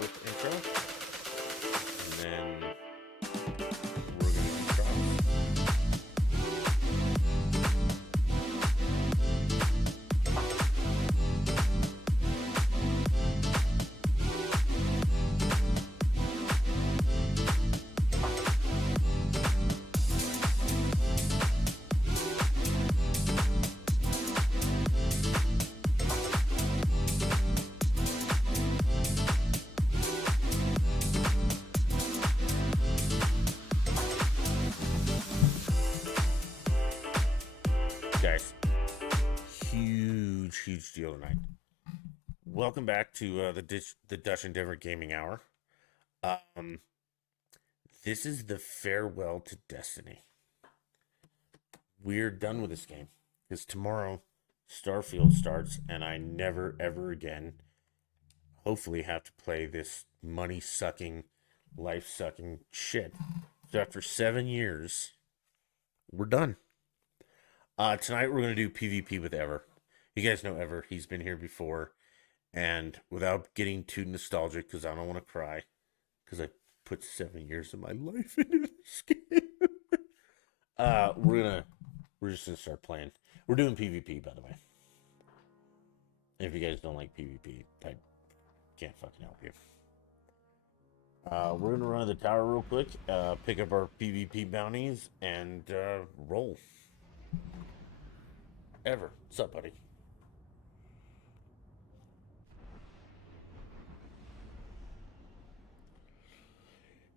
quick intro, and then we're gonna do trials. Guys, huge deal tonight. Welcome back to the Dutch Endeavor Gaming Hour. Um, this is the farewell to Destiny. We're done with this game because tomorrow Starfield starts, and I never ever again, hopefully, have to play this money sucking, life sucking shit. So after 7 years, we're done. Tonight we're gonna do PvP with Ever. You guys know Ever. He's been here before. And without getting too nostalgic, because I don't want to cry, because I put 7 years of my life into this game. We're just gonna start playing. We're doing PvP, by the way. If you guys don't like PvP, I can't fucking help you. We're gonna run to the tower real quick, pick up our PvP bounties, and roll. Ever, what's up, buddy?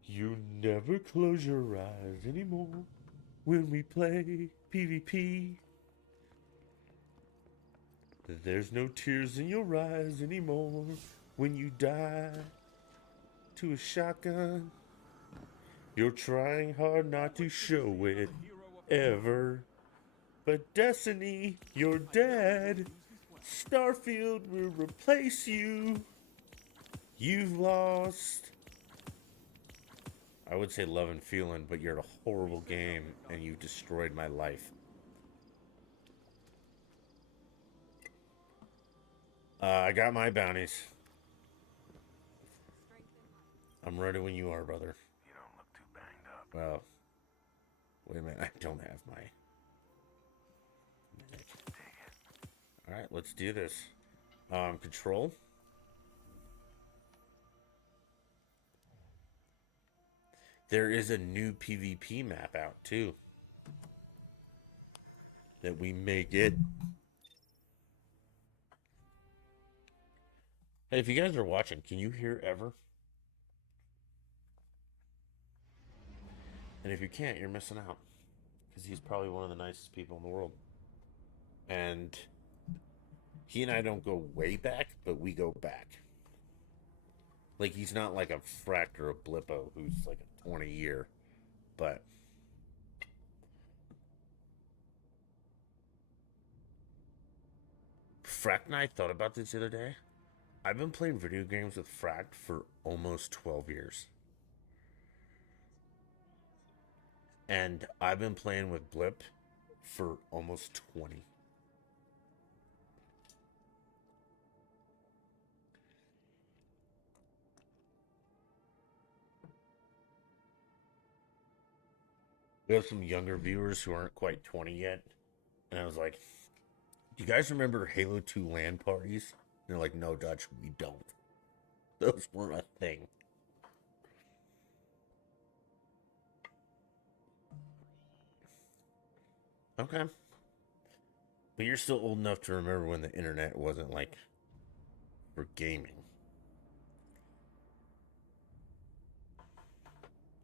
You never close your eyes anymore when we play PvP. There's no tears in your eyes anymore when you die to a shotgun. You're trying hard not to show it ever. But Destiny, you're dead. Starfield will replace you. You've lost. I would say love and feeling, but you're a horrible game and you destroyed my life. I got my bounties. I'm ready when you are, brother. You don't look too banged up. Well, wait a minute. I don't have my medic. All right, let's do this. Control. There is a new PvP map out too that we may get. Hey, if you guys are watching, can you hear Ever? And if you can't, you're missing out. Because he's probably one of the nicest people in the world. And he and I don't go way back, but we go back. Like, he's not like a Fract or a Blippo who's like a 20 year. But Fract and I thought about this the other day. I've been playing video games with Fract for almost 12 years. And I've been playing with Blip for almost 20. We have some younger viewers who aren't quite 20 yet. And I was like, do you guys remember Halo 2 LAN parties? And they're like, no, Dutch, we don't. Those weren't a thing. Okay. But you're still old enough to remember when the internet wasn't like for gaming.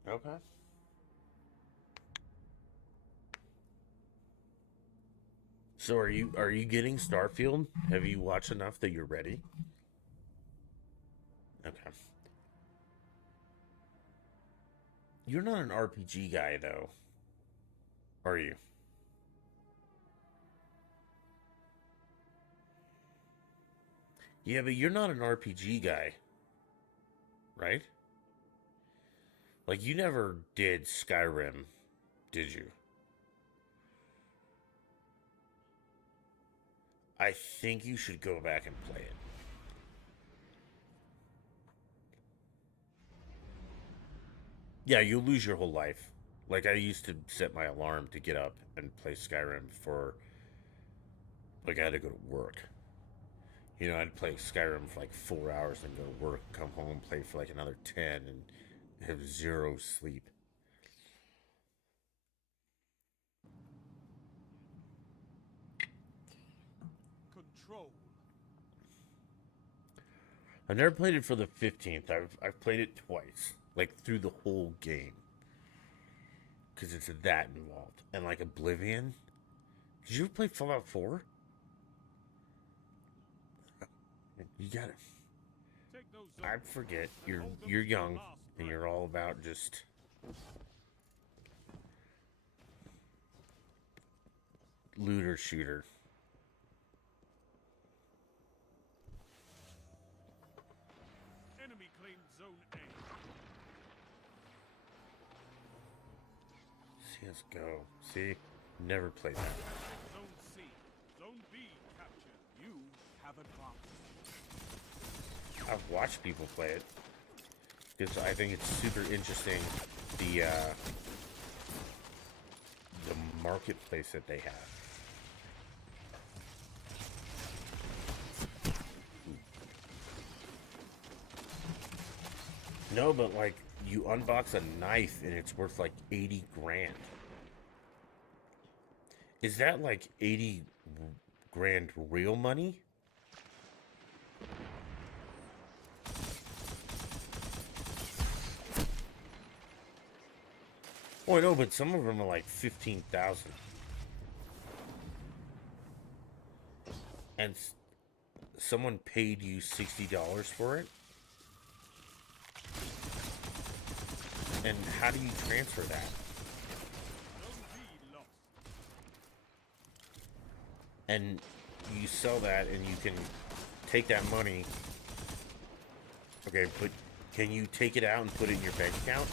Okay. So are you getting Starfield? Have you watched enough that you're ready? Okay. You're not an RPG guy though, are you? Yeah, but you're not an RPG guy, right? Like you never did Skyrim, did you? I think you should go back and play it. Yeah, you'll lose your whole life. Like, I used to set my alarm to get up and play Skyrim for, like, I had to go to work. You know, I'd play Skyrim for like 4 hours and go to work, come home, play for like another 10, and have zero sleep. Control. I've never played it for the 15th. I've played it twice, like through the whole game, because it's that involved. And like Oblivion. Did you ever play Fallout 4? You got it. Take those I forget you're young and you're all about just looter shooter. Enemy claimed zone A. CS:GO. See, never played that. Zone C. Zone B captured. You have advanced. I've watched people play it because I think it's super interesting. The marketplace that they have. No, but like you unbox a knife and it's worth like 80 grand. Is that like 80 grand real money? Oh, I know, but some of them are like 15,000. And someone paid you $60 for it? And how do you transfer that? Zone B lost. And you sell that and you can take that money. Okay, but can you take it out and put it in your bank account?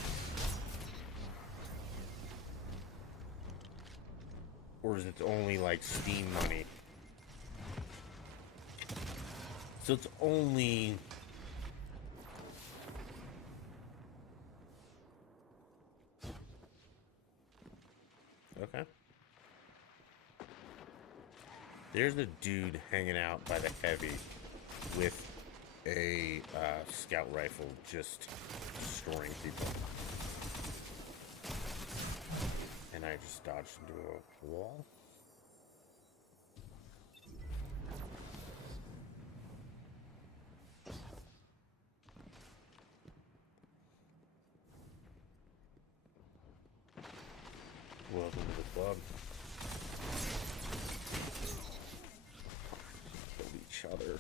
Or is it only like Steam money? So it's only... Okay. There's a dude hanging out by the heavy with a scout rifle just destroying people. And I just dodged into a wall. Welcome to the club. Kill each other.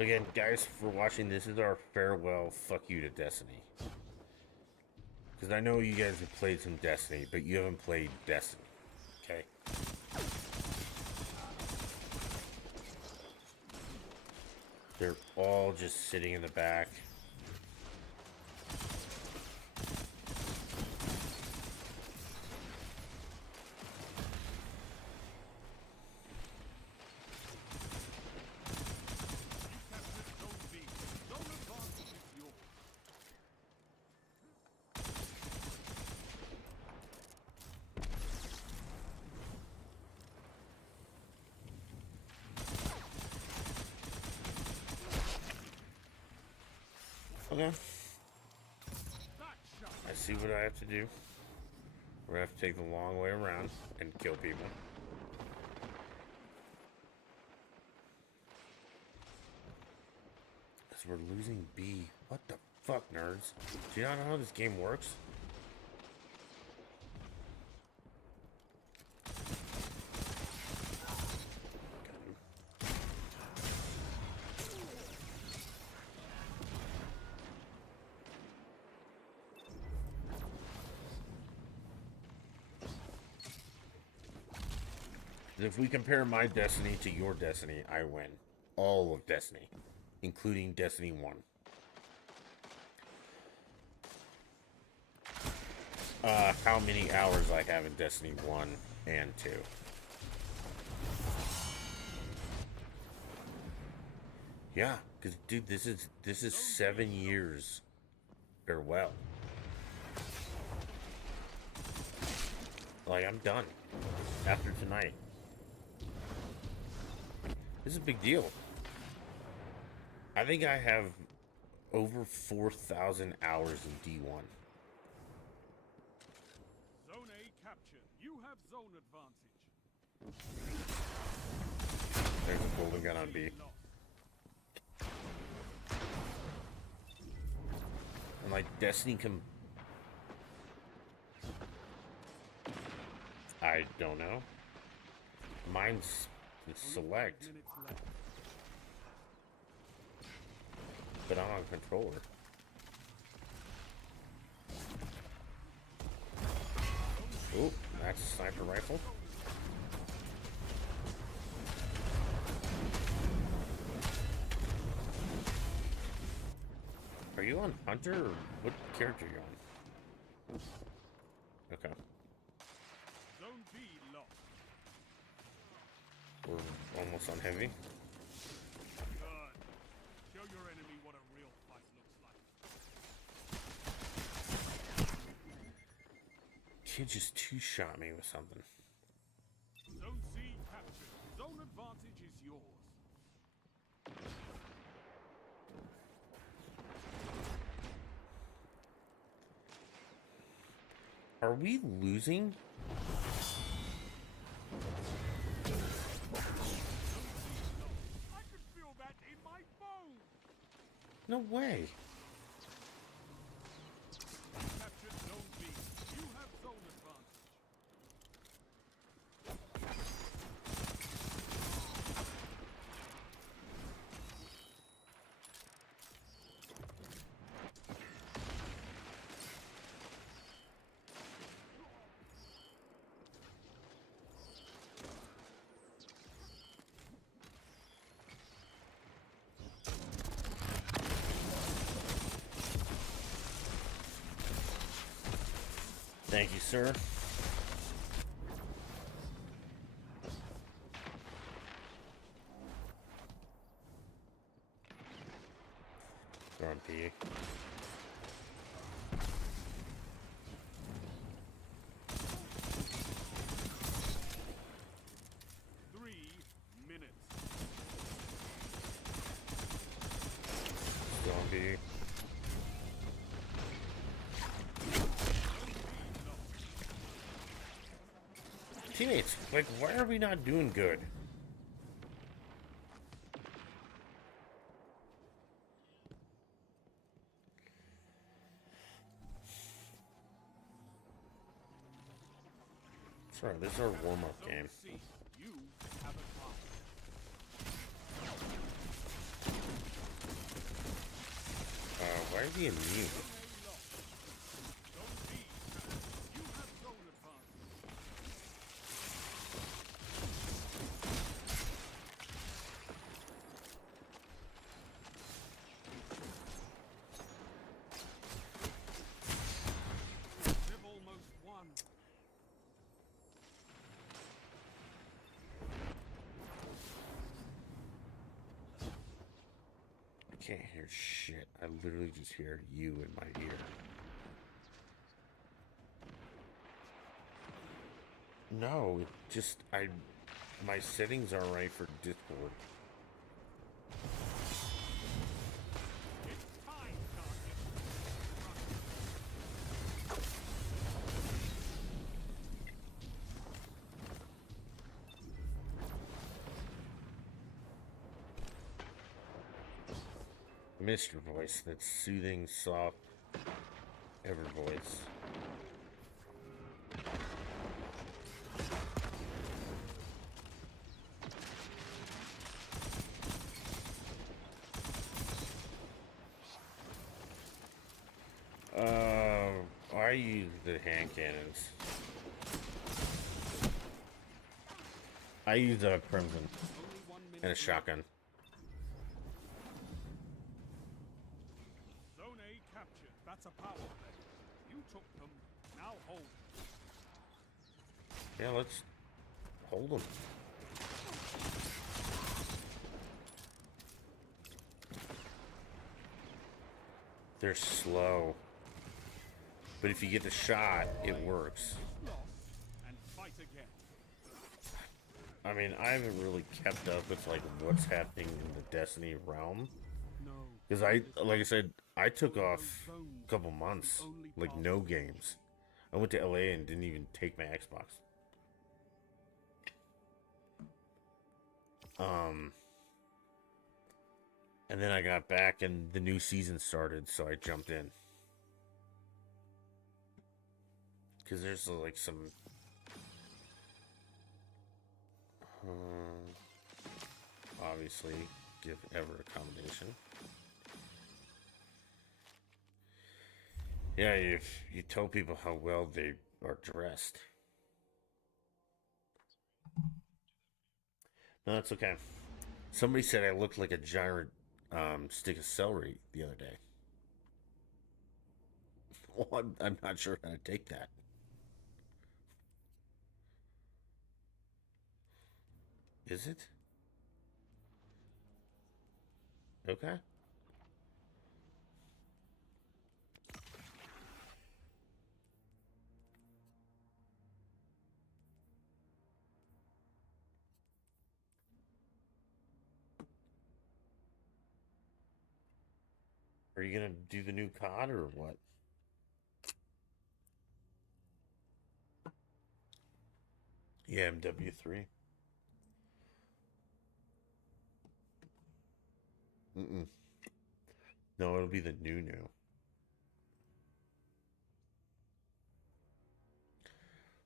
Again, guys, for watching, this is our farewell fuck you to Destiny. Because I know you guys have played some Destiny, but you haven't played Destiny. Okay? They're all just sitting in the back. Captured zone B. Zone advantage is yours. Okay. Back shot. I see what I have to do. We're gonna have to take the long way around and kill people. Because we're losing B. What the fuck, nerds? Do you not know how this game works? If we compare my Destiny to your Destiny, I win. All of Destiny, including Destiny 1. How many hours I have in Destiny 1 and 2. Yeah, because dude, this is 7 years farewell. Like, I'm done after tonight. This is a big deal. I think I have over 4,000 hours in D1. Zone A captured. You have zone advantage. There's a golden gun on B. Lost. And like Destiny can... I don't know. Mine's select, Minutes left. but I'm on controller. Ooh, that's a sniper rifle. Are you on Hunter or what character are you on? Okay. Zone B lost. We're almost on heavy. Good. Show your enemy what a real fight looks like. Kid just two-shot me with something. Zone C captured. Zone advantage is yours. Are we losing? I could feel that in my bones. No way. Captured zone B. You have zone advantage. Thank you, sir. They're on P. 3 minutes. Still on B. Teammates, like, why are we not doing good? Sorry, this is our warm-up Zone game. C. You have advantage. Why is he immune? Zone A lost. Zone B captured. You have zone advantage. They've almost won. I can't hear shit. I literally just hear you in my ear. No, it just my settings aren't right for Discord. It's time, target. Mr. Voice, that soothing, soft, ever voice. I use the hand cannons. I use a Crimson Only 1 minute. and a shotgun. Zone A captured. That's a power play. You took them. Now hold. Yeah, let's hold them. They're slow. But if you get the shot, it works. Lost and fight again. I mean, I haven't really kept up with like what's happening in the Destiny realm. No. Because like I said, I took off a couple months, like no games. I went to LA and didn't even take my Xbox. And then I got back and the new season started, so I jumped in. Because there's like some... obviously, give Ever accommodation. Yeah, you tell people how well they are dressed. No, that's okay. Somebody said I looked like a giant stick of celery the other day. Well, I'm not sure how to take that. Is it? Okay. Are you gonna do the new COD or what? Yeah, MW3. Mm-mm. No, it'll be the new.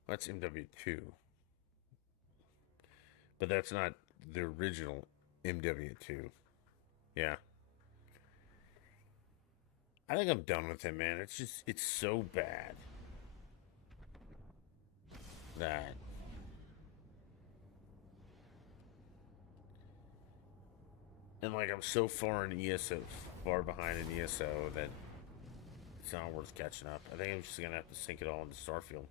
That's MW2. But that's not the original MW2. Yeah. I think I'm done with him, man. It's so bad that and like I'm so far in ESO, far behind in ESO that it's not worth catching up. I think I'm just gonna have to sink it all into Starfield.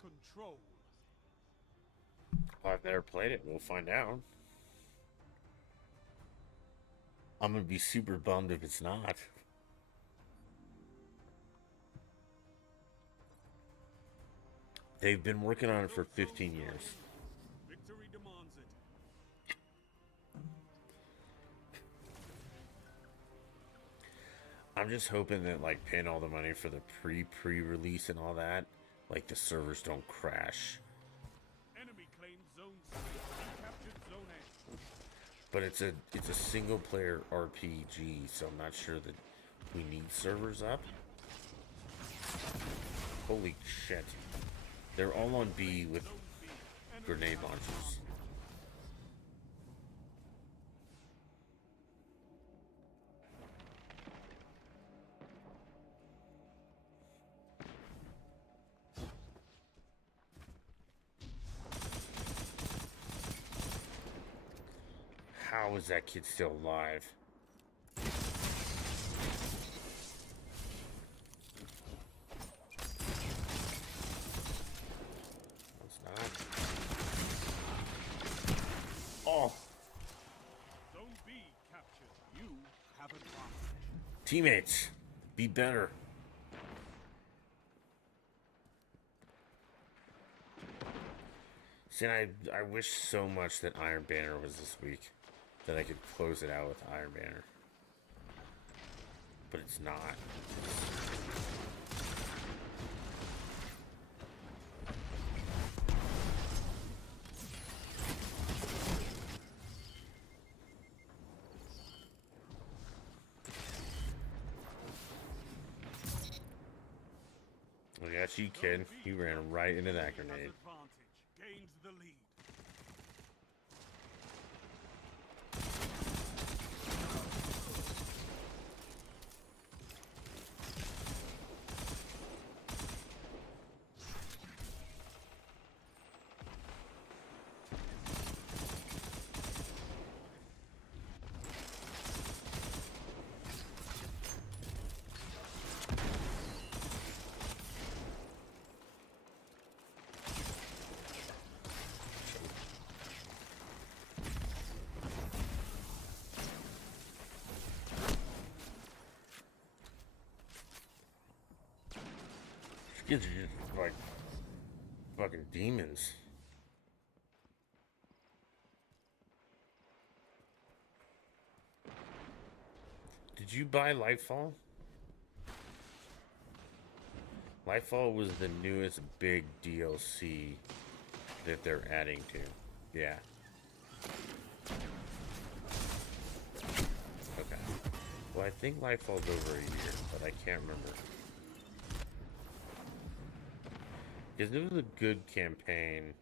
Control. Well, I've never played it. We'll find out. I'm gonna be super bummed if it's not. They've been working on it for 15 years. Victory demands it. I'm just hoping that like paying all the money for the pre-release and all that, like the servers don't crash. Enemy claimed zone C and captured zone A. But it's a single player RPG, so I'm not sure that we need servers up. Holy shit. They're all on B with grenade launchers. How is that kid still alive? It's not. Oh, Zone B captured. You have advantage. teammates, be better. See, I wish so much that Iron Banner was this week, that I could close it out with Iron Banner. But it's not. Look at you, kid. You ran right into that grenade. Advantage. Gains the lead. Kids are just like fucking demons. Did you buy Lightfall? Lightfall was the newest big DLC that they're adding to. Yeah. Okay. Well, I think Lightfall's over a year, but I can't remember. Because it was a good campaign.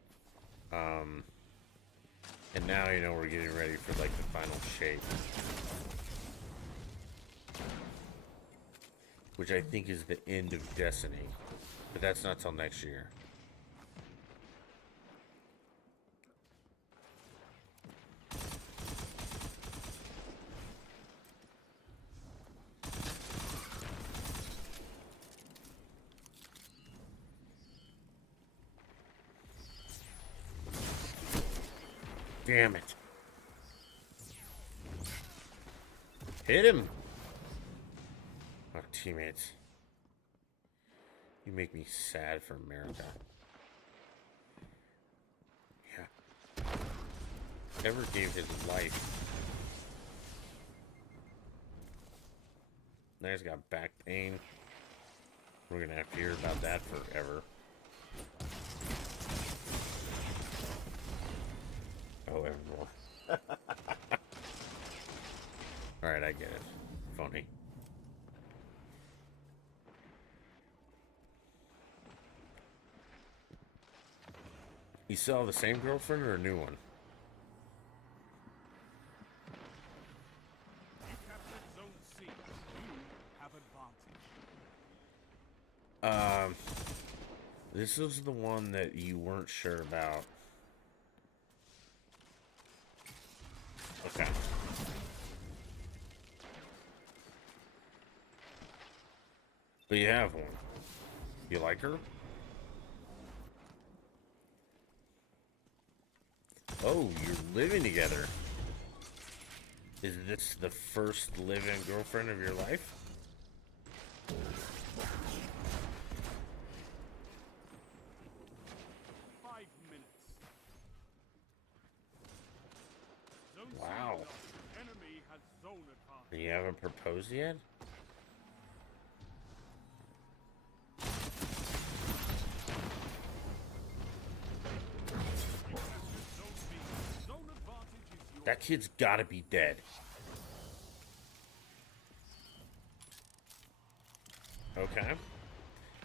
And now, you know, we're getting ready for, like, the final shape. Which I think is the end of Destiny. But that's not till next year. Damn it. Hit him! Oh, teammates. You make me sad for America. Yeah. Ever gave his life. Now he's got back pain. We're gonna have to hear about that forever. Oh, evermore. Alright, I get it. Funny. You still have the same girlfriend or a new one? You captured Zone C. You have advantage. This was the one that you weren't sure about. Okay. But you have one. You like her? Oh, you're living together. Is this the first live-in girlfriend of your life? 5 minutes. Zone C Wow. lost. Enemy has zone advantage. And you haven't proposed yet? You captured Zone B. Zone advantage is yours. That kid's gotta be dead. Okay.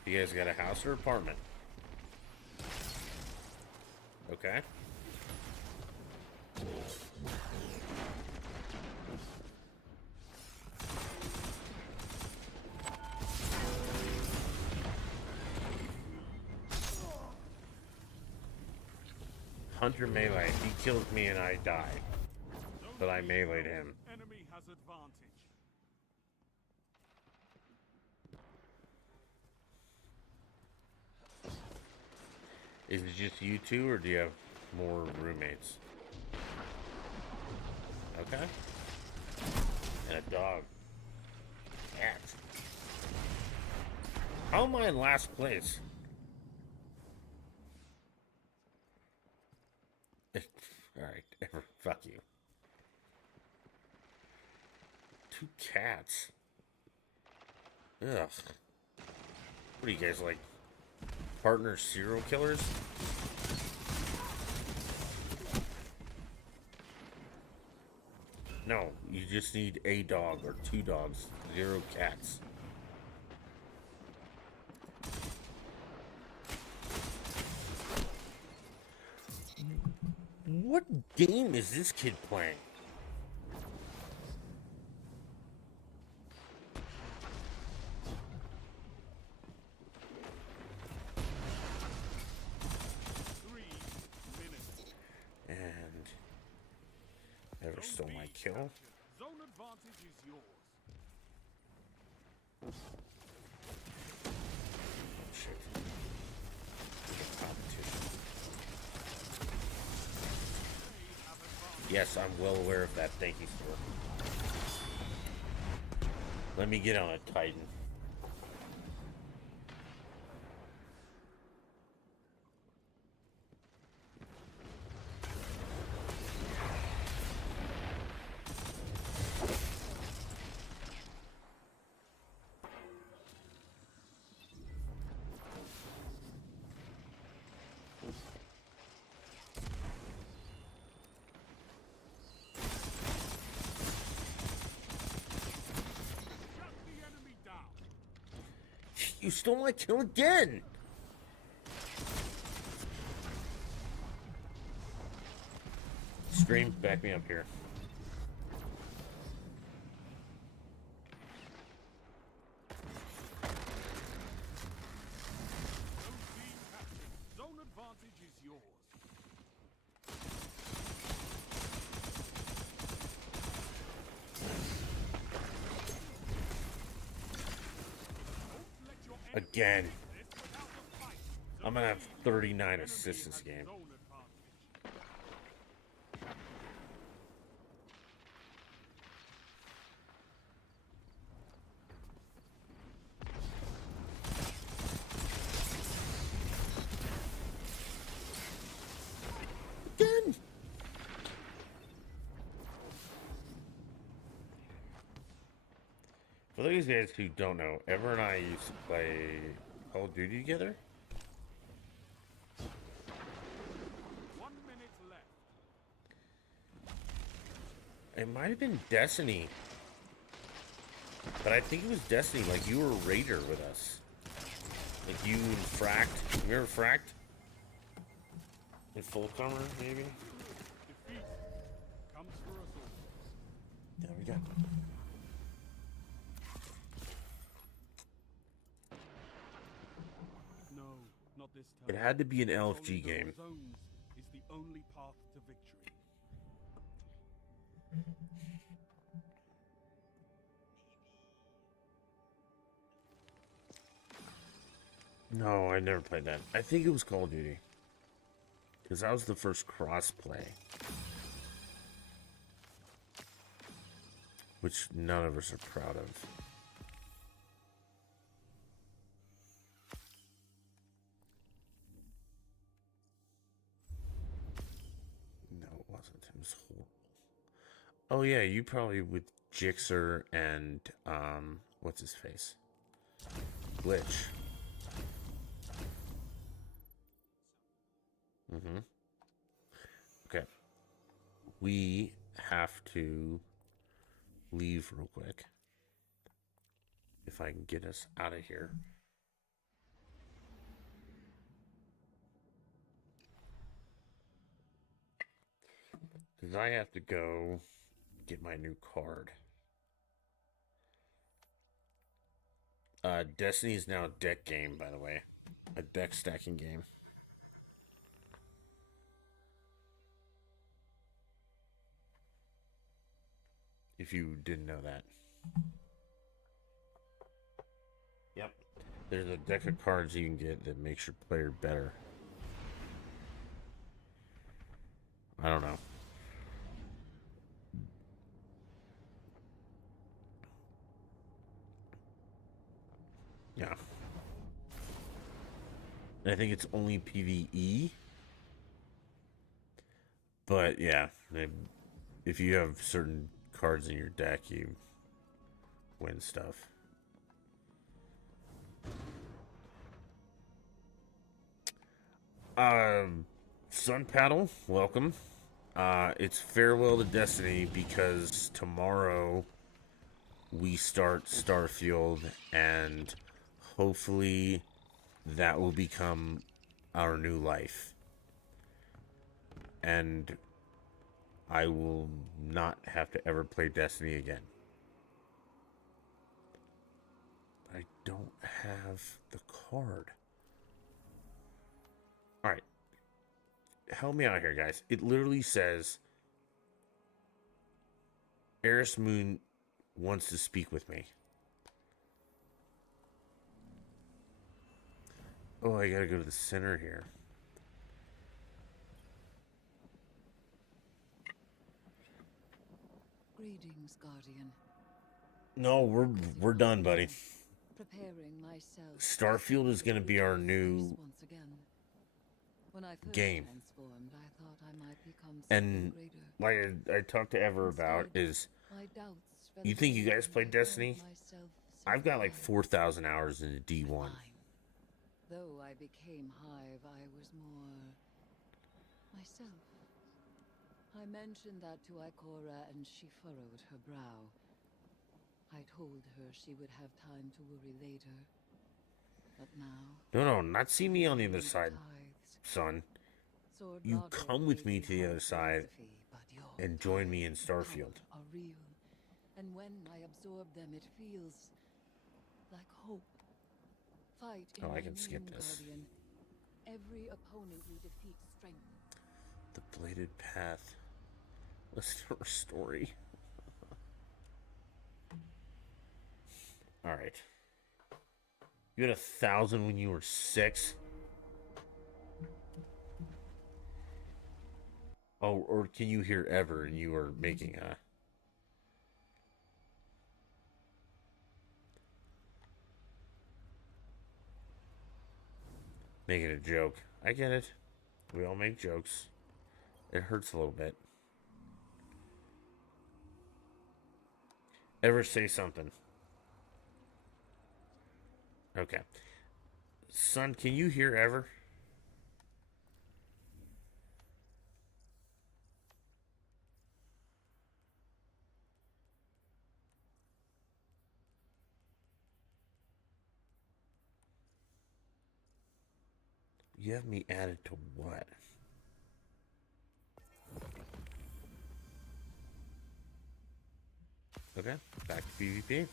You guys got a house or apartment? Okay. Hunter melee. He killed me and I died. Zone But I B meleeed lost. him. Enemy has advantage. Is it just you two, or do you have more roommates? Okay. And a dog. Cat. How am I in last place? Alright, fuck you. 2 cats. Ugh. What are you guys, like, partner serial killers? No, you just need a dog or 2 dogs, 0 cats. What game is this kid playing? Three minutes. And never Zone stole B my kill. captured. Zone advantage is yours. Shit. Competition. They have advantage. Yes, I'm well aware of that. Thank you, sir. Let me get on a Titan. You stole my kill again! Stream, back me up here. Zone advantage is yours. Don't let your enemies Again. win this without a fight. I'm gonna have 39 Enemy assists this has game. zone advantage. Again! For those guys who don't know, Ever and I used to play Call of Duty together. 1 minute left. It might have been Destiny. But I think it was Destiny, like you were a raider with us. Like you and Fracked. Remember Fracked? In full cover, maybe? Defeat comes for us all. There we go. No, not this time. It had to be an LFG Following game. those zones is the only path to victory. No, I never played that. I think it was Call of Duty. Because that was the first cross-play. Which none of us are proud of. No, it wasn't. It was horrible. Oh yeah, you probably with Jixer and, what's his face? Glitch. Mm-hmm. Okay. We have to leave real quick. If I can get us out of here. Because I have to go get my new card. Destiny is now a deck game, by the way. A deck stacking game. If you didn't know that. Yep. There's a deck of cards you can get that makes your player better. I don't know. Yeah. I think it's only PvE. But yeah, if you have certain cards in your deck, you win stuff. Sun Paddle, welcome. It's farewell to Destiny because tomorrow we start Starfield, and hopefully that will become our new life. And I will not have to ever play Destiny again. I don't have the card. Alright. Help me out here, guys. It literally says Eris Moon wants to speak with me. Oh, I gotta go to the center here. Greetings, Guardian. No, we're done, buddy. Preparing myself. Starfield is gonna be our new once again. When I first game. transformed, I thought I might become And something greater. like I talked to Ever about is, My doubts you think you guys played Destiny? myself I've got like survived 4,000 hours into D1. mine. Though I became Hive, I was more myself. I mentioned that to Ikora, and she furrowed her brow. I told her she would have time to worry later. But now, No, not see me on the other side, tithes. son. Sword You logic come with may me be to the high other side philosophy, but your and join me in tithes of Starfield. power are real. And when I absorb them, it feels like hope. Fight in Oh, I my can skip name, this. Guardian. Every opponent you defeat strengthens. The Bladed Path. Listen to her story. Alright. You had 1,000 when you were 6? Oh, or can you hear ever and you were making a... Making a joke. I get it. We all make jokes. It hurts a little bit. Ever say something? Okay. Son, can you hear ever? You have me added to what? Okay, back to PvP.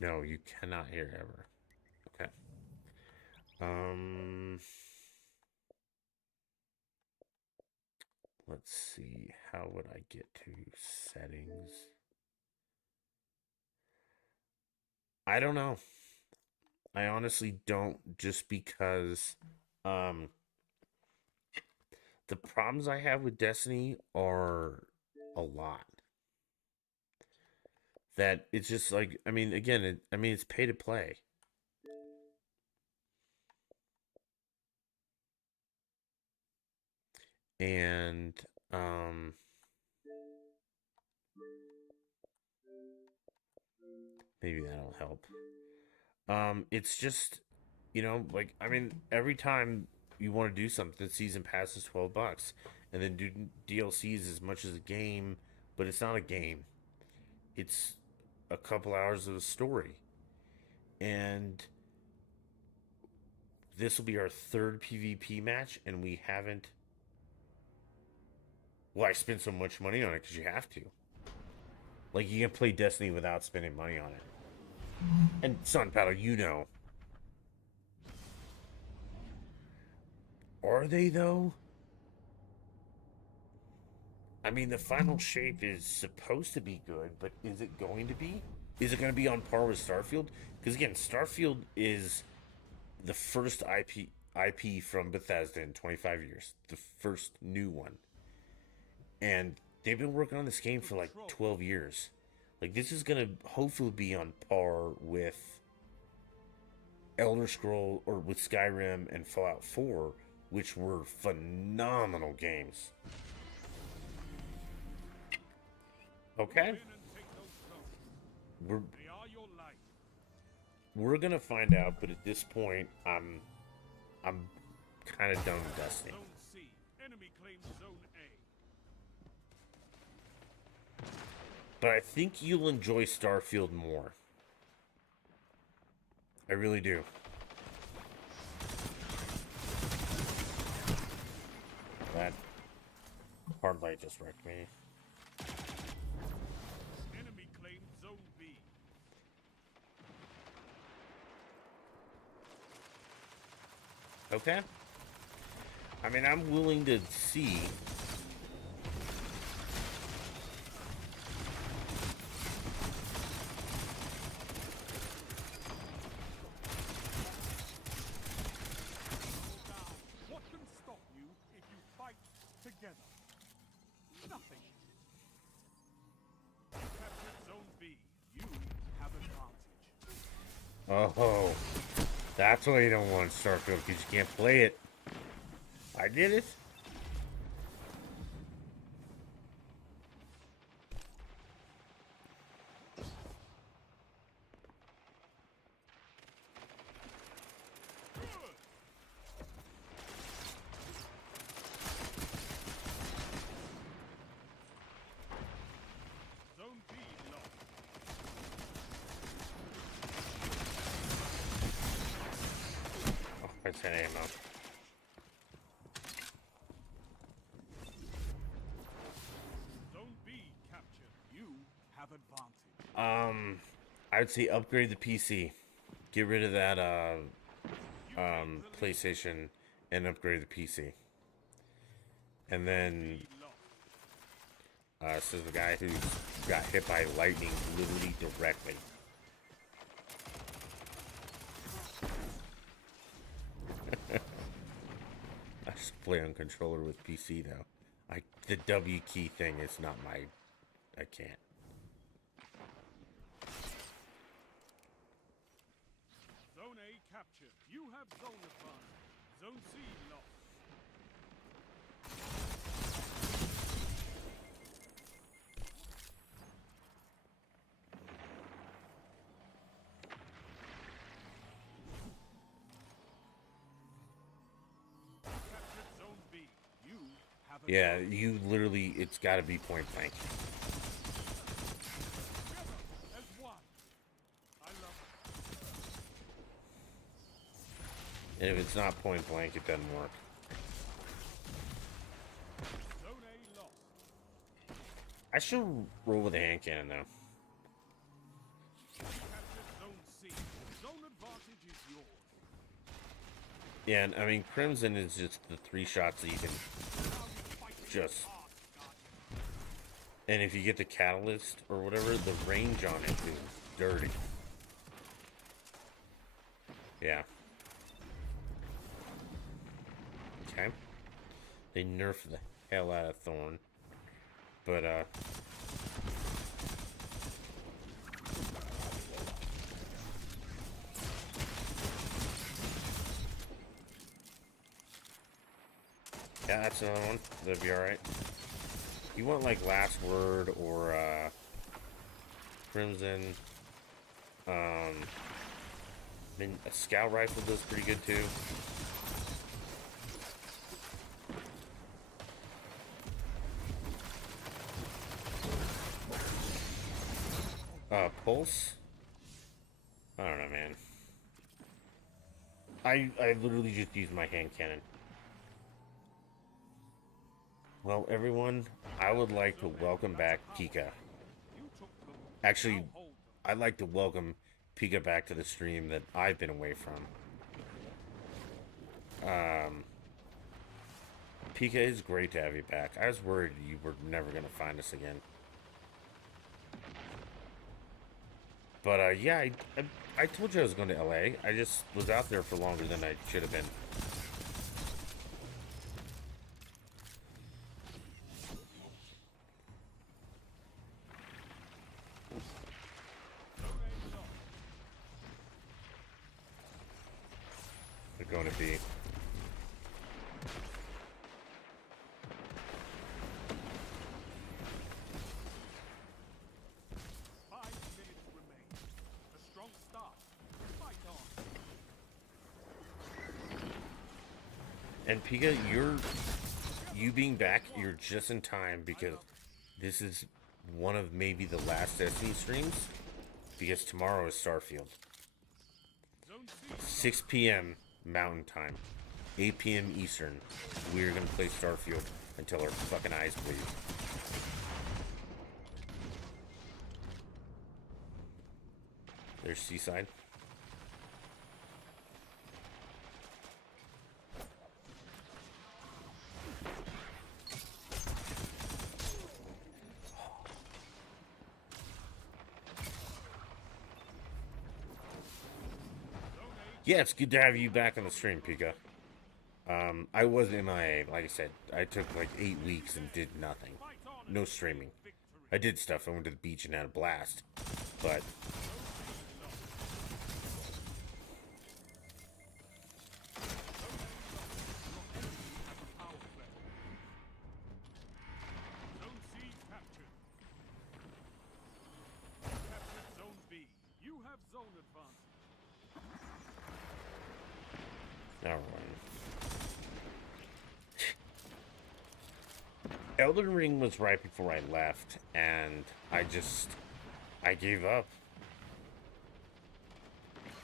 No, you cannot hear ever. Okay. Let's see. How would I get to settings? I don't know. I honestly don't, just because the problems I have with Destiny are a lot. That it's just like, I mean, again, it's pay to play. And maybe that'll help. It's just, like, I mean, every time you want to do something, the season pass is $12, and then do DLCs as much as a game, but it's not a game. It's a couple hours of a story, and this will be our third PvP match, and we haven't. Well, I spent so much money on it because you have to. Like, you can play Destiny without spending money on it. And Sun Paddle, Are they, though? I mean, the final shape is supposed to be good, but is it going to be? Is it going to be on par with Starfield? Because, again, Starfield is the first IP from Bethesda in 25 years. The first new one. And they've been working on this game for like 12 years. Like, this is going to hopefully be on par with Elder Scroll, or with Skyrim and Fallout 4, which were phenomenal games. Okay. We're gonna find out, but at this point, I'm kind of done with Destiny. Zone C. Enemy claims Zone A. But I think you'll enjoy Starfield more. I really do. That hard light just wrecked me. Enemy claims Zone B. Okay. I mean, I'm willing to see. What can stop you if you fight together? Nothing. You captured Zone B. You have advantage. Oh, that's why you don't want Starfield, because you can't play it. I did it. Zone B lost. 10 ammo. Zone B captured. You have advantage. I would say upgrade the PC. Get rid of that PlayStation and upgrade the PC. And then this is the guy who got hit by lightning literally directly. I just play on controller with PC though. The W key thing is not my. I can't. Zone A captured. You have zone advantage. Zone C lost. Captured zone B. You have Yeah, you literally. It's got to be point blank. together as one. I love it. And if it's not point blank, it doesn't work. Zone A lost. I should roll with a hand cannon though. Captured zone C. Zone advantage is yours. Yeah, and I mean Crimson is just the 3 shots that you can just. And if you get the catalyst or whatever, the range on it is dirty. Yeah. Okay. They nerfed the hell out of Thorn. But, yeah, that's another one. That'd be alright. You want, like, Last Word or, Crimson. I mean, a Scout Rifle does pretty good, too. Pulse? I don't know, man. I literally just used my hand cannon. Well, everyone, I would like to welcome back Pika. You took them. Actually, Now hold them. I'd like to welcome Pika back to the stream that I've been away from. Pika, it's great to have you back. I was worried you were never going to find us again. But, yeah, I told you I was going to LA. I just was out there for longer than I should have been. They're going to be. 5 minutes remain. A strong start. Fight on. And Pika, you being back, you're just in time because this is one of maybe the last Destiny streams. Because tomorrow is Starfield. Zone C. 6 p.m. Mountain Time. 8 p.m. Eastern. We're gonna play Starfield until our fucking eyes bleed. There's Seaside. Yeah, it's good to have you back on the stream, Pika. I was MIA, like I said. I took like 8 weeks and did nothing. No streaming. I did stuff. I went to the beach and had a blast. But Zone C captured. Captured zone B. You have zone advantage. alright. Elden Ring was right before I left, and I gave up.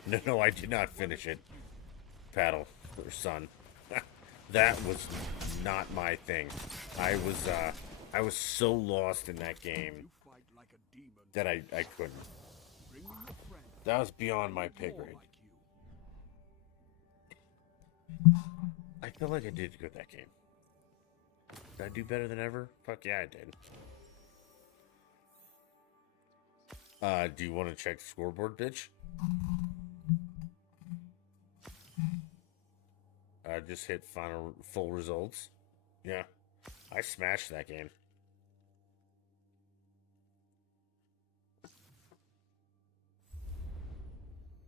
No, I did not finish it. paddle, son. That was not my thing. I was so lost in that game You fight like a demon. that I couldn't. Bring me a friend. That was beyond my pay More grade. like you. I feel like I did good that game. Did I do better than ever? Fuck yeah, I did. Do you want to check the scoreboard, bitch? Just hit full results. Yeah, I smashed that game.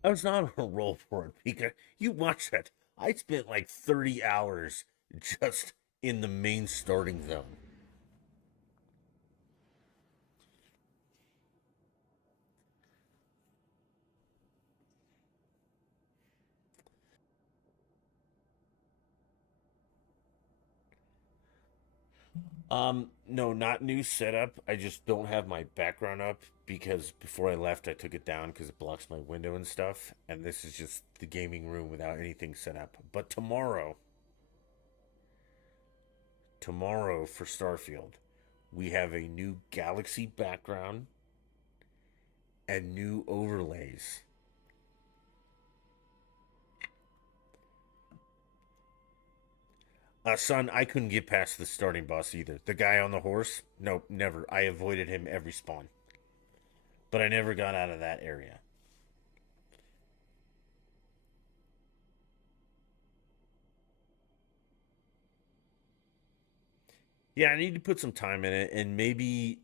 I was not on a roll for it, Pika. You watch that. I spent like 30 hours just in the main starting zone. No, not new setup. I just don't have my background up because before I left, I took it down because it blocks my window and stuff. And this is just the gaming room without anything set up. But tomorrow for Starfield, we have a new galaxy background and new overlays. Son, I couldn't get past the starting boss either. The guy on the horse? Nope, never. I avoided him every spawn. But I never got out of that area. Yeah, I need to put some time in it, and maybe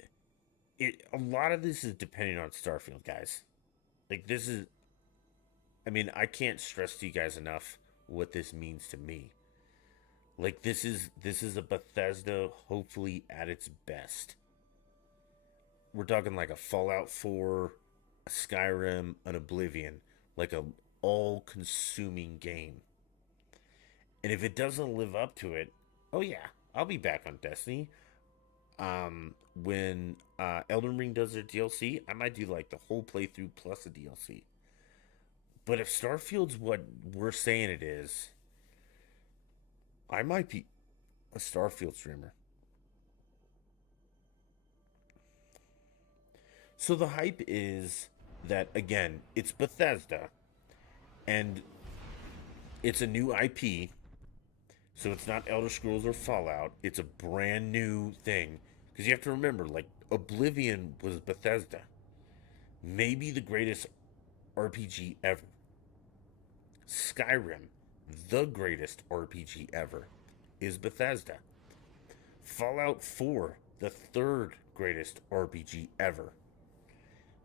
a lot of this is depending on Starfield, guys. Like, this is, I mean, I can't stress to you guys enough what this means to me. Like, this is a Bethesda, hopefully at its best. We're talking like a Fallout 4, a Skyrim, an Oblivion, like a all-consuming game. And if it doesn't live up to it, oh yeah, I'll be back on Destiny. When Elden Ring does their DLC, I might do like the whole playthrough plus a DLC. But if Starfield's what we're saying it is, I might be a Starfield streamer. So the hype is that, again, it's Bethesda, and it's a new IP, so it's not Elder Scrolls or Fallout. It's a brand new thing. Because you have to remember, like, Oblivion was Bethesda. Maybe the greatest RPG ever. Skyrim, the greatest RPG ever, is Bethesda. Fallout 4, the third greatest RPG ever.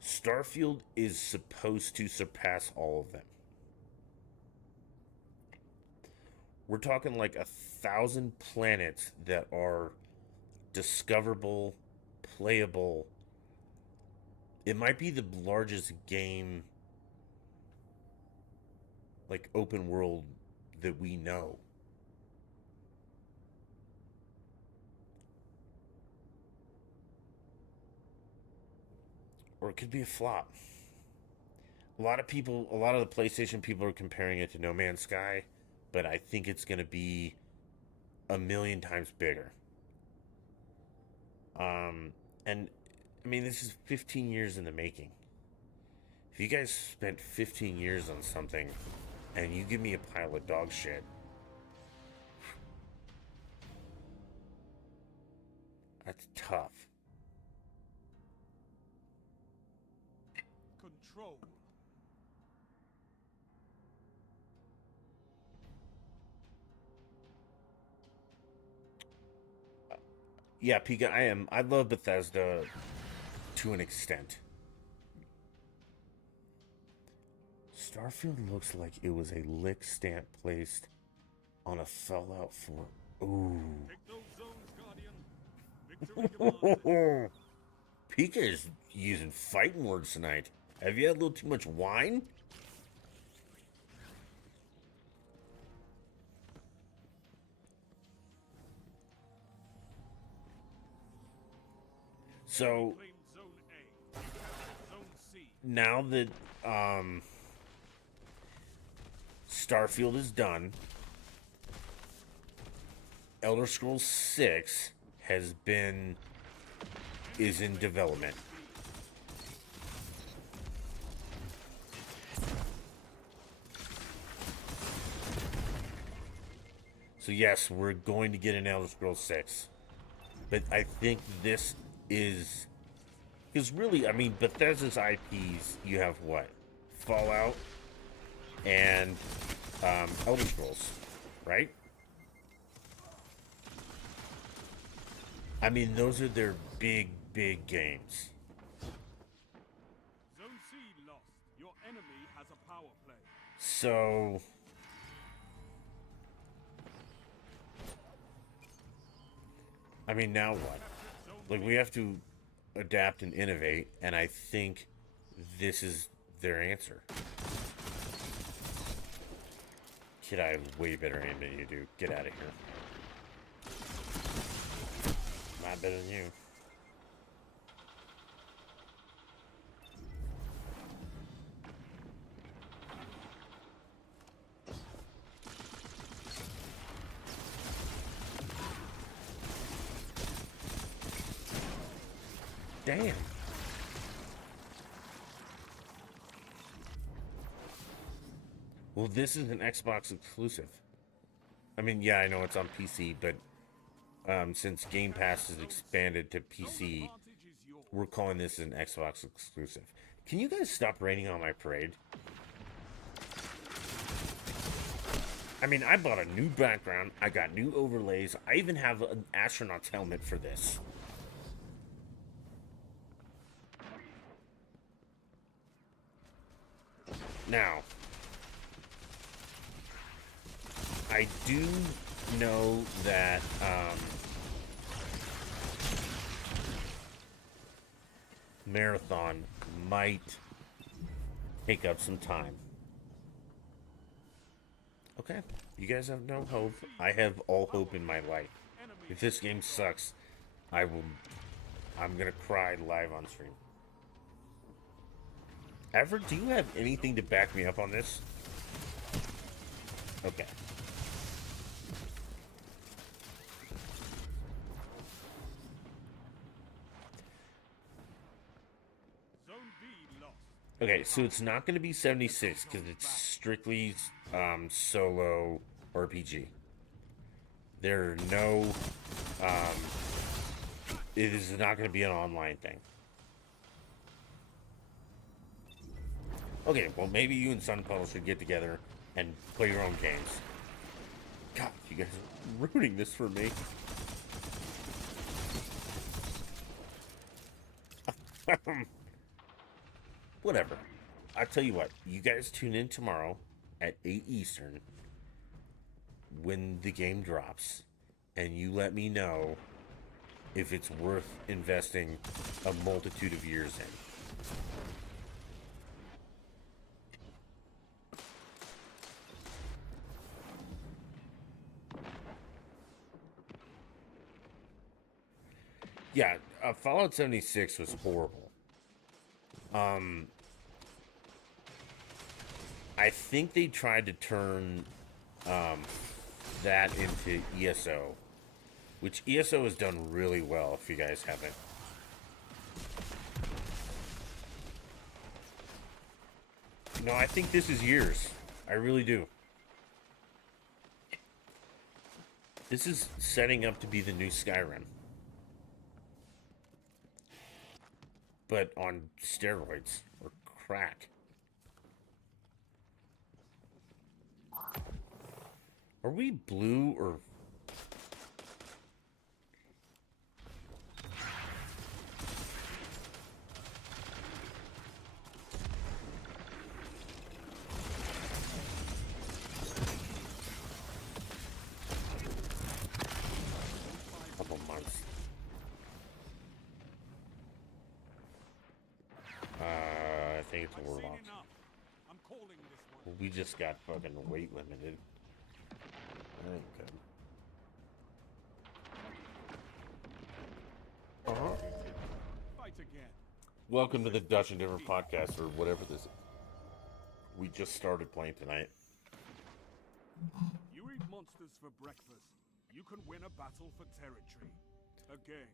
Starfield is supposed to surpass all of them. We're talking like 1,000 planets that are discoverable, playable. It might be the largest game, like open world, that we know. Or it could be a flop. A lot of the PlayStation people are comparing it to No Man's Sky, but I think it's going to be a million times bigger. And I mean, this is 15 years in the making. If you guys spent 15 years on something and you give me a pile of dog shit, that's tough. Control. Yeah, Pika, I love Bethesda to an extent. Starfield looks like it was a lick stamp placed on a Fallout 4. Ooh. Take those zones, Guardian. Victory demanded. Pika is using fighting words tonight. Have you had a little too much wine? So Claim zone A. Capture zone C. now that Starfield is done. Elder Scrolls 6 is in development. So yes, we're going to get an Elder Scrolls 6. But I think this is... Because really, I mean, Bethesda's IPs, you have what? Fallout and Elder Scrolls, right? I mean, those are their big, big games. Zone C lost. Your enemy has a power play. So... I mean, now what? Like, we have to adapt and innovate, and I think this is their answer. Kid, I have way better aim than you do. Get out of here. Not better than you. Damn. Well, this is an Xbox exclusive. I mean, yeah, I know it's on PC, but since Game Pass has expanded to PC, we're calling this an Xbox exclusive. Can you guys stop raining on my parade? I mean, I bought a new background, I got new overlays, I even have an astronaut's helmet for this. Now, I do know that Marathon might take up some time. Okay, you guys have no hope. I have all hope in my life. If this game sucks, I'm gonna cry live on stream. Ever, do you have anything to back me up on this? Okay. Zone B lost. Okay, so it's not going to be 76 because it's strictly solo RPG. There are no... it is not going to be an online thing. Okay, well, maybe you and Sunpal should get together and play your own games. God, you guys are ruining this for me. Whatever. I'll tell you what, you guys tune in tomorrow at 8 Eastern when the game drops, and you let me know if it's worth investing a multitude of years in. Yeah, Fallout 76 was horrible. I think they tried to turn that into ESO, which ESO has done really well, if you guys haven't. No, I think this is years. I really do. This is setting up to be the new Skyrim. But on steroids or crack. Are we blue or... Couple months. I think it's a I've warlock. seen enough. I'm calling this one. We just got fucking weight limited. That ain't good. Fight again. Welcome to the Dutch and Different podcast, or whatever this is. We just started playing tonight. You eat monsters for breakfast. You can win a battle for territory. Again.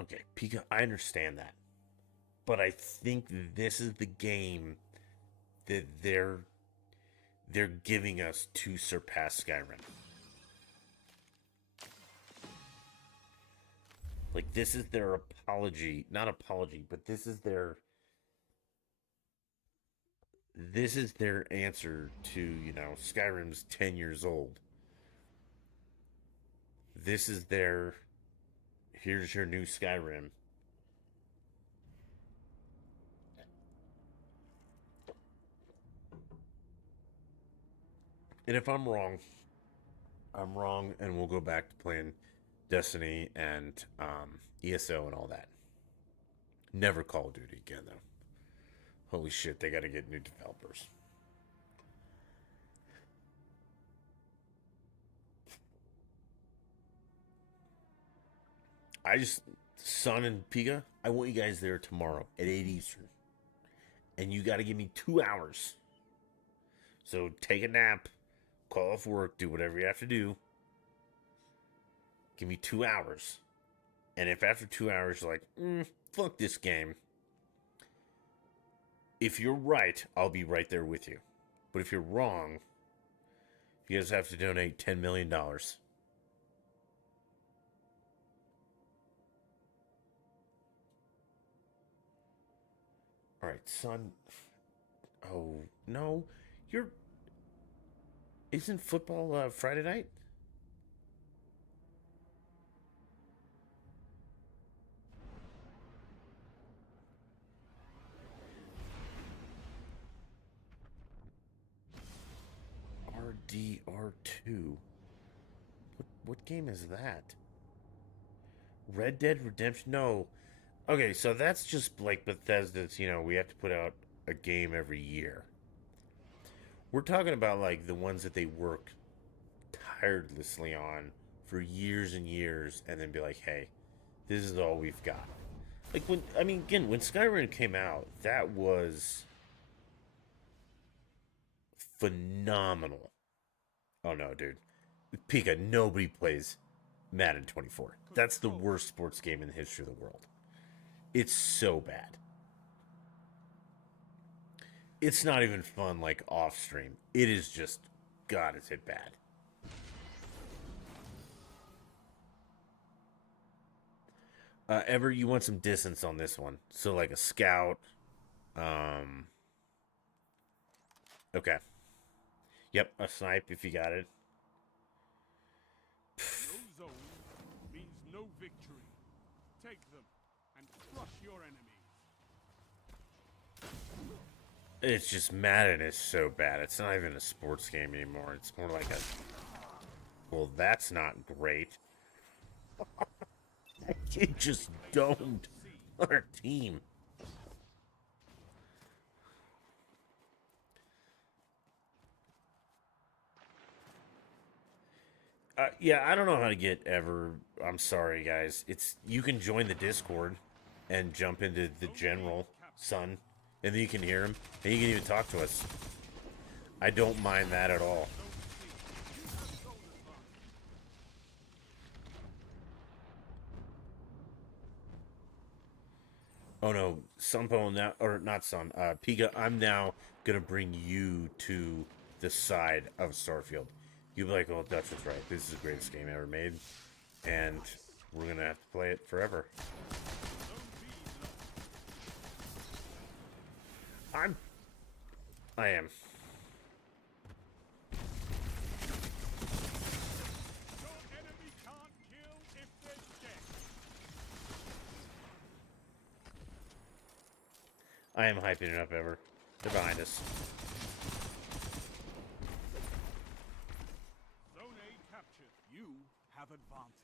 Okay, Pika, I understand that. But I think this is the game that they're giving us to surpass Skyrim. Like, this is their apology, not apology, but this is their answer to, Skyrim's 10 years old. This is their, here's your new Skyrim. And if I'm wrong, I'm wrong, and we'll go back to playing Destiny and ESO and all that. Never Call of Duty again, though. Holy shit, they got to get new developers. Sun and Pika, I want you guys there tomorrow at 8 Eastern. And you got to give me 2 hours. So take a nap, call off work, do whatever you have to do. Give me 2 hours. And if after 2 hours you're like, fuck this game. If you're right, I'll be right there with you. But if you're wrong, you guys have to donate $10 million. All right, son. Oh, no. Isn't football Friday night? RDR2. What game is that? Red Dead Redemption? No. Okay, so that's just like Bethesda's, we have to put out a game every year. We're talking about like the ones that they work tirelessly on for years and years and then be like, hey, this is all we've got. Like when Skyrim came out, that was phenomenal. Oh no, dude. Pika, nobody plays Madden 24. That's the worst sports game in the history of the world. It's so bad. It's not even fun like off stream. It is just, God, is it bad. Ever, you want some distance on this one. So like a scout. Okay. Yep, a snipe if you got it. No zone means no victory. Take them and crush your enemies. It's just Madden is so bad. It's not even a sports game anymore. It's more like a... Well, that's not great. You just domed our team. Yeah, I don't know how to get Ever. I'm sorry, guys. You can join the Discord and jump into the general, son, and then you can hear him, and you can even talk to us. I don't mind that at all. Oh no, Sunpo now, or not Sun, Pika, I'm now gonna bring you to the side of Starfield. You'll be like, oh, Dutch was right. This is the greatest game ever made. And we're gonna have to play it forever. I am. Your enemy can't kill if they're dead. I am hyping it up, Ever. They're behind us. Zone A captured. You have advantage.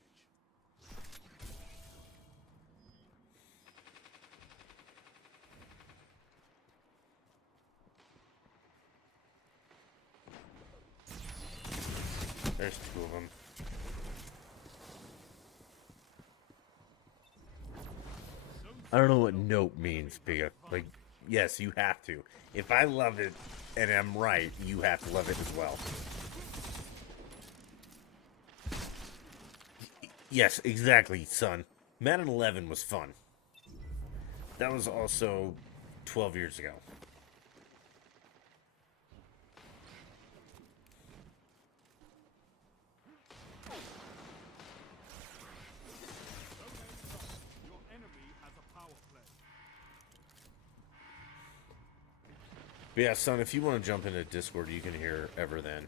There's two of them. I don't know what note means, Pika. Like, yes, you have to. If I love it and I'm right, you have to love it as well. Yes, exactly, son. Madden 11 was fun. That was also 12 years ago. Your enemy has a power play. But yeah, son, if you want to jump into Discord, you can hear Ever then.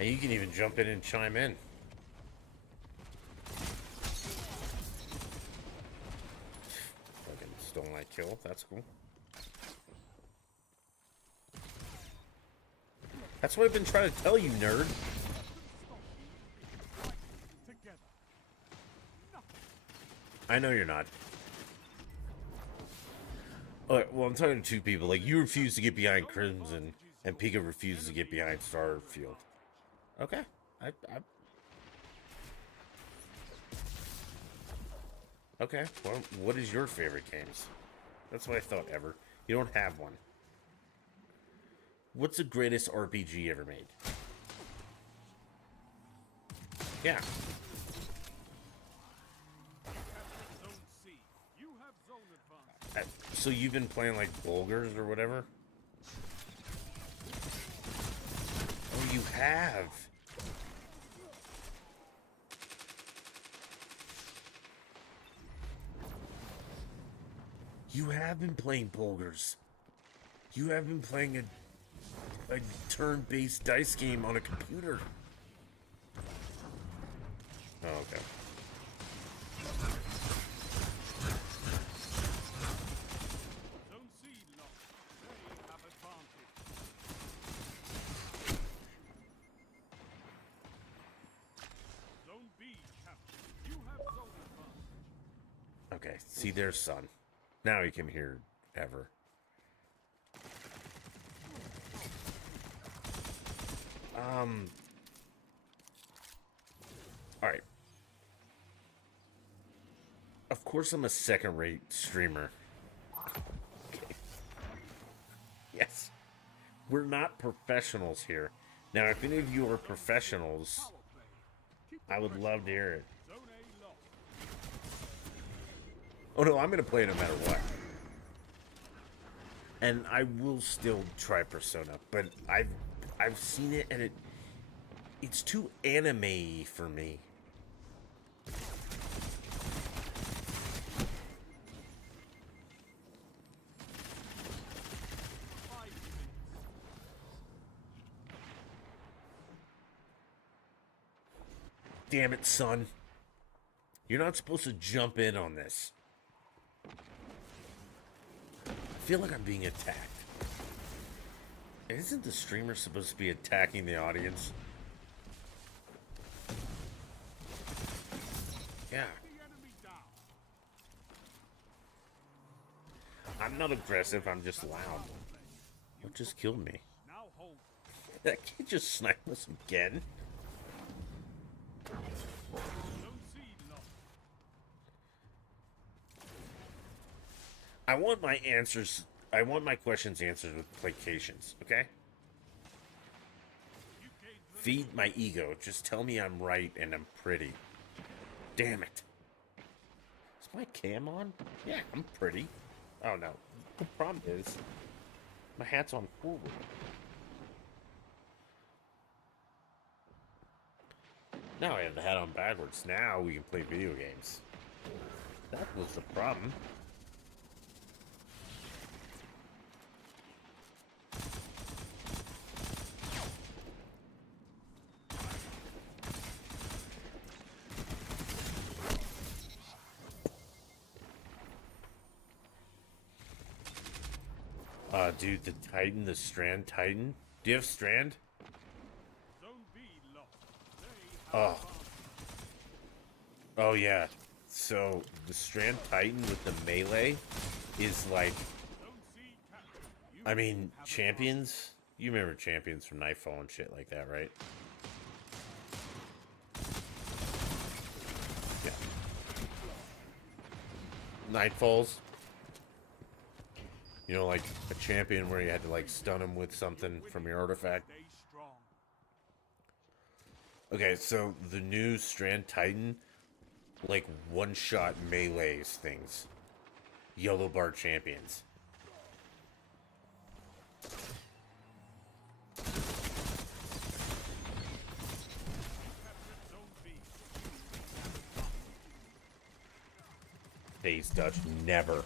And you can even jump in and chime in. Fucking stole my kill. That's cool. That's what I've been trying to tell you, nerd. Together. I know you're not. Alright, well, I'm talking to two people. Like, you refuse to get behind Crimson, and Pika refuses to get behind Starfield. Okay. Okay, well, what is your favorite games? That's what I thought, Ever. You don't have one. What's the greatest RPG ever made? Yeah. Zone C. You have zone advantage. So you've been playing like Bulgars or whatever? Oh, you have. You have been playing Bulgars. You have been playing a turn-based dice game on a computer. Oh, okay. Zone C locked. They have advantage. Zone B captured. You have zone advantage. Okay, see there's son. Now you can hear Ever. Alright. Of course I'm a second-rate streamer. Okay. Yes. We're not professionals here. Now, if any of you are professionals, Power play. Keep I would love to hear it. zone A locked. Oh no, I'm gonna play no matter what. And I will still try Persona, but I've seen it and it's too anime-y for me. Damn it, son. You're not supposed to jump in on this. I feel like I'm being attacked. And isn't the streamer supposed to be attacking the audience? Yeah. The enemy down. I'm not aggressive, I'm just loud. What just killed me? Now hold. That kid just sniped us again. Zone C locked. I want my answers. I want my questions answered with placations, okay? You gained the Feed my ego. Just tell me I'm right and I'm pretty. Damn it. Is my cam on? Yeah, I'm pretty. Oh no. The problem is, my hat's on forward. Now I have the hat on backwards. Now we can play video games. That was the problem. Dude, the Titan, the Strand Titan. Do you have Strand? zone B locked. They have Oh. Oh, yeah. So, the Strand Titan with the melee is like zone I mean, Champions. You remember Champions from Nightfall and shit like that, right? Yeah. Nightfalls. You know, like a champion where you had to like stun him with something from your artifact. Stay strong. Okay, so the new Strand Titan, like one-shot melees things. Yellow bar champions. Zone B. Phase Dutch, never.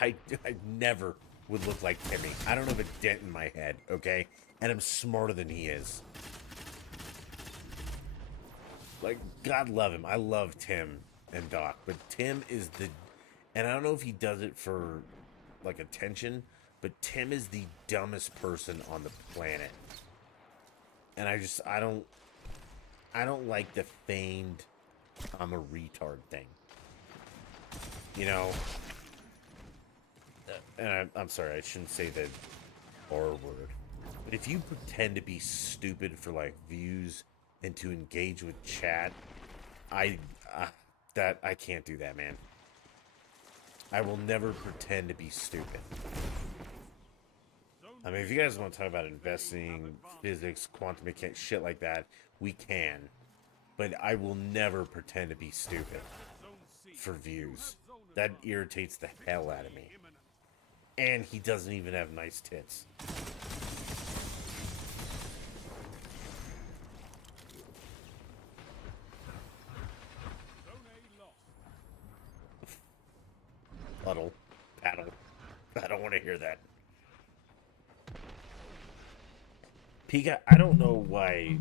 I never would look like Timmy. I don't have a dent in my head, okay? And I'm smarter than he is. Like, God love him. I love Tim and Doc. But Tim is the... And I don't know if he does it for, like, attention, but Tim is the dumbest person on the planet. And I don't like the feigned I'm a retard thing. You know... And I'm sorry, I shouldn't say the R word. But if you pretend to be stupid for, like, views and to engage with chat, I can't do that, man. I will never pretend to be stupid. I mean, if you guys want to talk about investing, physics, quantum mechanics, shit like that, we can. But I will never pretend to be stupid Zone C. for views. That irritates the hell out of me. And he doesn't even have nice tits. Zone A lost. Puddle. Paddle. I don't want to hear that. Pika, I don't know why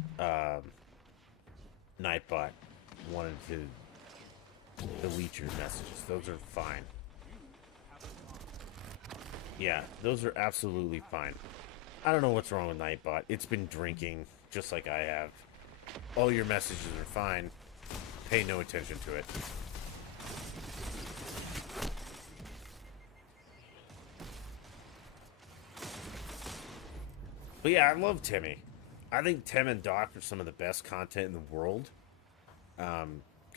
Nightbot wanted to delete your messages. Those are fine. Yeah, those are absolutely fine. I don't know what's wrong with Nightbot. It's been drinking, just like I have. All your messages are fine. Pay no attention to it. But yeah, I love Timmy. I think Tim and Doc are some of the best content in the world. Because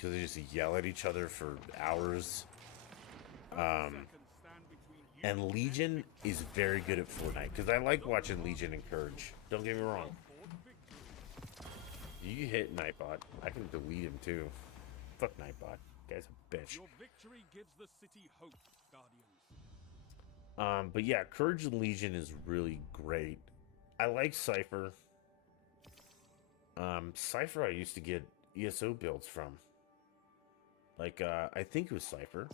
they just yell at each other for hours. Seconds stand between you And Legion is very good at Fortnite. Because I like watching Legion and Courage. Don't get me wrong. and victory. You hit Nightbot. I can delete him too. Fuck Nightbot. Guy's a bitch. Your victory gives the city hope, Guardians. But yeah, Courage and Legion is really great. I like Cypher. Cypher I used to get ESO builds from. Like, I think it was Cypher.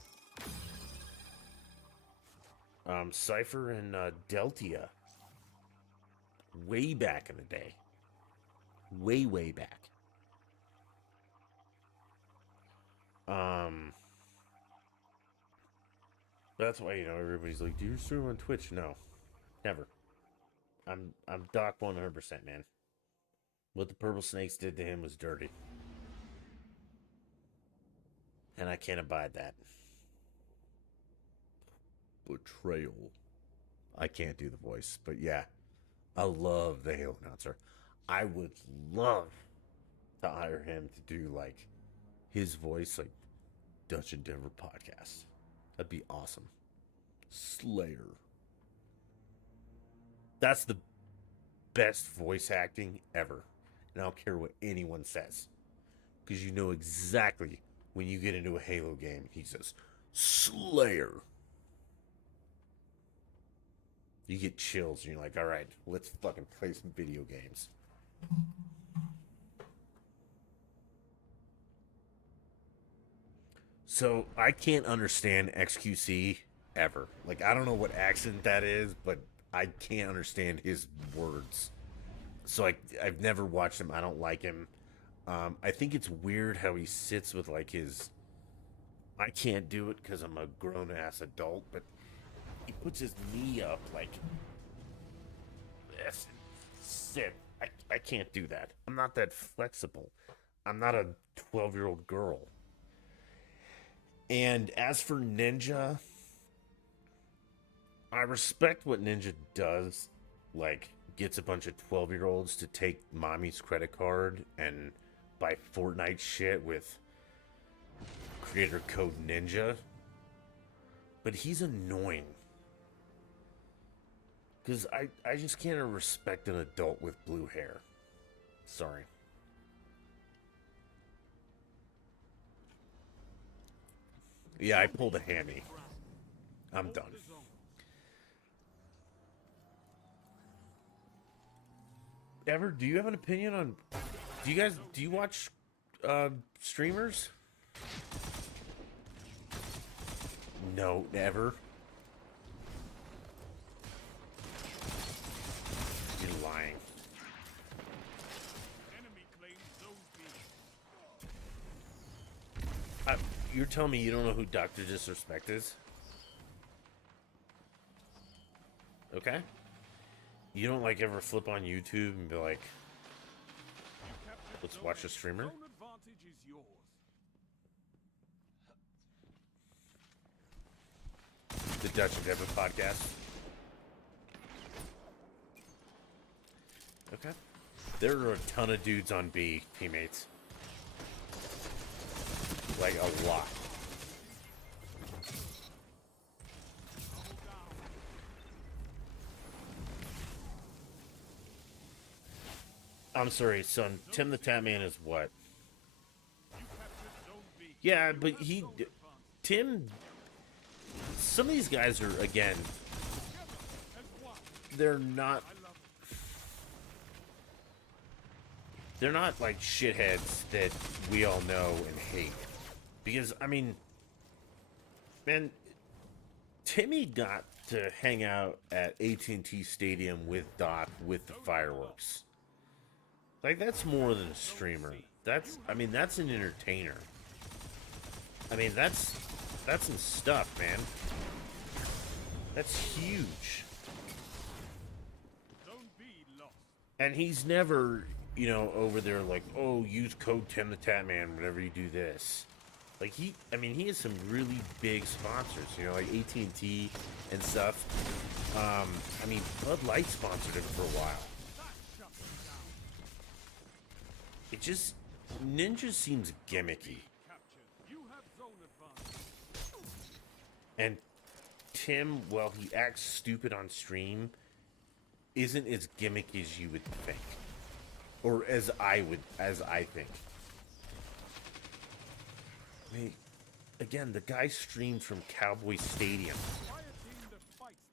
Cypher and Deltia. Way back in the day. Way back. That's why, you know, everybody's like, do you stream on Twitch? No. Never. I'm Doc 100%, man. What the Purple Snakes did to him was dirty. And I can't abide that. Betrayal. I can't do the voice, but yeah. I love the Halo announcer. I would love to hire him to do, like, his voice, like, Dutch and Denver podcast. That'd be awesome. Slayer. That's the best voice acting ever. And I don't care what anyone says. Because you know exactly when you get into a Halo game, he says, Slayer. You get chills and you're like, alright, let's fucking play some video games. So, I can't understand XQC ever. Like, I don't know what accent that is, but I can't understand his words. So, I've never watched him. I don't like him. I think it's weird how he sits with, like, his... I can't do it because I'm a grown-ass adult, but he puts his knee up, like... Yes, sit. I can't do that. I'm not that flexible. I'm not a 12-year-old girl. And as for Ninja, I respect what Ninja does. Like, gets a bunch of 12-year-olds to take mommy's credit card and buy Fortnite shit with creator code Ninja. But he's annoying. Because I just can't respect an adult with blue hair. Sorry. Yeah, I pulled a hammy. I'm done. Ever, do you have an opinion on... Do you watch streamers? No, never. You're lying. Enemy claims Zone B. You're telling me you don't know who Dr. Disrespect is? Okay. You don't like ever flip on YouTube and be like, let's watch a streamer? Zone advantage is yours. The Dutch and Devin podcast. Okay. There are a ton of dudes on B, teammates. Like, a lot. I'm sorry, son. Tim the Tatman is what? Yeah, but Tim... Some of these guys are, again... They're not like shitheads that we all know and hate. Because, I mean... Man, Timmy got to hang out at AT&T Stadium with Doc with the fireworks. Like, that's more than a streamer. That's an entertainer. I mean, that's some stuff, man. That's huge. And he's never, over there like, oh, use code Tim the Tatman whenever you do this. Like, he has some really big sponsors, like AT&T and stuff. Bud Light sponsored him for a while. It just... Ninja seems gimmicky. And Tim, while he acts stupid on stream, isn't as gimmicky as you would think. Or as I think. I mean, again, the guy streamed from Cowboy Stadium.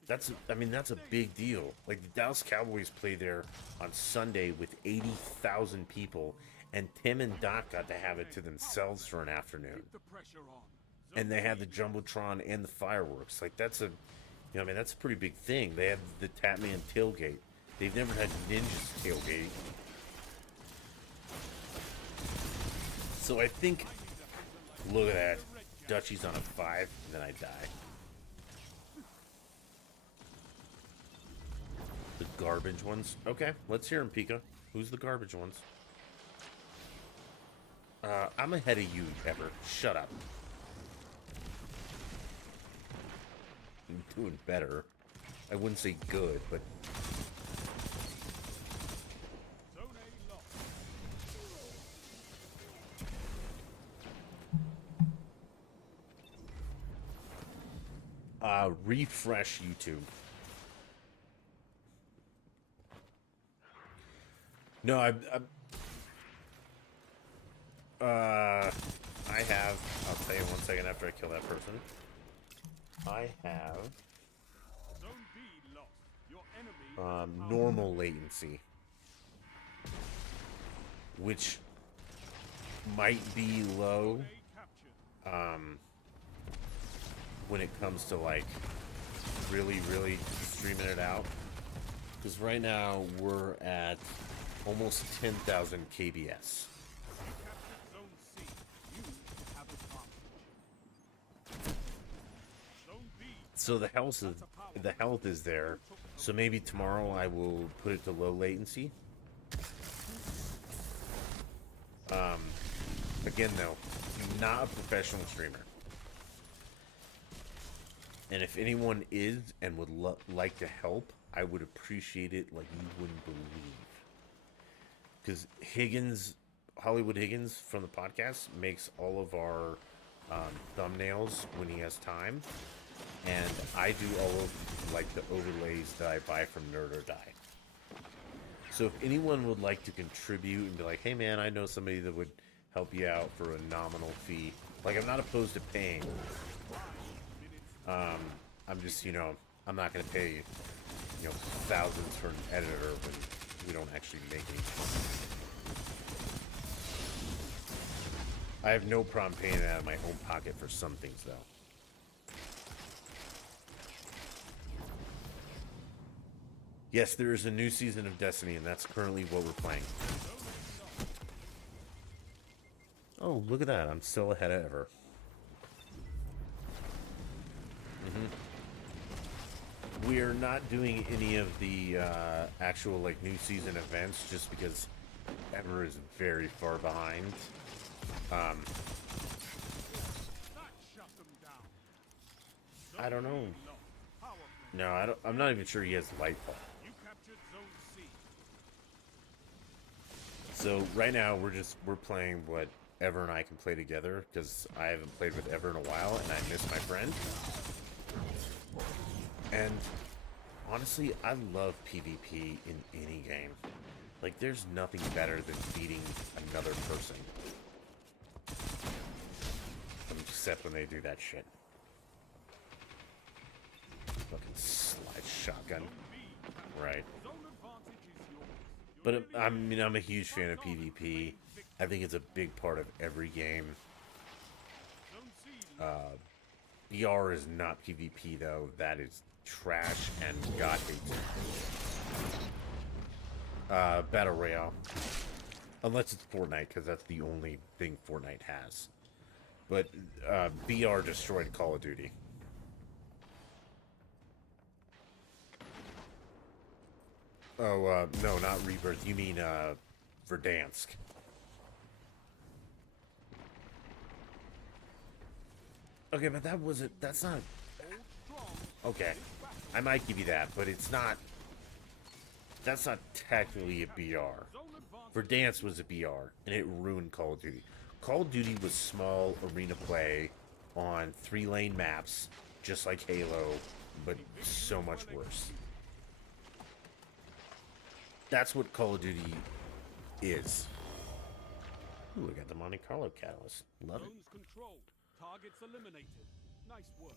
That's a big deal. Like, the Dallas Cowboys play there on Sunday with 80,000 people, and Tim and Doc got to have it to themselves for an afternoon. And they had the Jumbotron and the fireworks. Like, that's a pretty big thing. They had the Tatman tailgate. They've never had Ninja's tailgate. So I think, look at that. Dutchie's on a 5, and then I die. The garbage ones? Okay, let's hear them, Pika. Who's the garbage ones? I'm ahead of you, Pepper. Shut up. I'm doing better. I wouldn't say good, but... refresh YouTube. No, I have, I'll tell you 1 second after I kill that person. I have normal latency, which might be low when it comes to like really streaming it out, because right now we're at almost 10,000 KBS. So the health is there. So maybe tomorrow I will put it to low latency. Again though, not a professional streamer. And if anyone is and would like to help, I would appreciate it like you wouldn't believe. Because Hollywood Higgins from the podcast makes all of our thumbnails when he has time. And I do all of like the overlays that I buy from Nerd or Die. So if anyone would like to contribute and be like, hey man, I know somebody that would help you out for a nominal fee. Like, I'm not opposed to paying. I'm just, I'm not going to pay, thousands for an editor when we don't actually make any money. I have no problem paying it out of my own pocket for some things, though. Yes, there is a new season of Destiny, and that's currently what we're playing. Oh, look at that. I'm still ahead of Ever. We are not doing any of the actual, new season events just because Ever is very far behind. That shut them down. I don't know. Zone lost. Power play. No, I'm not even sure he has Lightfall. You captured Zone C. So right now we're playing what Ever and I can play together because I haven't played with Ever in a while and I miss my friend. And honestly, I love PvP in any game. Like, there's nothing better than beating another person. Except when they do that shit. Fucking slide shotgun. Right. Zone advantage is yours. But I'm a huge fan of PvP. I think it's a big part of every game. Zone C. BR is not PvP though. That is trash and God hates it. Battle Royale. Unless it's Fortnite, because that's the only thing Fortnite has. But BR destroyed Call of Duty. Oh, no, not Rebirth. You mean Verdansk. Okay, but that's not... Okay, I might give you that, but it's not... That's not technically a BR. Verdansk was a BR, and it ruined Call of Duty. Call of Duty was small arena play on 3-lane maps, just like Halo, but so much worse. That's what Call of Duty is. Ooh, I got the Monte Carlo catalyst. Love it. Zones controlled. Targets eliminated. Nice work.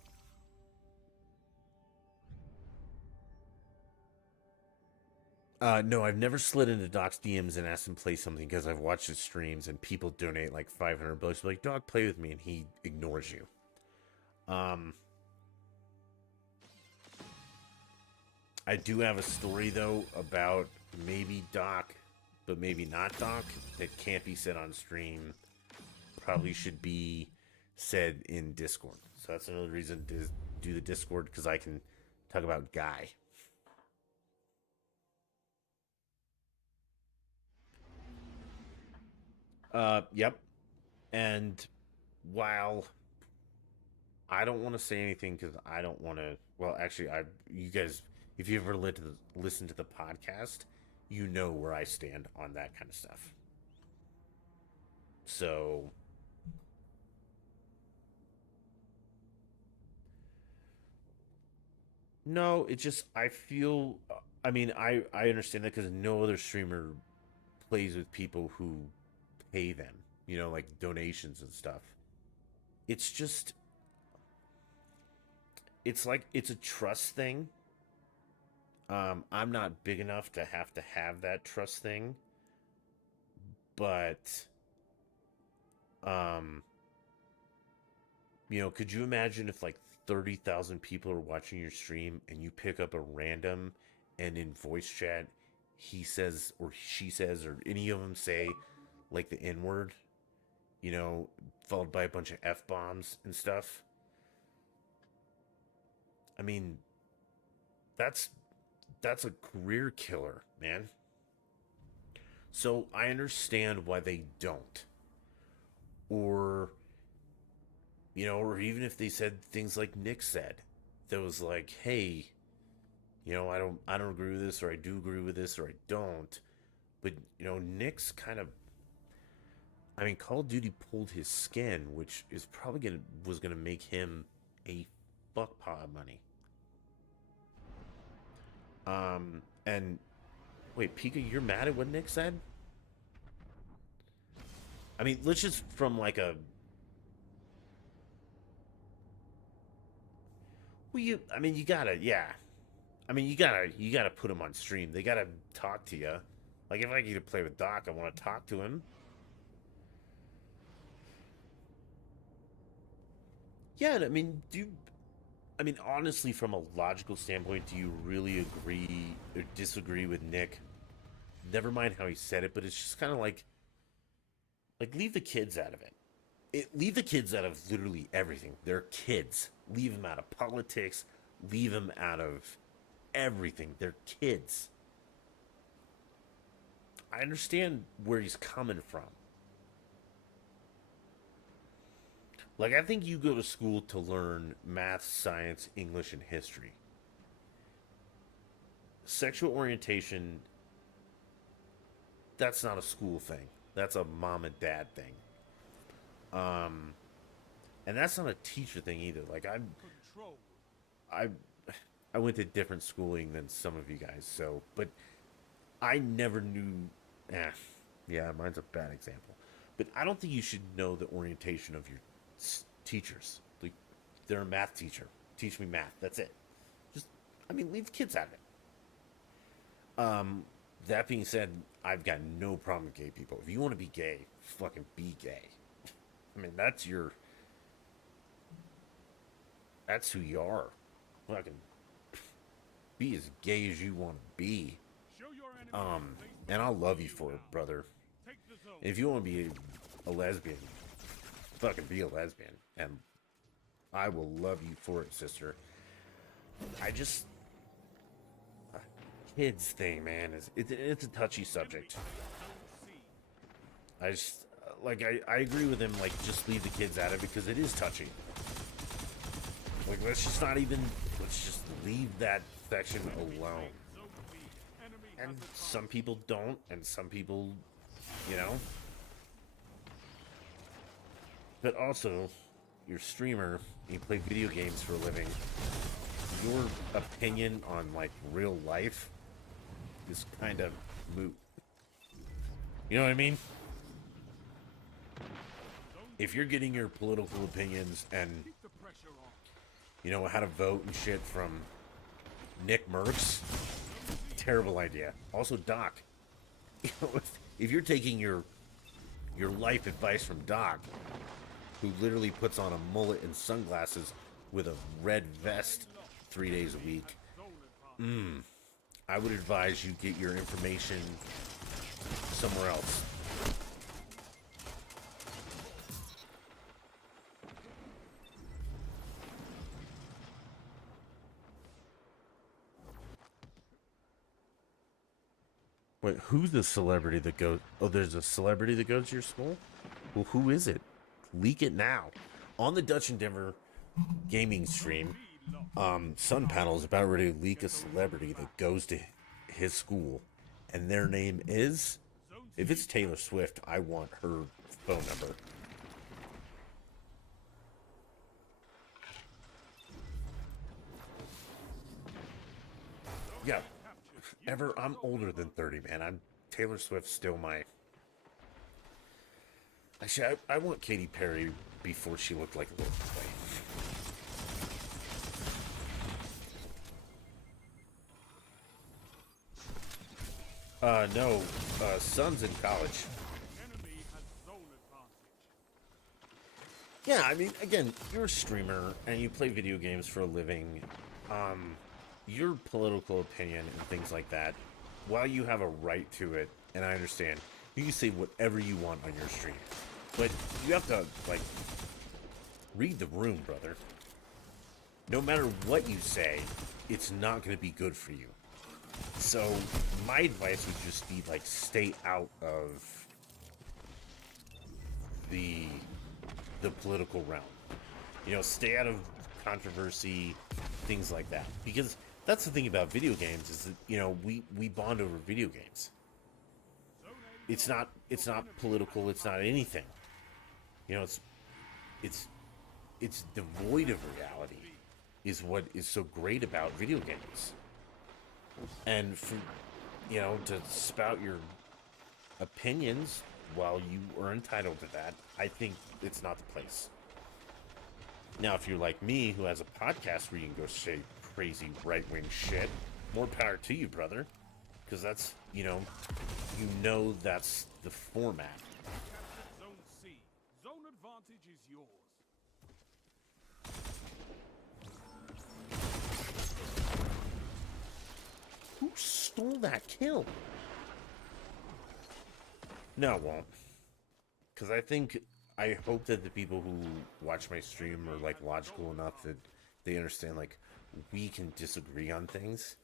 No, I've never slid into Doc's DMs and asked him to play something because I've watched his streams and people donate like $500. Like, Doc, play with me, and he ignores you. I do have a story though about maybe Doc, but maybe not Doc, that can't be said on stream. Probably should be said in Discord. So that's another reason to do the Discord, because I can talk about Guy. Yep. And while I don't want to say anything because I don't want to, well, actually, you guys, if you ever listen to the podcast, you know where I stand on that kind of stuff. So, no, it just, I feel, I mean, I understand that because no other streamer plays with people who pay them, like donations and stuff. It's just, it's like, it's a trust thing. I'm not big enough to have that trust thing, but, could you imagine if like 30,000 people are watching your stream and you pick up a random and in voice chat, he says, or she says, or any of them say like the N-word, followed by a bunch of F-bombs and stuff. I mean, that's a career killer, man. So I understand why they don't. Or, or even if they said things like Nick said, that was like, hey, you know, I don't agree with this, or I do agree with this, or I don't. But you know, Nick's kind of, I mean, Call of Duty pulled his skin, which is probably gonna make him a fuck pot of money. And wait, Pika, you're mad at what Nick said? I mean, let's just from like a, well, I mean, you gotta, yeah. I mean, you gotta put him on stream. They gotta talk to you. Like, if I get to play with Doc, I want to talk to him. Yeah, I mean, I mean, honestly, from a logical standpoint, do you really agree or disagree with Nick? Never mind how he said it, but it's just kind of like leave the kids out of it. Leave the kids out of literally everything. They're kids. Leave them out of politics. Leave them out of everything. They're kids. I understand where he's coming from. Like, I think you go to school to learn math, science, English, and history. Sexual orientation, that's not a school thing. That's a mom and dad thing. And that's not a teacher thing either. Like, Control. I went to different schooling than some of you guys, so, but I never knew, yeah, mine's a bad example. But I don't think you should know the orientation of your teachers. Like, they're a math teacher. Teach me math. That's it. Just, I mean, leave kids out of it. That being said, I've got no problem with gay people. If you want to be gay, fucking be gay. I mean, that's who you are. Fucking be as gay as you want to be. Show your enemy And I'll love you for it, brother. Take the zone. If you want to be a lesbian, fucking be a lesbian, and I will love you for it, sister. I just, kids thing, man, it's a touchy subject. I just, like, I agree with him, like, just leave the kids at it because it is touchy. Like, let's just leave that section alone. And some people don't, and some people, you know. But also, you're a streamer, you play video games for a living. Your opinion on, like, real life is kind of moot. You know what I mean? If you're getting your political opinions and, Keep the pressure on. you know, how to vote and shit from Nick Merckx, terrible idea. Also, Doc, you know, if you're taking your life advice from Doc, who literally puts on a mullet and sunglasses with a red vest 3 days a week, I would advise you get your information somewhere else. Wait, who's the celebrity that goes... Oh, there's a celebrity that goes to your school? Well, who is it? Leak it now. On the Dutch and Denver gaming stream, Sun Panel is about ready to leak a celebrity that goes to his school. And their name is... If it's Taylor Swift, I want her phone number. Yeah. I'm older than 30, man. Taylor Swift's still my... Actually, I want Katy Perry before she looked like a little boy. No, son's in college. Enemy has zone advantage. Yeah, I mean, again, you're a streamer and you play video games for a living. Your political opinion and things like that, while you have a right to it, and I understand, you can say whatever you want on your stream. But you have to, like, read the room, brother. No matter what you say, it's not going to be good for you. So, my advice would just be, like, stay out of the political realm. You know, stay out of controversy. things like that. Because that's the thing about video games is that, you know, we bond over video games. It's not political, it's not anything. You know, it's devoid of reality is what is so great about video games. And for, you know, to spout your opinions, while you are entitled to that, I think it's not the place. Now, if you're like me, who has a podcast where you can go say crazy right-wing shit, more power to you, brother. Because that's, you know that's the format. Capture Zone C. Zone advantage is yours. Who stole that kill? No, it won't. Because I hope that the people who watch my stream are, like, logical enough that they understand, like, we can disagree on things,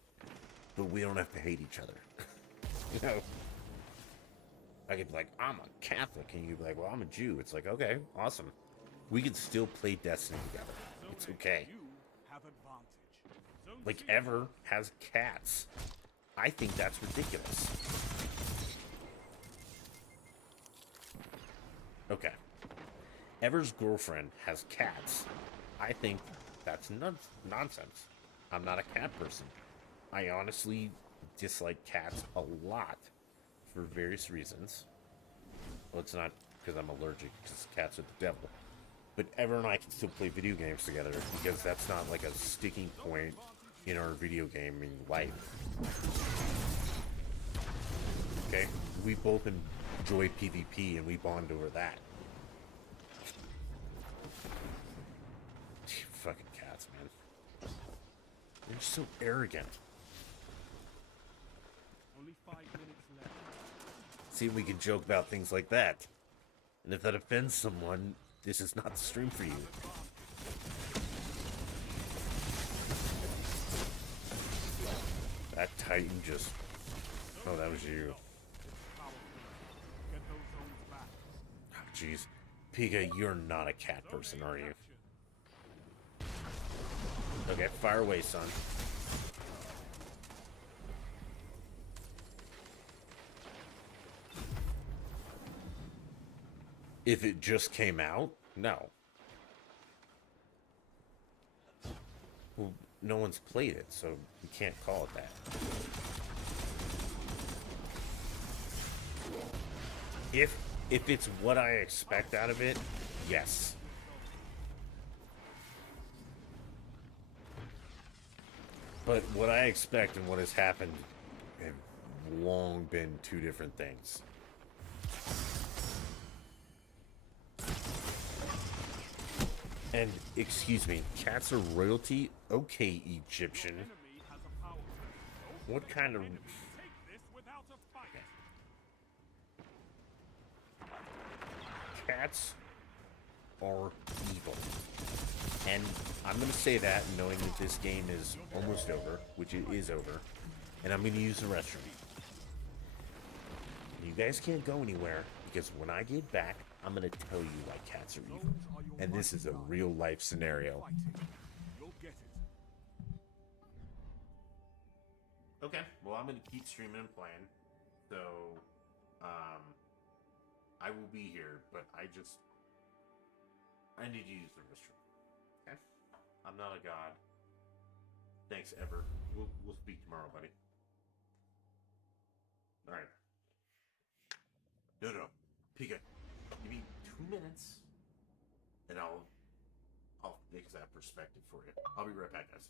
but we don't have to hate each other. You know? I could be like, I'm a Catholic, and you'd be like, well, I'm a Jew. It's like, okay, awesome. We could still play Destiny together. It's okay. You have advantage. Zone Like, C Ever has cats. I think that's ridiculous. Okay. Ever's girlfriend has cats. I think that's nonsense. I'm not a cat person. I honestly dislike cats a lot for various reasons. Well, it's not because I'm allergic, because cats are the devil. But Ever and I can still play video games together because that's not like a sticking point in our video gaming life. Okay? We both enjoy PvP and we bond over that. Fucking cats, man. They're so arrogant. only 5 minutes left. See, we can joke about things like that. And if that offends someone, this is not the stream for you. That Titan just... Oh, that was you. Get those zones back. Oh, jeez. Pika, you're not a cat person, are you? Okay, fire away, son. If it just came out, no. Well, no one's played it, so you can't call it that. If it's what I expect out of it, yes. But what I expect and what has happened have long been two different things. And, excuse me, cats are royalty? Okay, Egyptian. Enemy has a power. What kind of... Take this without a fight. Cats are evil. And I'm going to say that knowing that this game is almost over, which it is over, and I'm going to use the restroom. You guys can't go anywhere, because when I get back, I'm going to tell you why cats are evil. And this is a real-life scenario. Fighting. You'll get it. Okay, well, I'm going to keep streaming and playing. So, I will be here, but I need to use the restroom. Okay? I'm not a god. Thanks, Ever. We'll speak tomorrow, buddy. Alright. No. Pika, give me 2 minutes, and I'll fix that perspective for you. I'll be right back, guys.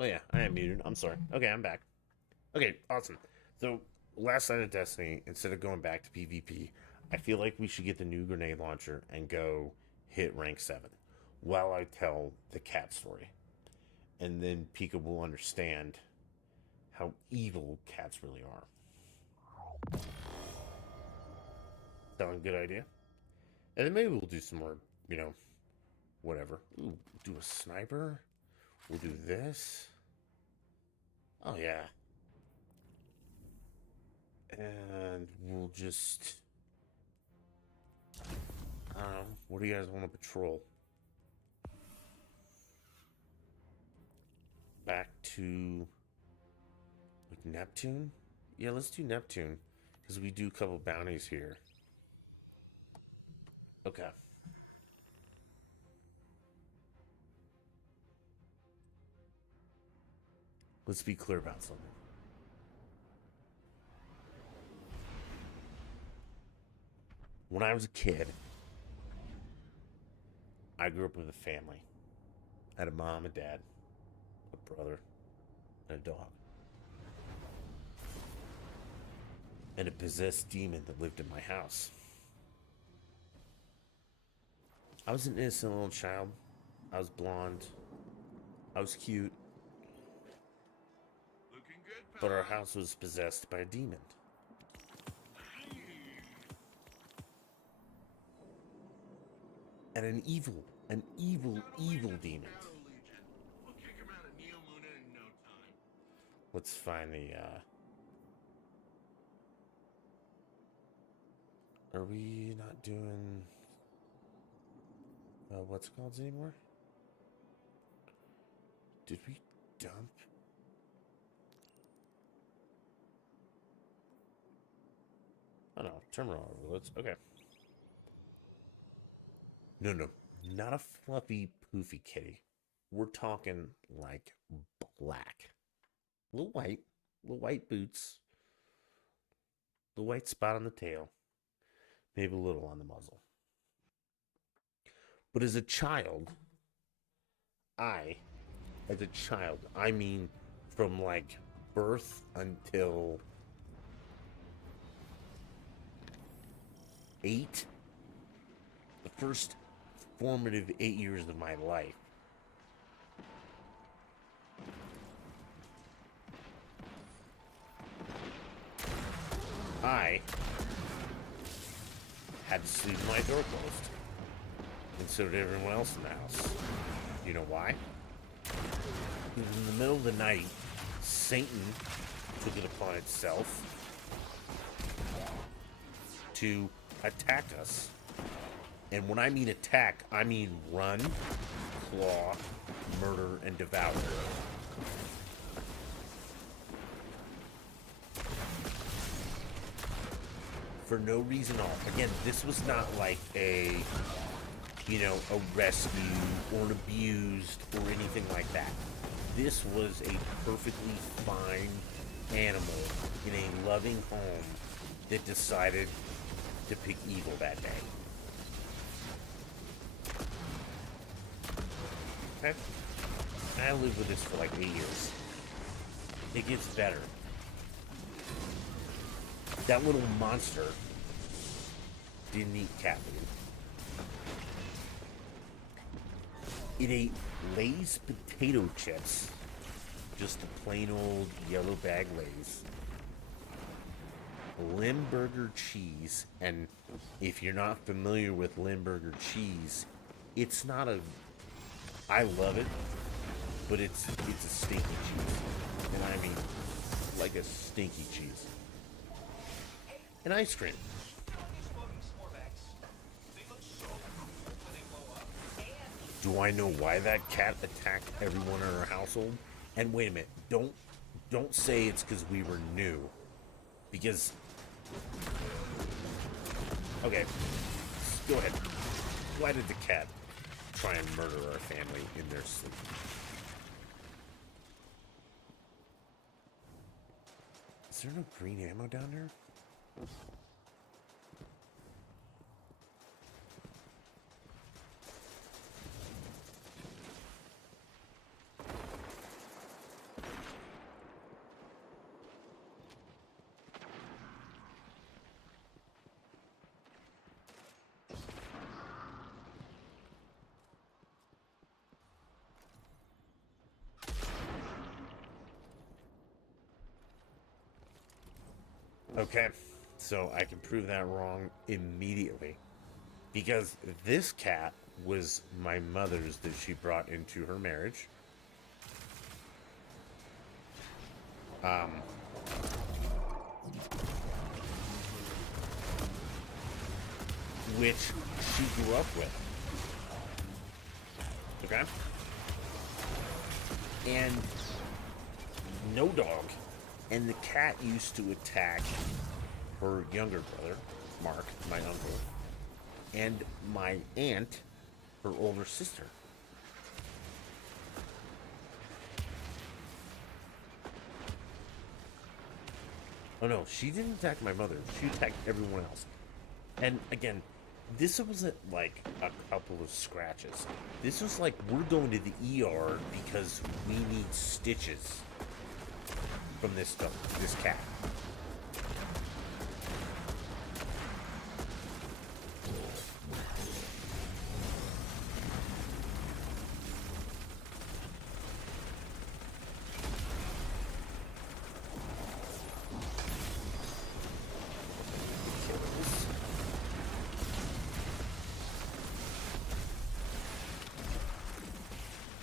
Oh yeah, I am muted. I'm sorry. Okay, I'm back. Okay, awesome. So last night of Destiny, instead of going back to PvP, I feel like we should get the new grenade launcher and go hit rank 7 while I tell the cat story. And then Pika will understand how evil cats really are. Sound a good idea? And then maybe we'll do some more, whatever. Ooh, do a sniper. We'll do this. Oh, yeah. And we'll just... I don't know. What do you guys want to patrol? Back to... like Neptune? Yeah, let's do Neptune. Because we do a couple bounties here. Okay. Let's be clear about something. When I was a kid, I grew up with a family. I had a mom, a dad, a brother, and a dog. And a possessed demon that lived in my house. I was an innocent little child. I was blonde. I was cute. Looking good, But our pal. house was possessed by a demon. And an evil demon. We'll kick him out of Neomuna in no time. Let's find the, Are we not doing, what's it called anymore? Did we dump? Oh no, terminal overloads. Okay. No, not a fluffy, poofy kitty. We're talking like black. Little white boots, the white spot on the tail, maybe a little on the muzzle. But as a child, I mean from like birth until 8, the first formative 8 years of my life, I had to sleep with my door closed. And so did everyone else in the house. You know why? Because in the middle of the night, Satan took it upon itself to attack us. And when I mean attack, I mean run, claw, murder, and devour. For no reason at all. Again, this was not like a rescue or an abused or anything like that. This was a perfectly fine animal in a loving home that decided to pick evil that day. Okay? I lived with this for like 8 years. It gets better. That little monster didn't eat cat food. It ate Lay's potato chips. Just the plain old yellow bag Lay's. Limburger cheese. And if you're not familiar with Limburger cheese, it's not a... I love it, but it's a stinky cheese. And I mean, like a stinky cheese. And ice cream. Do I know why that cat attacked everyone in our household? And wait a minute, don't say it's because we were new. Because... Okay, go ahead. Why did the cat try and murder our family in their sleep? Is there no green ammo down there? Okay, so I can prove that wrong immediately. Because this cat was my mother's that she brought into her marriage. Which she grew up with. Okay? And no dog. And the cat used to attack her younger brother, Mark, my uncle, and my aunt, her older sister. Oh no, she didn't attack my mother. She attacked everyone else. And again, this wasn't like a couple of scratches. This was like, we're going to the ER because we need stitches from this dog, this cat.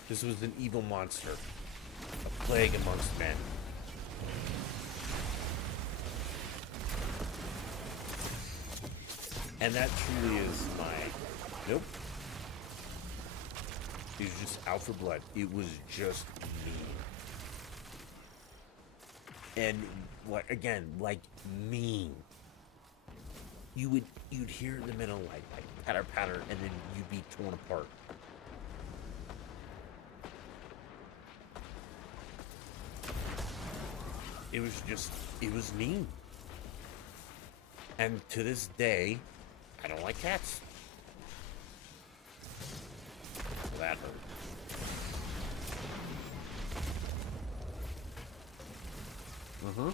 This was an evil monster, a plague amongst men. And that truly is my... Nope. He was just out for blood. It was just mean. And, like, again, like, mean. You'd hear them in a like patter patter, and then you'd be torn apart. It was mean. And to this day, I don't like cats. Well, that hurt.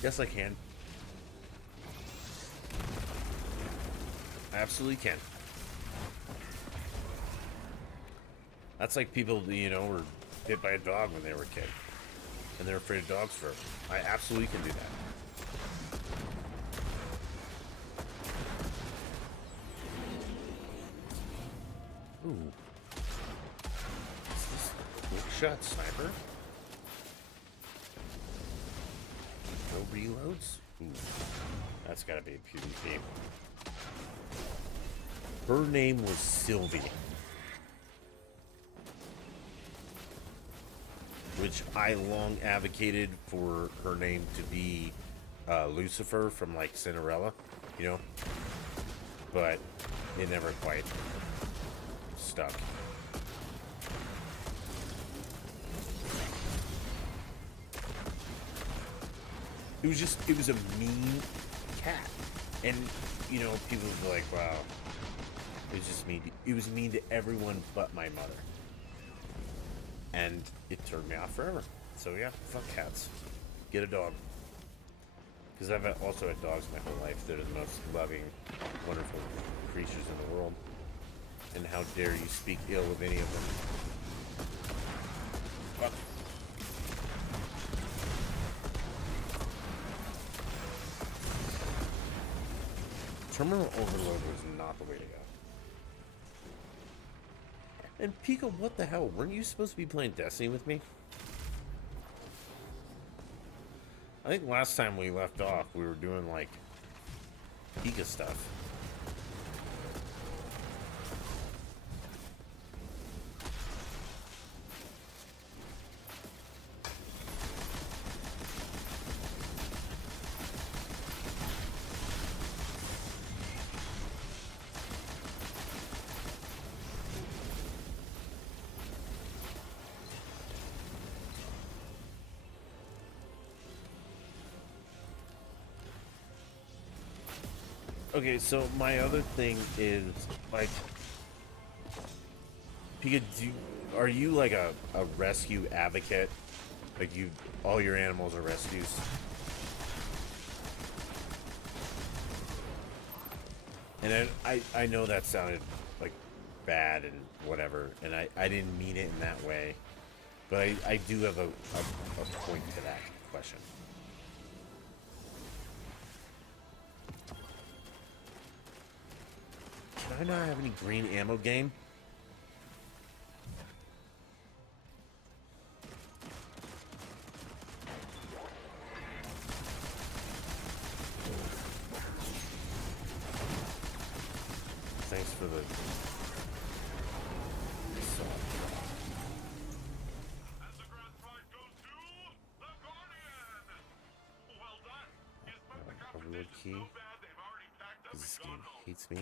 Yes, I can. I absolutely can. That's like people, you know, were bit by a dog when they were a kid. And they're afraid of dogs forever. I absolutely can do that. Ooh. What's this? Quick shot sniper. No reloads? Ooh. That's gotta be a PvP. Her name was Sylvie. Which I long advocated for her name to be Lucifer from, like, Cinderella, you know? But it never quite stuck. It was a mean cat. And, you know, people would be like, wow, it was just mean. It was mean to everyone but my mother. And it turned me off forever. So yeah, fuck cats. Get a dog. Because I've also had dogs my whole life. They're the most loving, wonderful creatures in the world. And how dare you speak ill of any of them. Fuck. Terminal overload was not the way to go. And Pico, what the hell? Weren't you supposed to be playing Destiny with me? I think last time we left off, we were doing, like, Pika stuff. Okay, so my other thing is, like, Pika, are you like a rescue advocate? Like, all your animals are rescues? And I know that sounded like bad and whatever, and I didn't mean it in that way, but I do have a point to that question. I not have any green ammo, game? Thanks for the... And the grand prize goes to the Guardian. Well done. You spoke the Overload competition key. so bad they've already packed up This and game gone home. hates me.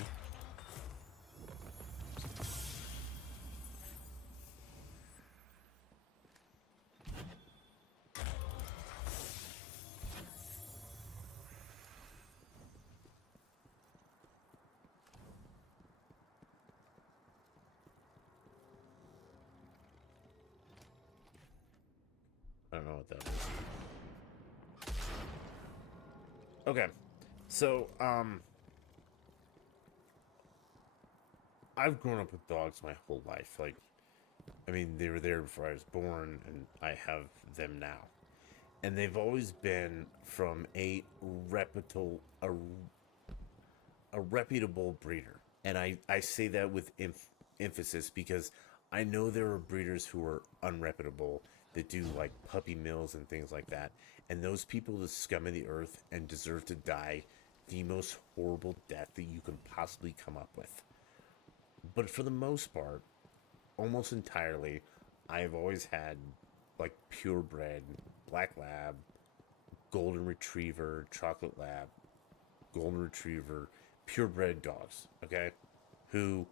I don't know what that is. Okay. So, I've grown up with dogs my whole life. Like, I mean, they were there before I was born, and I have them now. And they've always been from a reputable breeder. And I say that with emphasis because I know there are breeders who are unreputable that do like puppy mills and things like that. And those people are the scum of the earth and deserve to die the most horrible death that you can possibly come up with. But for the most part, almost entirely, I've always had like purebred, black lab, golden retriever, chocolate lab, golden retriever, purebred dogs, okay? Who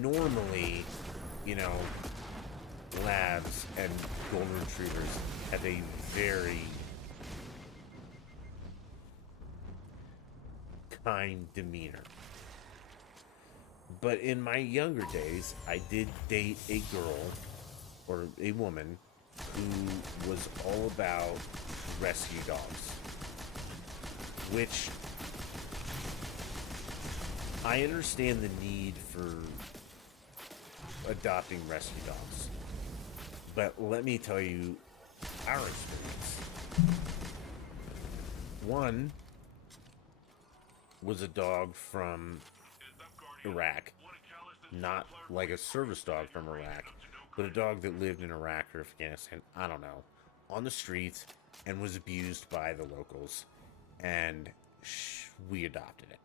normally, you know, labs and golden retrievers have a very kind demeanor. But in my younger days, I did date a girl or a woman who was all about rescue dogs, which I understand the need for adopting rescue dogs. But let me tell you our experience. One was a dog from Iraq, not like a service dog from Iraq, but a dog that lived in Iraq or Afghanistan, I don't know, on the streets and was abused by the locals, and we adopted it.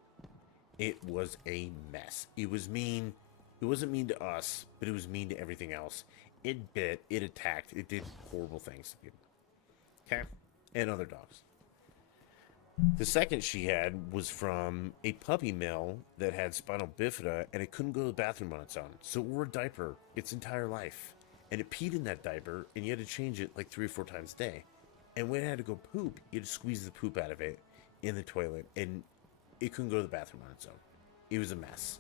It was a mess. It was mean. It wasn't mean to us, but it was mean to everything else. It bit, it attacked, it did horrible things to people. Okay? And other dogs. The second she had was from a puppy mill that had spinal bifida, and it couldn't go to the bathroom on its own. So it wore a diaper its entire life. And it peed in that diaper, and you had to change it like 3 or 4 times a day. And when it had to go poop, you had to squeeze the poop out of it in the toilet, and it couldn't go to the bathroom on its own. It was a mess.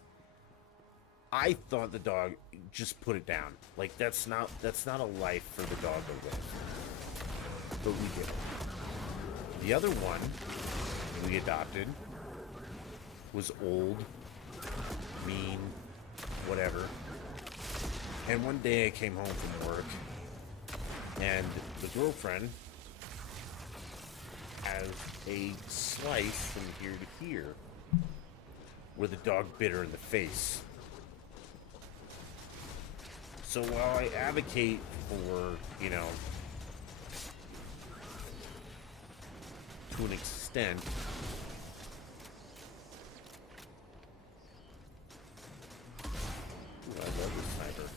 I thought the dog just put it down. Like, that's not a life for the dog to live. But we did. The other one we adopted was old, mean, whatever. And one day I came home from work, and the girlfriend has a slice from here to here where the dog bit her in the face. So while I advocate for, you know, to an extent, ooh, I love this sniper.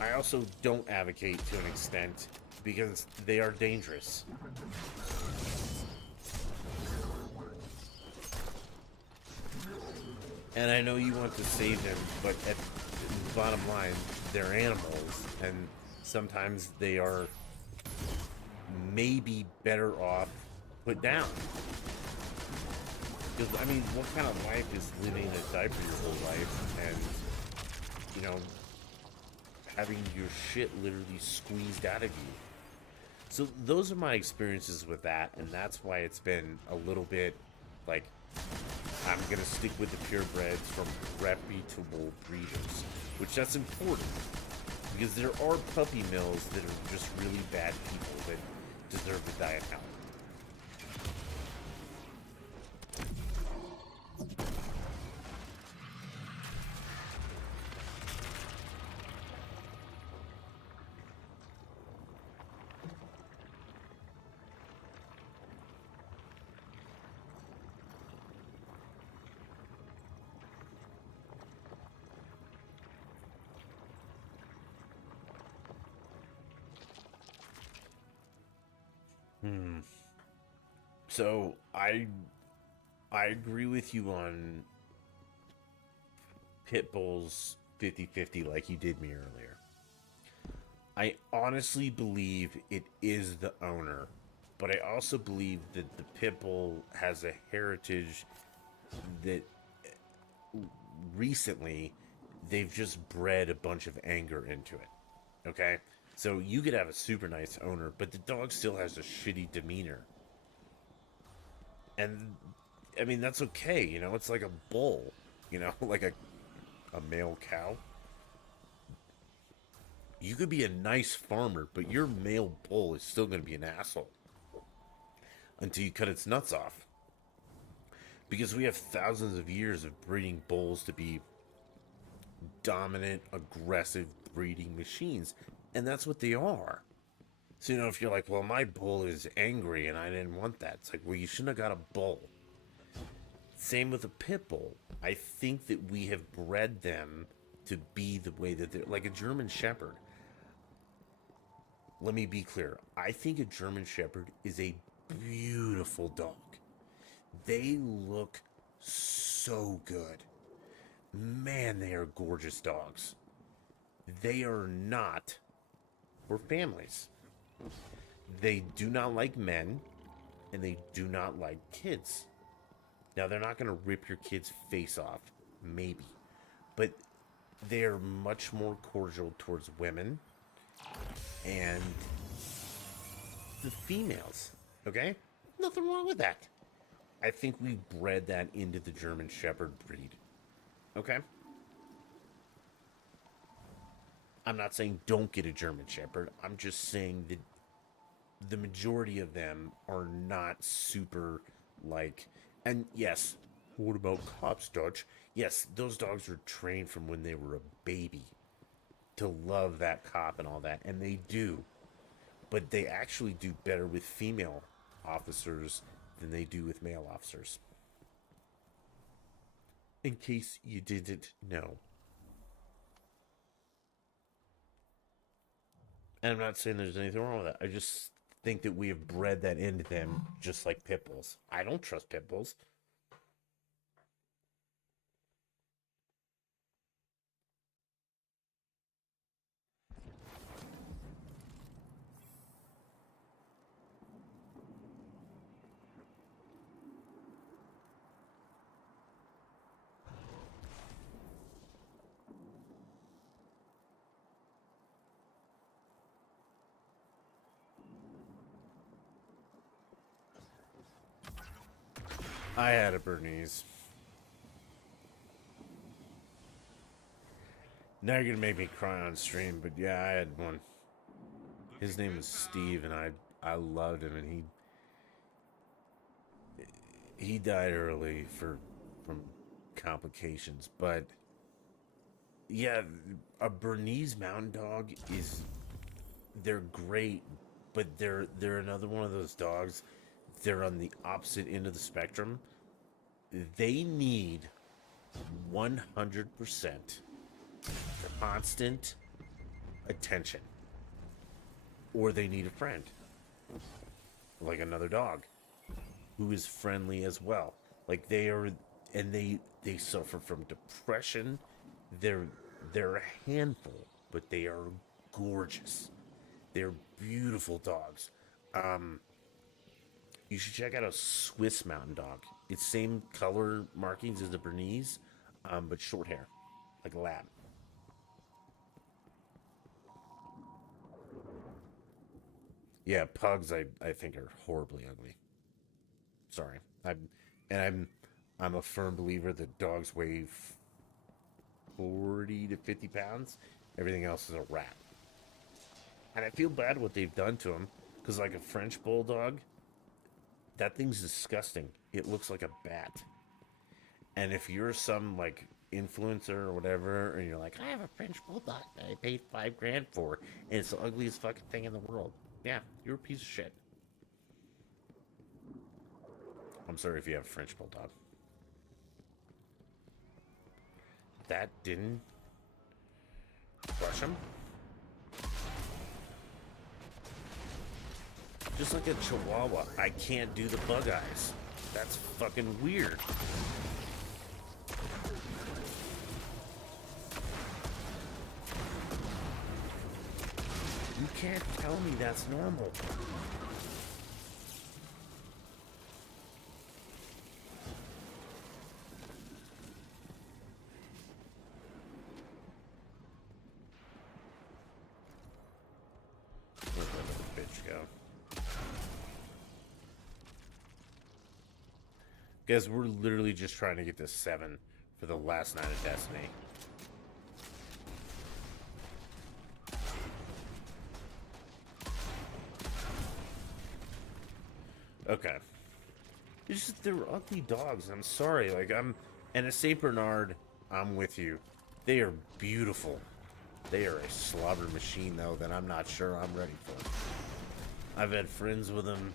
I also don't advocate to an extent because they are dangerous. And I know you want to save them, but at the bottom line, they're animals, and sometimes they are maybe better off put down. Because, I mean, what kind of life is living in a diaper your whole life and, you know, having your shit literally squeezed out of you? So those are my experiences with that, and that's why it's been a little bit like, I'm going to stick with the purebreds from reputable breeders, which that's important, because there are puppy mills that are just really bad people that deserve to die in hell. So I agree with you on pit bulls 50-50 like you did me earlier. I honestly believe it is the owner, but I also believe that the pit bull has a heritage that recently they've just bred a bunch of anger into it. Okay? So you could have a super nice owner, but the dog still has a shitty demeanor. And I mean, that's okay, you know, it's like a bull, you know, like a male cow. You could be a nice farmer, but your male bull is still going to be an asshole until you cut its nuts off. Because we have thousands of years of breeding bulls to be dominant, aggressive breeding machines, and that's what they are. So, you know, if you're like, well, my bull is angry and I didn't want that, it's like, well, you shouldn't have got a bull. Same with a pit bull. I think that we have bred them to be the way that they're like a German Shepherd. Let me be clear. I think a German Shepherd is a beautiful dog. They look so good. Man, they are gorgeous dogs. They are not for families. They do not like men, and they do not like kids. Now, they're not going to rip your kid's face off, maybe. But they're much more cordial towards women and the females, okay? Nothing wrong with that. I think we bred that into the German Shepherd breed, okay? I'm not saying don't get a German Shepherd. I'm just saying that the majority of them are not super, like... And yes, what about cops, Dutch? Yes, those dogs were trained from when they were a baby to love that cop and all that, and they do. But they actually do better with female officers than they do with male officers. In case you didn't know. And I'm not saying there's anything wrong with that. I just think that we have bred that into them just like pit bulls. I don't trust pit bulls. I had a Bernese. Now you're gonna make me cry on stream, but yeah, I had one. His name was Steve, and I loved him, and he died early from complications. But yeah, a Bernese Mountain Dog they're great, but they're another one of those dogs. They're on the opposite end of the spectrum. They need 100% constant attention, or they need a friend, like another dog who is friendly as well. Like they are, and they suffer from depression. They're a handful, but they are gorgeous. They're beautiful dogs. You should check out a Swiss Mountain Dog. It's same color markings as the Bernese, but short hair, like a lab. Yeah, pugs I think are horribly ugly. Sorry. I'm a firm believer that dogs weigh 40 to 50 pounds. Everything else is a rat. And I feel bad what they've done to them, because like a French bulldog, that thing's disgusting. It looks like a bat. And if you're some like influencer or whatever, and you're like, I have a French bulldog that I paid $5,000 for, and it's the ugliest fucking thing in the world. Yeah, you're a piece of shit. I'm sorry if you have a French bulldog. That didn't crush him. Just like a Chihuahua, I can't do the bug eyes. That's fucking weird. You can't tell me that's normal. Where'd that little bitch go? Guys, we're literally just trying to get to 7 for the last night of Destiny. Okay. It's just, they're ugly dogs. I'm sorry. Like, and a Saint Bernard, I'm with you. They are beautiful. They are a slobber machine, though, that I'm not sure I'm ready for. I've had friends with them,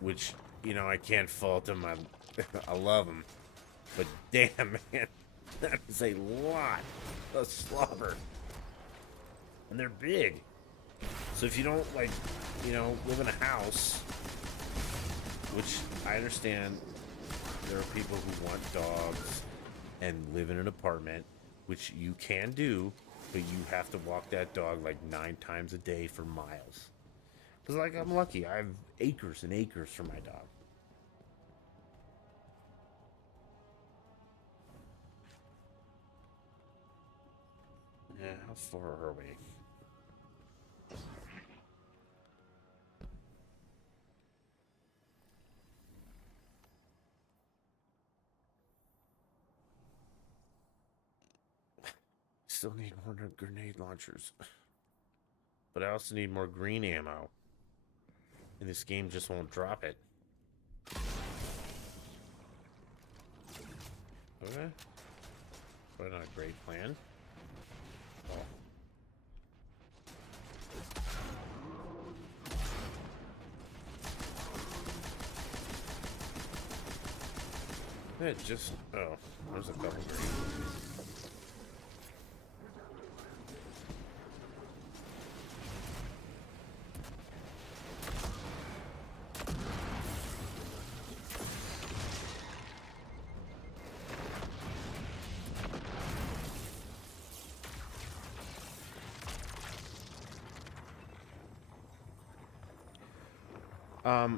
which, you know, I can't fault them. I love them. But damn, man, that is a lot of slobber. And they're big. So if you don't, like, you know, live in a house, which I understand there are people who want dogs and live in an apartment, which you can do, but you have to walk that dog like 9 times a day for miles. Because, like, I'm lucky. I have acres and acres for my dog. Yeah, how far are we? Still need more grenade launchers. But I also need more green ammo. And this game just won't drop it. Okay. Probably not a great plan. Oh. Yeah, just... Oh, there's a couple green.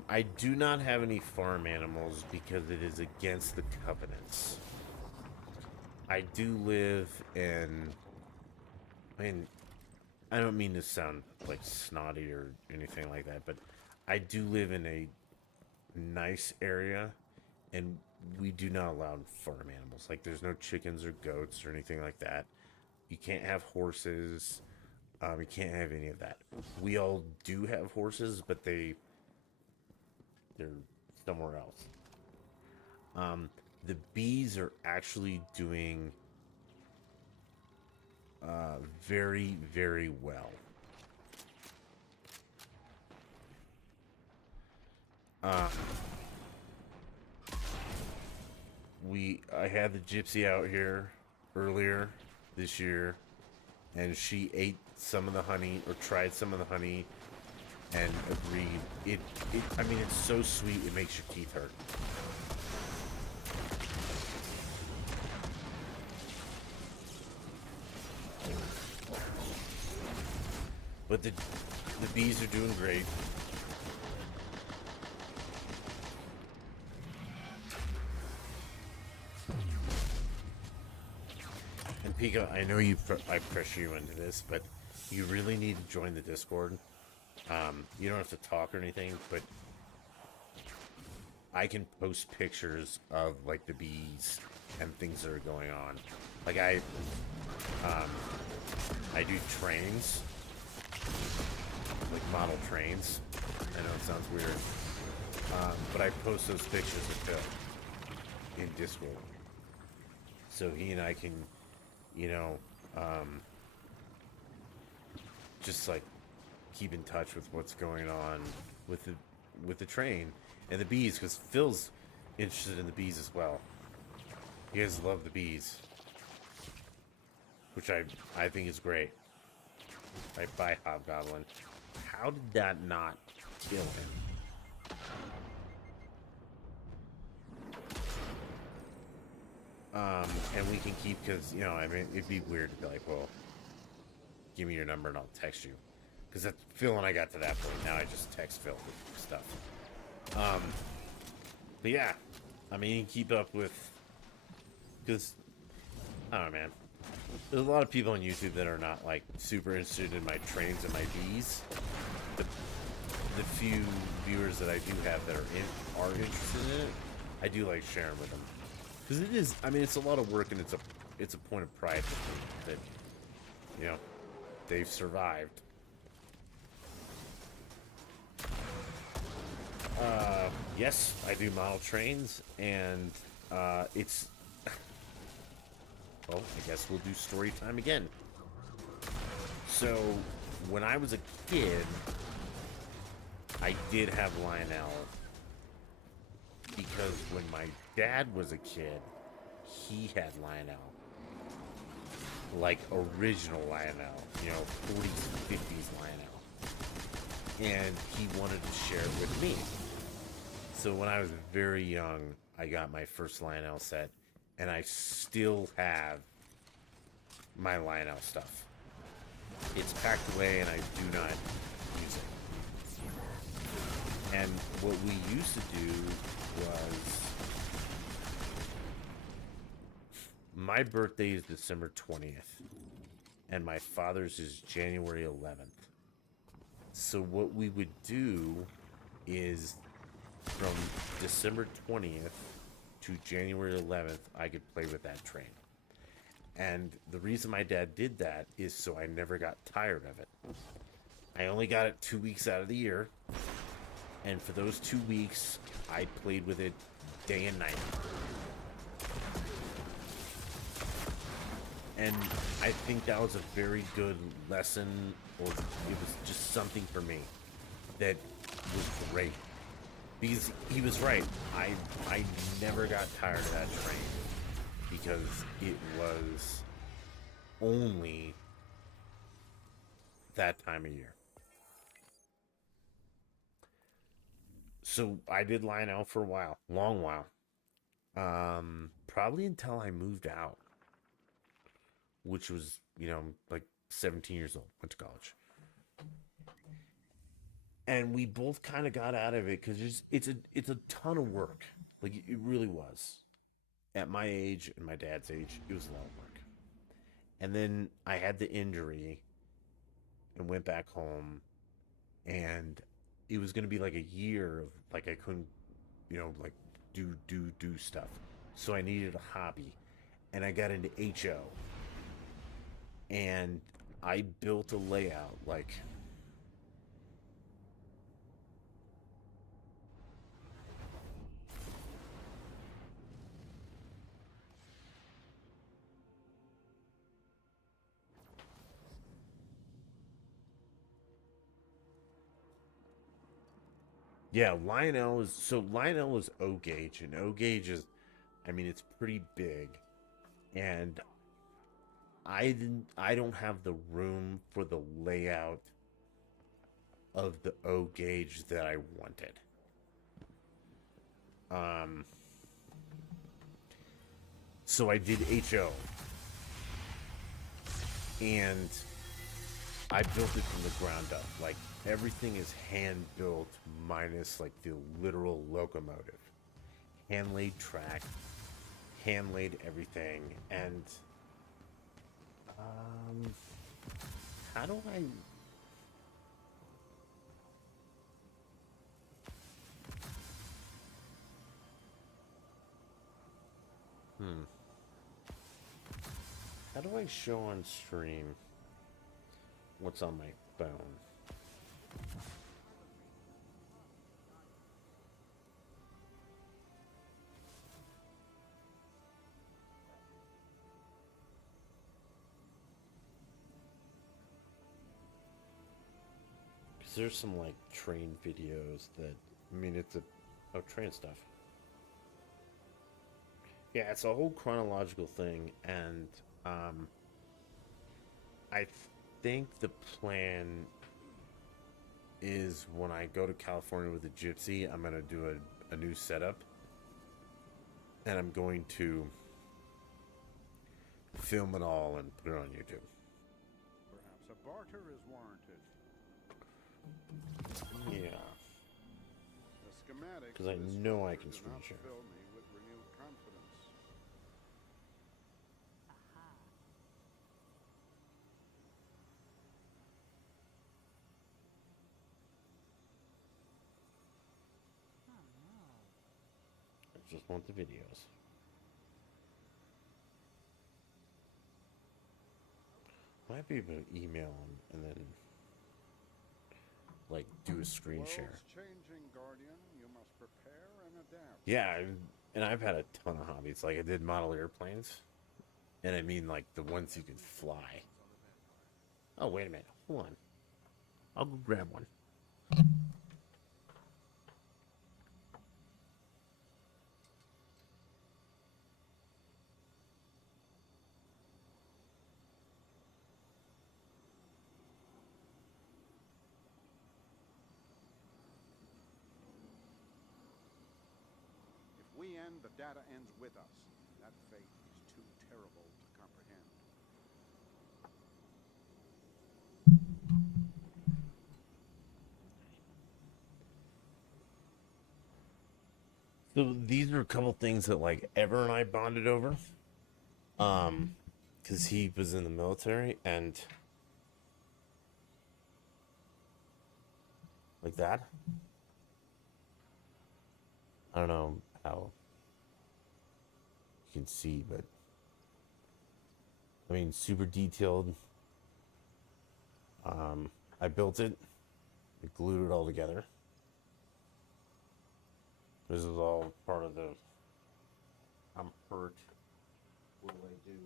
I do not have any farm animals because it is against the covenants. I do live in... I mean, I don't mean to sound like snotty or anything like that, but I do live in a nice area, and we do not allow farm animals. Like, there's no chickens or goats or anything like that. You can't have horses. You can't have any of that. We all do have horses, but they're somewhere else. The bees are actually doing very, very well. I had the gypsy out here earlier this year, and she ate some of the honey, or tried some of the honey, and agreed. I mean, it's so sweet, it makes your teeth hurt. But the bees are doing great. And Pika, I know I pressure you into this, but you really need to join the Discord. You don't have to talk or anything, but I can post pictures of, like, the bees and things that are going on. Like, I do trains, like model trains. I know it sounds weird, but I post those pictures of Phil in Discord, so he and I can, you know, just like keep in touch with what's going on with the train and the bees, because Phil's interested in the bees as well. You guys love the bees, which I think is great. right by Hobgoblin. How did that not kill him? And we can keep, because, you know, I mean, it'd be weird to be like, well, give me your number and I'll text you. Because that's Phil and I got to that point. Now I just text Phil with stuff. But yeah, I mean, keep up with, because, I don't know, man. There's a lot of people on YouTube that are not, like, super interested in my trains and my bees. The few viewers that I do have that are interested in it, I do like sharing with them. Because it is, I mean, it's a lot of work, and it's a point of pride that, you know, they've survived. Yes, I do model trains, and it's, well, I guess we'll do story time again. So, when I was a kid, I did have Lionel, because when my dad was a kid, he had Lionel. Like original Lionel, you know, 40s, 50s Lionel. And he wanted to share it with me. So when I was very young, I got my first Lionel set, and I still have my Lionel stuff. It's packed away, and I do not use it. And what we used to do was, my birthday is December 20th, and my father's is January 11th. So what we would do is, from December 20th to January 11th, I could play with that train. And the reason my dad did that is so I never got tired of it. I only got it 2 weeks out of the year, and for those 2 weeks, I played with it day and night. And I think that was a very good lesson, or it was just something for me that was great. Because he was right. I never got tired of that train, because it was only that time of year. So I did Lionel for a while, long while. Probably until I moved out, which was, you know, like 17 years old, went to college. And we both kind of got out of it because it's a ton of work. Like, it really was. At my age and my dad's age, it was a lot of work. And then I had the injury and went back home, and it was going to be like a year of, like, I couldn't, you know, like, do stuff. So I needed a hobby, and I got into HO. And I built a layout, like, yeah, Lionel is O gauge, and O gauge is, I mean, it's pretty big, and I don't have the room for the layout of the O gauge that I wanted. So I did HO, and I built it from the ground up. Like, everything is hand built, minus like the literal locomotive. Hand laid track, hand laid everything, and how do I? How do I show on stream what's on my phone? Because there's some, like, train videos that, I mean, it's train stuff. Yeah, it's a whole chronological thing, and I think the plan is when I go to California with the Gypsy, I'm gonna do a new setup, and I'm going to film it all and put it on YouTube. Perhaps a barter is warranted. Yeah, The schematics 'Cause I of this know I structure can do screen not share. fill me with renewed confidence. I just want the videos. Might be able to email them and then like do a screen share. World's changing, Guardian. You must prepare and adapt. Yeah, and I've had a ton of hobbies. Like I did model airplanes, and I mean like the ones you can fly. Oh wait a minute, hold on. I'll go grab one. If we end, the data ends with us. That fate is too terrible to comprehend. So these are a couple things that like Ever and I bonded over. Because he was in the military and like that. I don't know how you can see, but I mean, super detailed. I built it, I glued it all together. This is all part of the I'm hurt. What do I do?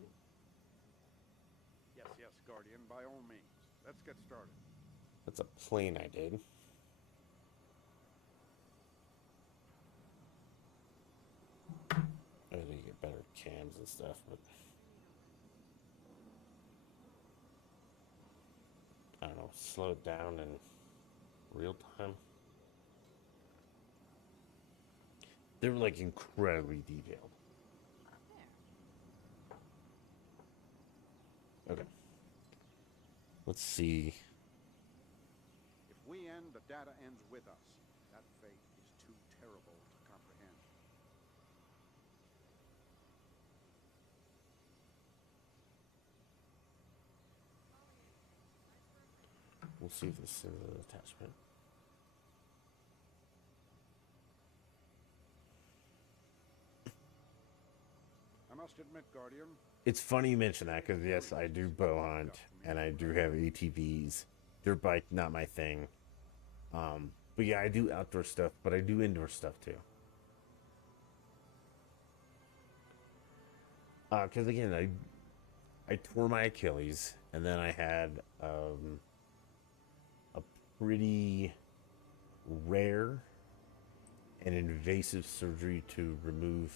Yes, yes, Guardian, by all means. Let's get started. That's a plane I did. I need to get better cams and stuff, but I don't know, slow it down in real time. They were like incredibly detailed. Okay. Let's see. If we end, the data ends with us. That fate is too terrible to comprehend. We'll see if this is an attachment. I must admit, Guardian, It's funny you mention that because yes, I do bow hunt and I do have ATVs. Dirt bike, not my thing. But yeah, I do outdoor stuff, but I do indoor stuff too. Because again, I tore my Achilles and then I had a pretty rare and invasive surgery to remove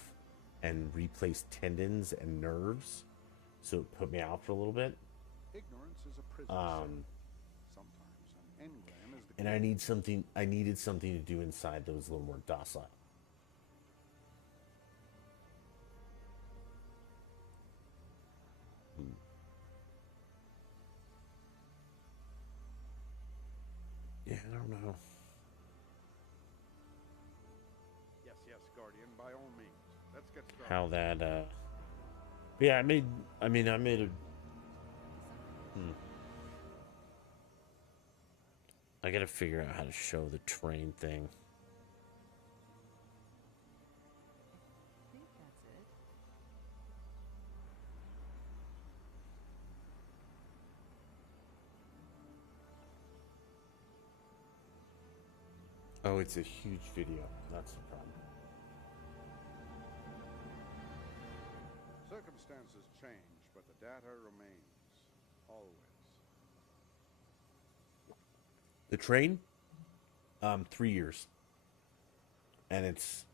and replace tendons and nerves, so it put me out for a little bit. ignorance is a prison cell. Sometimes an engram is the And I needed something to do inside that was a little more docile. Yeah, I don't know. Yes, yes, Guardian, by all means. Let's get started. How that yeah, I made a I gotta figure out how to show the train thing. I think that's it. Oh, it's a huge video. That's the problem. Circumstances change, but the data remains. Always. The train? 3 years. And it's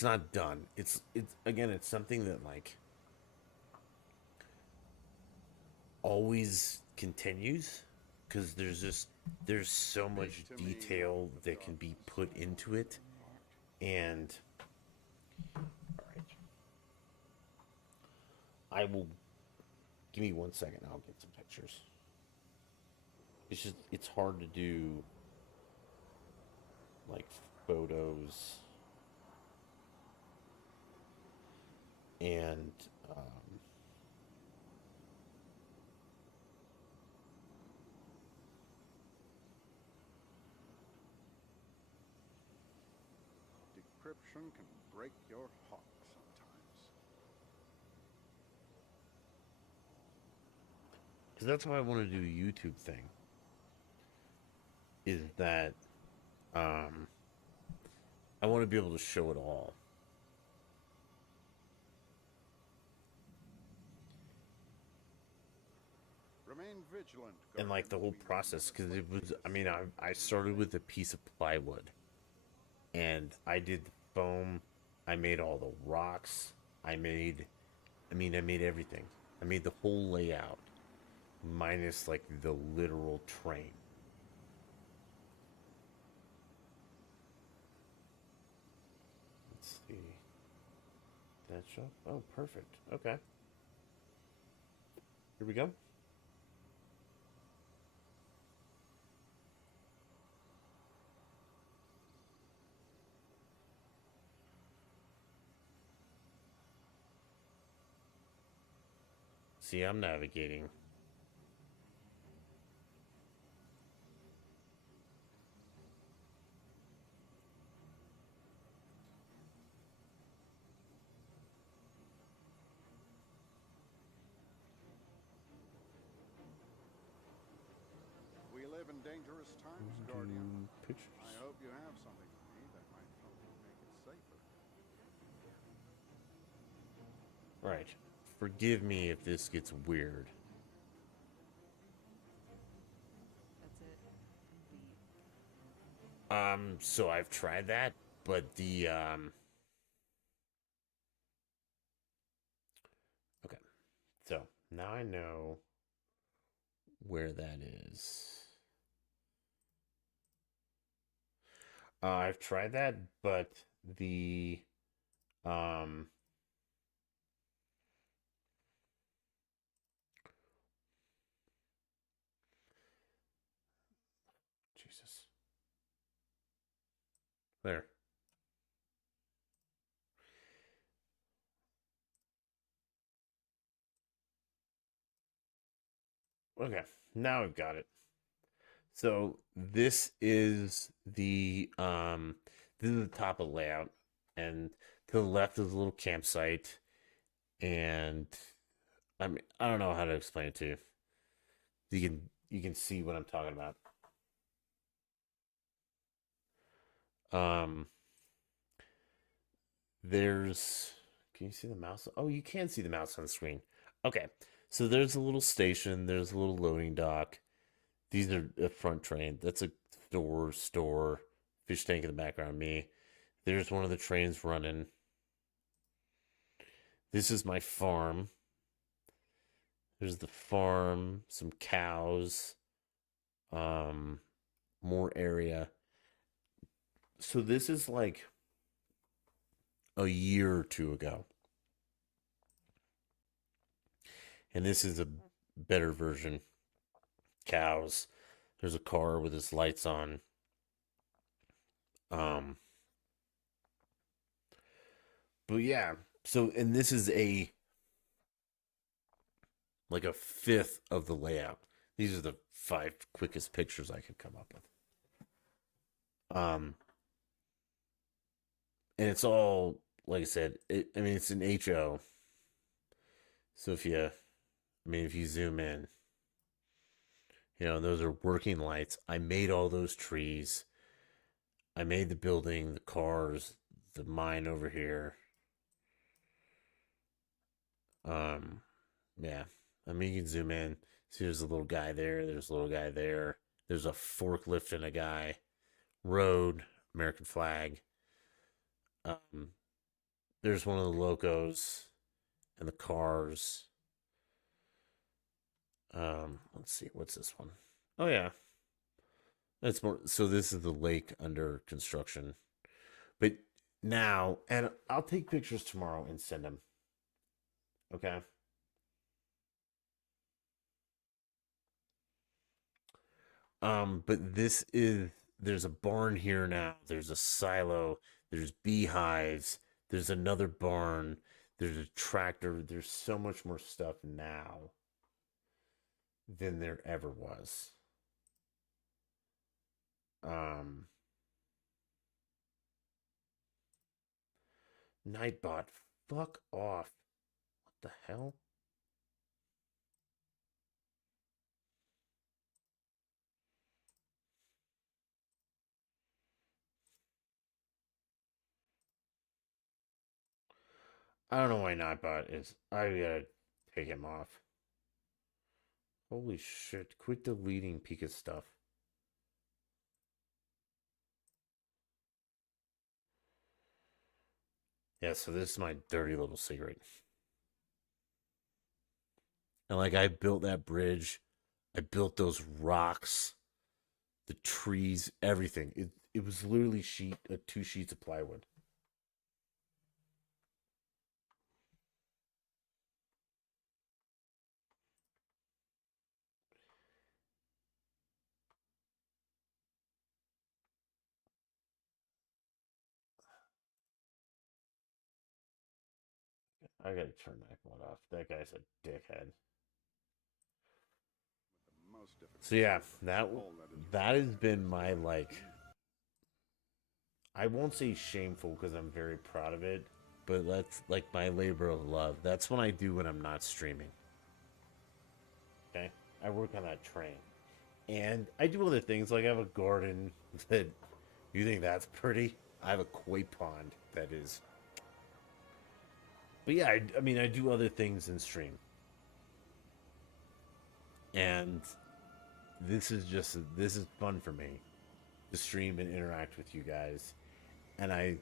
not done. It's again, it's something that like always continues, because there's so much detail that can be put into it. And all right, I will, give me 1 second, I'll get some pictures. It's hard to do like photos and Decryption can break your heart sometimes. because that's why I want to do a YouTube thing. Is that I want to be able to show it all. Remain vigilant. And like the whole process, because it was, I mean, I started with a piece of plywood, and I did the foam, I made all the rocks, I made everything. I made the whole layout, minus like the literal train. Let's see. That shop? Oh, perfect. Okay. Here we go. See, I'm navigating. We live in dangerous times, Do Guardian. pictures. I hope you have something for me that might help you make it safer. Right. Forgive me if this gets weird. That's it. Complete. So I've tried that, but the okay. So now I know where that is. I've tried that, but the Jesus. There. Okay, now I've got it. So this is the top of the layout, and to the left is a little campsite, and I mean, I don't know how to explain it to you. You can see what I'm talking about. Um there's, can you see the mouse? Oh, you can see the mouse on the screen. Okay. So there's a little station, there's a little loading dock. These are a front train. That's a store, fish tank in the background, me. There's one of the trains running. This is my farm. There's the farm, some cows, more area. So this is like a year or two ago. And this is a better version. Cows. There's a car with its lights on. But yeah, so, and this is like a fifth of the layout. These are the 5 quickest pictures I could come up with. And it's all, like I said, it's an HO. So if you zoom in, those are working lights. I made all those trees. I made the building, the cars, the mine over here. Yeah. You can zoom in. See, there's a little guy there. There's a little guy there. There's a forklift and a guy. Road, American flag. There's one of the locos and the cars. Let's see, what's this one? Oh yeah. That's more so this is the lake under construction. But now, and I'll take pictures tomorrow and send them. Okay. But this is there's a barn here now. There's a silo. There's beehives. There's another barn. There's a tractor. There's so much more stuff now than there ever was. Um, Nightbot, fuck off. What the hell? I don't know why Nightbot is. I gotta take him off. Holy shit. Quit deleting Pika stuff. Yeah, so this is my dirty little secret. And like I built that bridge, I built those rocks, the trees, everything. It was literally two sheets of plywood. I gotta turn that one off. That guy's a dickhead. The most difficult So yeah, part of all that is has been my like. I won't say shameful because I'm very proud of it, but that's like my labor of love. That's what I do when I'm not streaming. Okay, I work on that train, and I do other things like I have a garden that you think that's pretty. I have a koi pond that is. But yeah, I mean, I do other things in stream, and this is fun for me to stream and interact with you guys, and I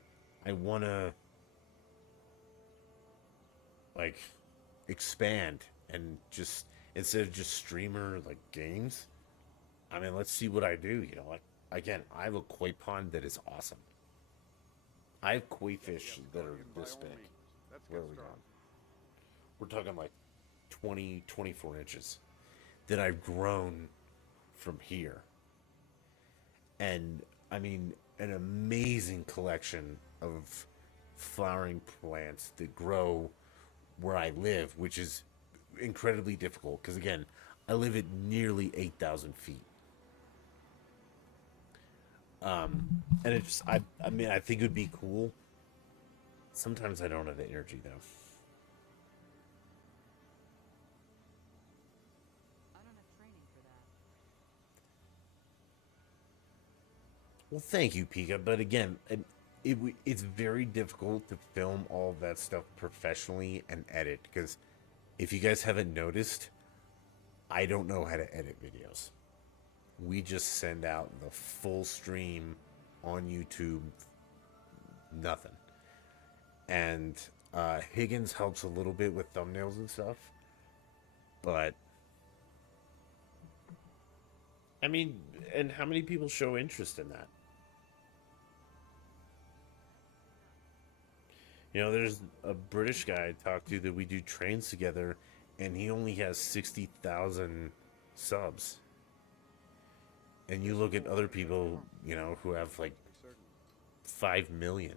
want to like expand and just instead of just streamer like games. I mean, let's see what I do. You know, like again, I have a koi pond that is awesome. I have koi fish that are this big. Let's Where get are we started. going? We're talking like 20, 24 inches that I've grown from here. And I mean, an amazing collection of flowering plants that grow where I live, which is incredibly difficult because, again, I live at nearly 8,000 feet. And it's, I mean, I think it would be cool. Sometimes I don't have the energy though. I don't have training for that. Well, thank you, Pika. But again, it's very difficult to film all of that stuff professionally and edit because if you guys haven't noticed, I don't know how to edit videos. We just send out the full stream on YouTube, nothing. And Higgins helps a little bit with thumbnails and stuff, but I mean, and how many people show interest in that? You know, there's a British guy I talked to that we do trains together, and he only has 60,000 subs. And you look at other people, you know, who have like 5 million.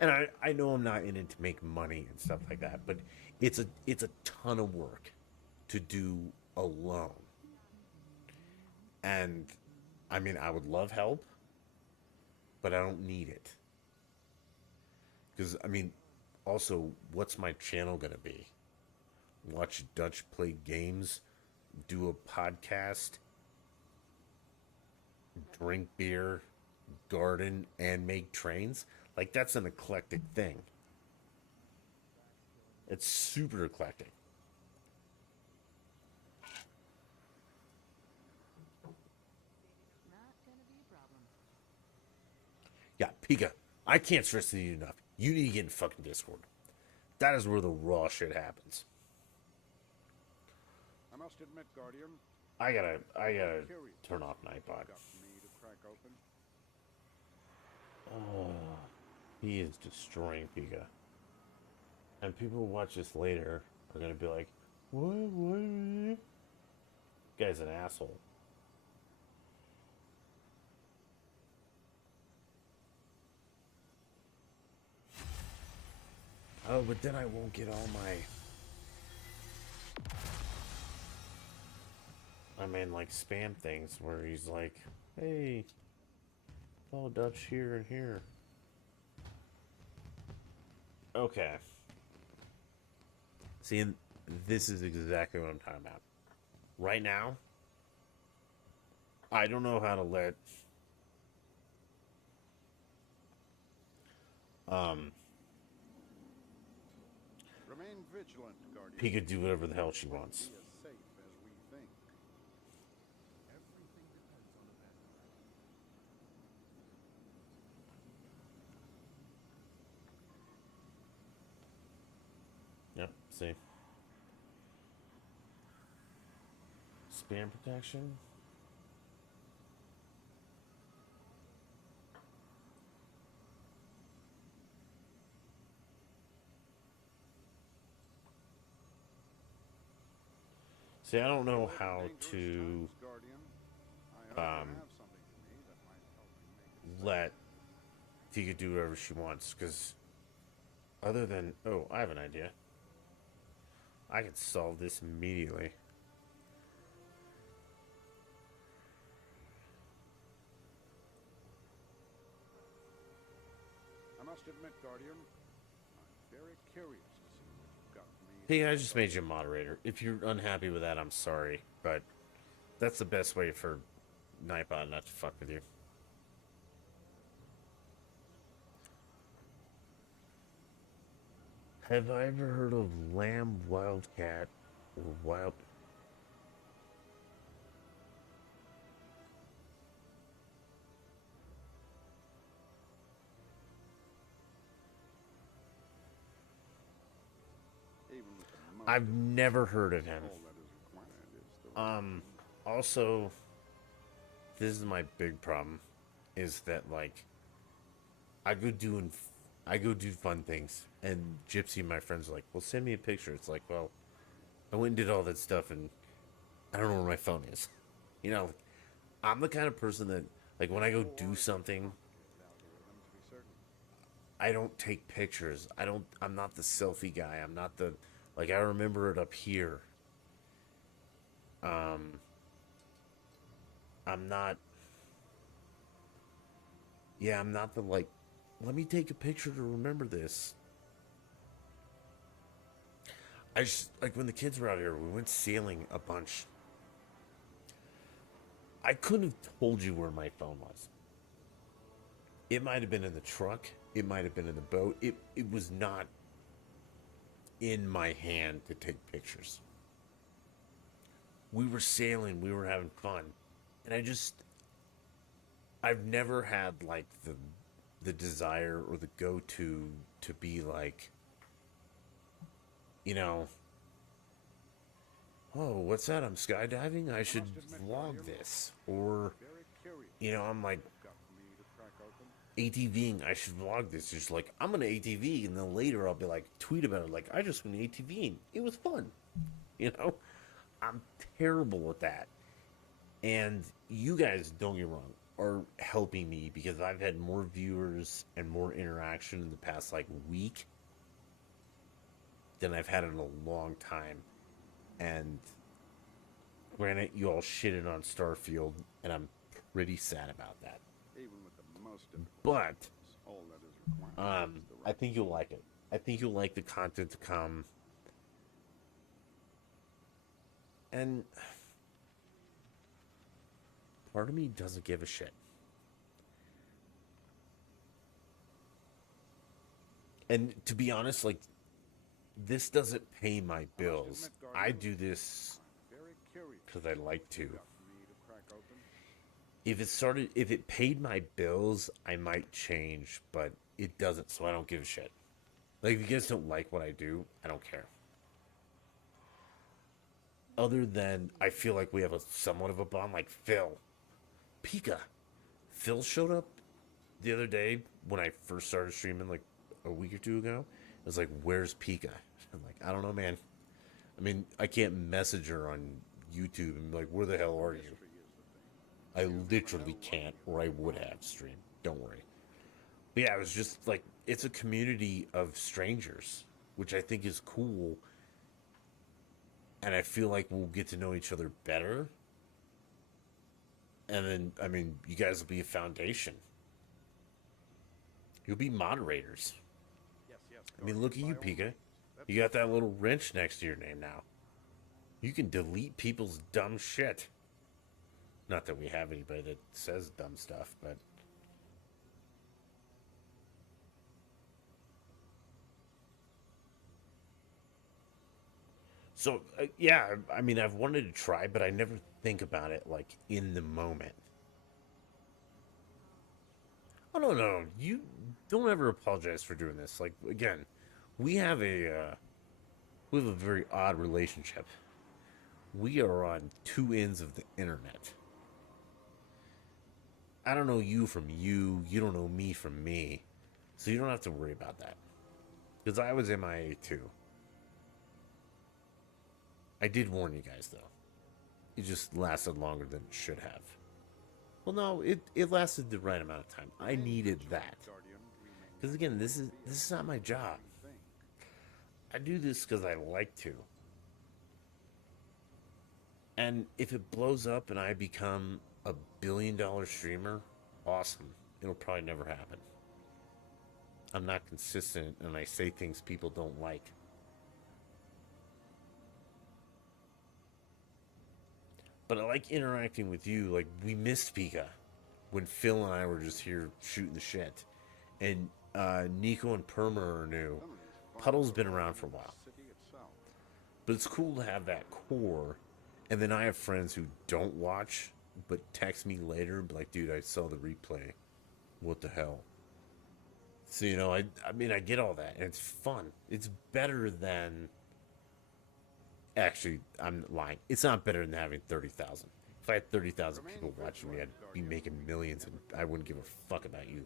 And I know I'm not in it to make money and stuff like that, but it's a ton of work to do alone. And I mean, I would love help, but I don't need it. Because I mean, also, what's my channel gonna be? Watch Dutch play games, do a podcast, drink beer, garden, and make trains? Like, that's an eclectic thing. It's super eclectic. Not gonna be a problem. Yeah, Pika, I can't stress to you enough. You need to get in fucking Discord. That is where the raw shit happens. I'm must admit, Guardian, I gotta curious turn off to see what Nightbot. you've got for me to crack open. Oh, he is destroying Pika. And people who watch this later are gonna be like, what? Guy's an asshole. Oh, but then I won't get all my... I mean, like, spam things where he's like, hey, follow Dutch here and here. Okay. See, and this is exactly what I'm talking about. Right now, I don't know how to let Remain vigilant, Guardian. Pika do whatever the hell she wants. Be as safe as we think. Everything depends on the battle. Yep, see. Spam protection? See, I don't know how Dangerous to times, Guardian. I hope you have something for me that might help me make it let Tika do whatever she wants, because other than... Oh, I have an idea. I could solve this immediately. I must admit, Guardian, I'm very curious to see what you've got for me. Hey, I just made you a moderator. If you're unhappy with that, I'm sorry, but that's the best way for Nightbot not to fuck with you. Have I ever heard of Lamb Wildcat or Wild? Even with the most I've never heard of him. all that is required is the Also, this is my big problem, is that like, I go do fun things, and Gypsy and my friends are like, well, send me a picture. It's like, well, I went and did all that stuff, and I don't know where my phone is. You know, I'm the kind of person that, like, when I go do something, algorithm, to be certain. I don't take pictures. I'm not the selfie guy. I'm not the, like, I remember it up here. I'm not, yeah, I'm not the, like, let me take a picture to remember this. I just, like, when the kids were out here, we went sailing a bunch. I couldn't have told you where my phone was. It might have been in the truck. It might have been in the boat. It was not in my hand to take pictures. We were sailing. We were having fun. And I've never had, like, the desire or the go-to to be like, you know, oh, what's that? I'm skydiving? I should vlog this. Or, Very curious you know, I'm like, what you've got for me to crack open. ATVing, I should vlog this. Just like, I'm gonna ATV, and then later I'll be like, tweet about it, like, I just went ATVing. It was fun. You know? I'm terrible at that. And you guys, don't get me wrong, are helping me because I've had more viewers and more interaction in the past, like, week than I've had in a long time. And granted, you all shitted on Starfield, and I'm pretty sad about that. Even with the most difficult, But all that is required is the I think you'll like it. I think you'll like the content to come. And part of me doesn't give a shit. And to be honest, like, this doesn't pay my bills. I do this very curious because I like to. what you've got for me to crack open. If it paid my bills, I might change, but it doesn't, so I don't give a shit. Like, if you guys don't like what I do, I don't care. other than I feel like we have a somewhat of a bond, like Phil. Pika. Phil showed up the other day when I first started streaming, like a week or two ago. It was like, where's Pika? I'm like, I don't know, man. I mean, I can't message her on YouTube and be like, where the hell are you? I literally can't, or I would have streamed. Don't worry. But yeah, it was just like, it's a community of strangers, which I think is cool. And I feel like we'll get to know each other better. And then, I mean, you guys will be a foundation. You'll be moderators. Yes, yes. I mean, look at you, Pika. You got that little wrench next to your name now. You can delete people's dumb shit. Not that we have anybody that says dumb stuff, but... So, yeah, I mean, I've wanted to try, but I never think about it, like, in the moment. Oh, no. You don't ever apologize for doing this. Like, again, we have a very odd relationship. We are on two ends of the internet. I don't know you from you. You don't know me from me. So you don't have to worry about that. Because I was MIA too. I did warn you guys, though. It just lasted longer than it should have. Well, no, it lasted the right amount of time. I needed that. Because again, this is not my job. I do this because I like to. And if it blows up and I become a $1 billion streamer, awesome. It'll probably never happen. I'm not consistent and I say things people don't like. But I like interacting with you. Like, we missed Pika when Phil and I were just here shooting the shit. And Nico and Perma are new. Puddle's been around for a while. But it's cool to have that core. And then I have friends who don't watch, but text me later and be like, dude, I saw the replay. What the hell? So, you know, I mean, I get all that. And it's fun. It's better than... Actually, I'm lying. It's not better than having 30,000. If I had 30,000 people watching me, I'd be making millions and I wouldn't give a fuck about you.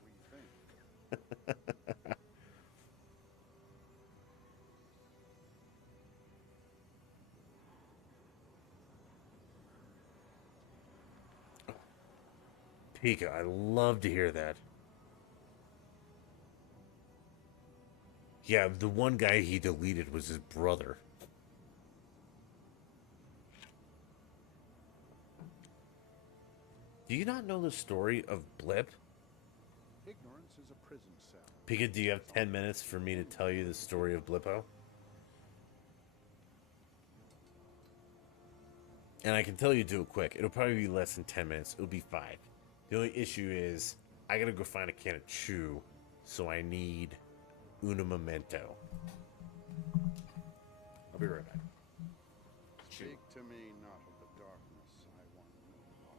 Pika, I love to hear that. Yeah, the one guy he deleted was his brother. Do you not know the story of Blip? Ignorance is a prison cell. Pika, do you have 10 minutes for me to tell you the story of Blippo? And I can tell you do it quick. It'll probably be less than 10 minutes. It'll be 5. The only issue is I gotta go find a can of chew, so I need una memento. I'll be right back. Speak to me not of the darkness, I want no knowledge.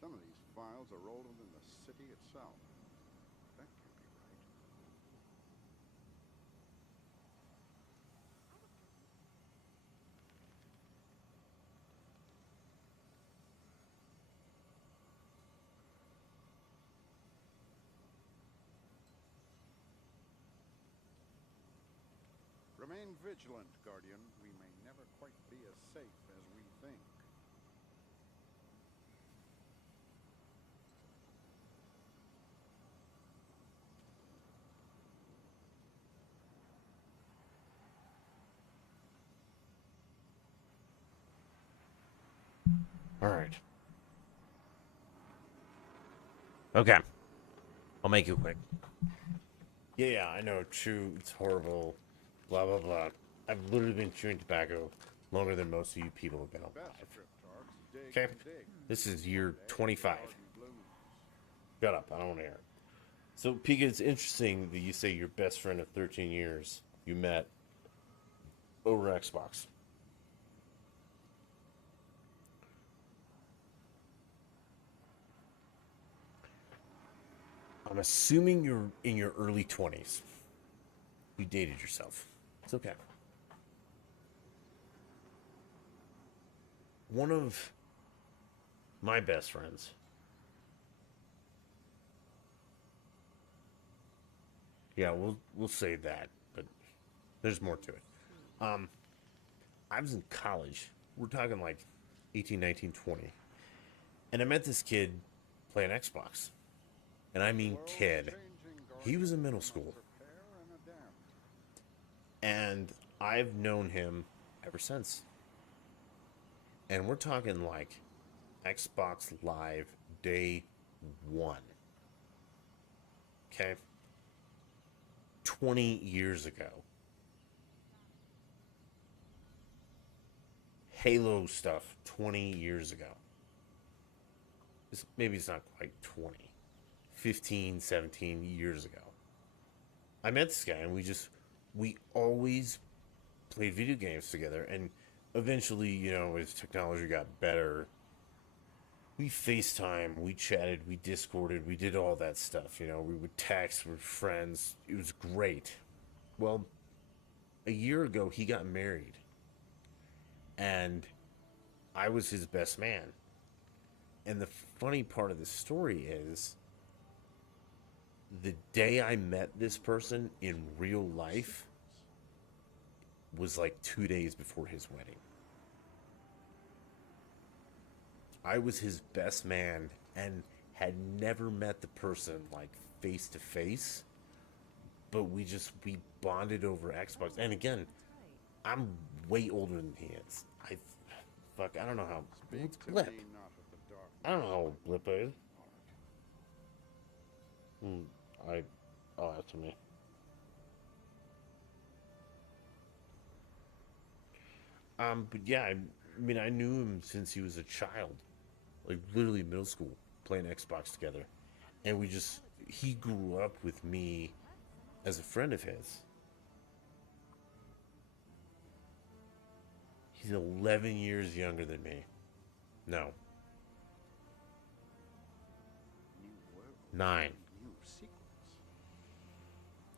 Some of these files are older than the city itself. That can't be right. Remain vigilant, Guardian. We may never quite be as safe as we think. Alright. Okay. I'll make it quick. Yeah, I know. Chew, it's horrible. Blah, blah, blah. I've literally been chewing tobacco longer than most of you people have been Best alive. cryptarchs dig Okay? and dig. This is year 25. Garden blooms. Shut up. I don't want to hear it. So, Pika, it's interesting that you say your best friend of 13 years you met over Xbox. I'm assuming you're in your early 20s. You dated yourself. It's okay. One of my best friends, yeah, we'll say that, but there's more to it. I was in college. We're talking like 18, 19, 20. And I met this kid playing Xbox. And I mean kid. He was in middle school. Prepare and adapt. And I've known him ever since. And we're talking like Xbox Live day one. Okay? 20 years ago. Halo stuff 20 years ago. Maybe it's not quite 20. 15, 17 years ago. I met this guy and we always played video games together. And eventually, you know, as technology got better, we FaceTime, we chatted, we Discorded, we did all that stuff. You know, we would text with friends. It was great. Well, a year ago, he got married. And I was his best man. And the funny part of the story is, the day I met this person in real life was like 2 days before his wedding. I was his best man and had never met the person like face to face, but we bonded over Xbox. And again, I'm way older than he is. I don't know how. What's Speak to Blip? me not of the dark. I don't know how old Blip is. I'll answer me. But yeah, I mean, I knew him since he was a child, like literally middle school, playing Xbox together, and he grew up with me as a friend of his. He's 11 years younger than me. No, New world, 9. new secrets.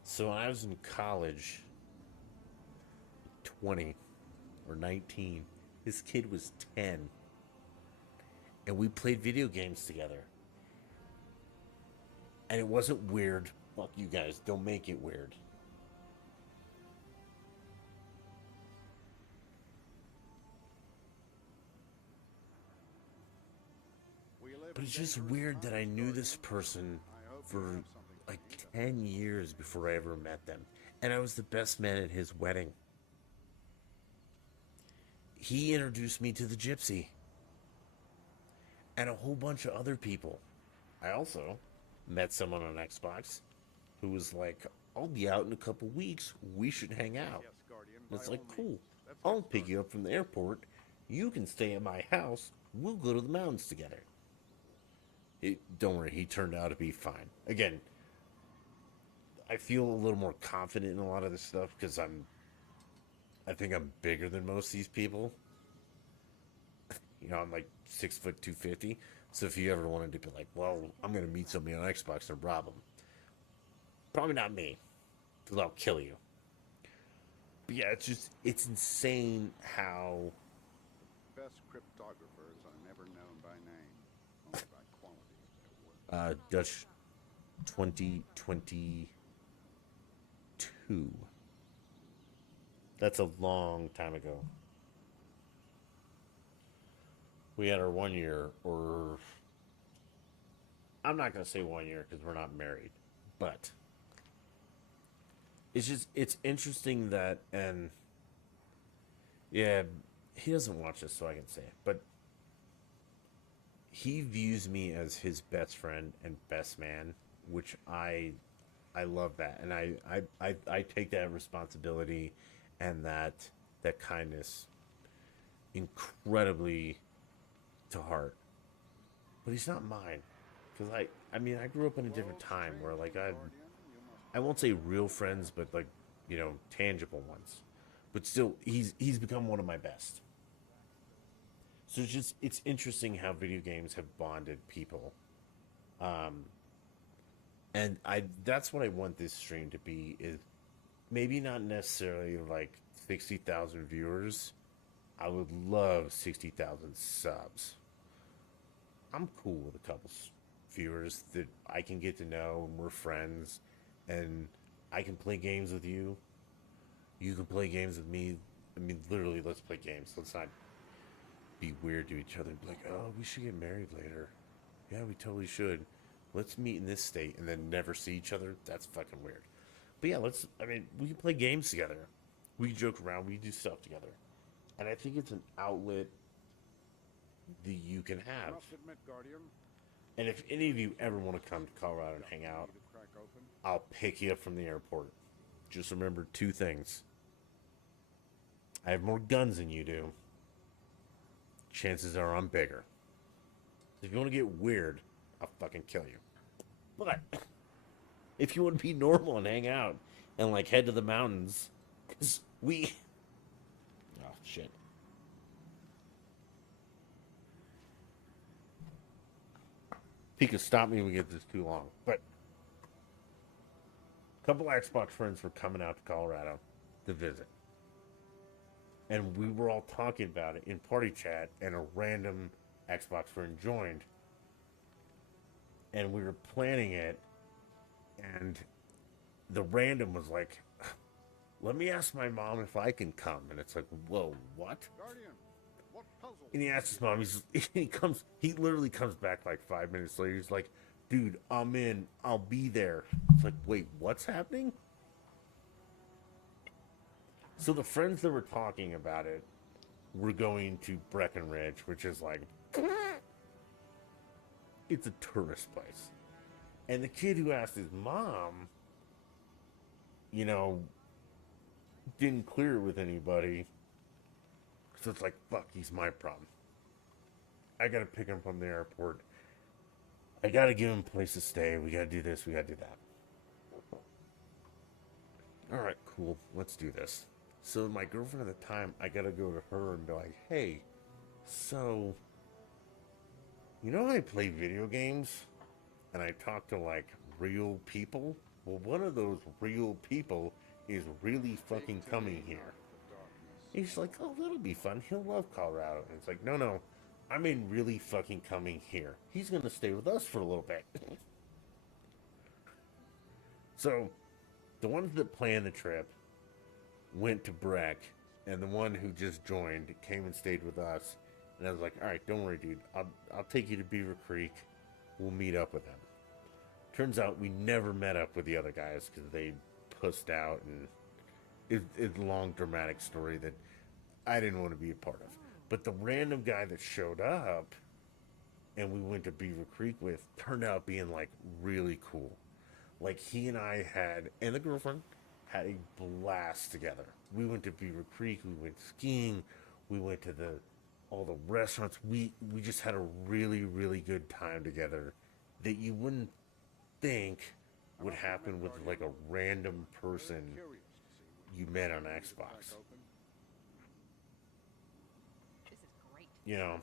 So when I was in college, 20 or 19, this kid was 10. And we played video games together. And it wasn't weird. Fuck you guys, don't make it weird. We live But it's in just dangerous weird that I times, knew Guardian. this person I hope you for have something to like eat. 10 years before I ever met them. And I was the best man at his wedding. He introduced me to the Gypsy. And a whole bunch of other people. I also met someone on Xbox who was like, I'll be out in a couple weeks. We should hang out. Yes, Guardian, And by it's all like, means. cool. Let's I'll get pick you up from the airport. You can stay at my house. We'll go to the mountains together. Don't worry, he turned out to be fine. Again, I feel a little more confident in a lot of this stuff because I think I'm bigger than most of these people. You know, I'm like 6'2", 250. So if you ever wanted to be like, well, I'm gonna meet somebody on Xbox and rob them, probably not me, because I'll kill you. But yeah, it's insane how Best cryptographers are never known by name, only by quality of their work. Dutch 2022. That's a long time ago. We had our 1 year, or I'm not gonna say 1 year because we're not married, but it's interesting that, and yeah, he doesn't watch this, so I can say it, but he views me as his best friend and best man, which I love that, and I take that responsibility and that kindness incredibly to heart. But he's not mine. Because I mean, I grew up in a different time where, like, I won't say real friends, but, like, you know, tangible ones. But still, he's become one of my best. So it's interesting how video games have bonded people. And that's what I want this stream to be, is maybe not necessarily like 60,000 viewers. I would love 60,000 subs. I'm cool with a couple viewers that I can get to know, and we're friends, and I can play games with you. You can play games with me. I mean, literally, let's play games. Let's not be weird to each other and be like, oh, we should get married later. Yeah, we totally should. Let's meet in this state and then never see each other. That's fucking weird. But yeah, we can play games together. We can joke around. We can do stuff together. And I think it's an outlet that you can have. Must admit, Guardian, And if any of you ever want to come to Colorado and hang out, to crack open. I'll pick you up from the airport. Just remember 2 things. I have more guns than you do. Chances are I'm bigger. If you want to get weird, I'll fucking kill you. But if you want to be normal and hang out and like head to the mountains, because oh shit. Pika, stop me when we get this too long. But a couple Xbox friends were coming out to Colorado to visit. And we were all talking about it in party chat, and a random Xbox friend joined. And we were planning it, and the random was like, let me ask my mom if I can come. And it's like, whoa, what? Guardian, what puzzle? And he asks his mom, he literally comes back like 5 minutes later. He's like, dude, I'm in, I'll be there. It's like, wait, what's happening? So the friends that were talking about it were going to Breckenridge, which is like, it's a tourist place. And the kid who asked his mom, you know, didn't clear it with anybody. So it's like, fuck, he's my problem. I gotta pick him from the airport. I gotta give him a place to stay. We gotta do this, we gotta do that. Alright, cool. Let's do this. So my girlfriend at the time, I gotta go to her and be like, hey, so, you know I play video games? And I talk to, like, real people? Well, one of those real people is really fucking coming here. He's like, oh, that'll be fun. He'll love Colorado. And it's like, no, I mean really fucking coming here. He's gonna stay with us for a little bit. So, the ones that planned the trip went to Breck, and the one who just joined came and stayed with us. And I was like, all right, don't worry, dude. I'll take you to Beaver Creek. We'll meet up with them. Turns out we never met up with the other guys because they pussed out, and it's a long, dramatic story that I didn't want to be a part of. But the random guy that showed up and we went to Beaver Creek with turned out being, like, really cool. Like, he and I and the girlfriend, had a blast together. We went to Beaver Creek, we went skiing, we went to all the restaurants. We just had a really, really good time together that you wouldn't think would happen with, like, a random person you met on Xbox. This is great. You know?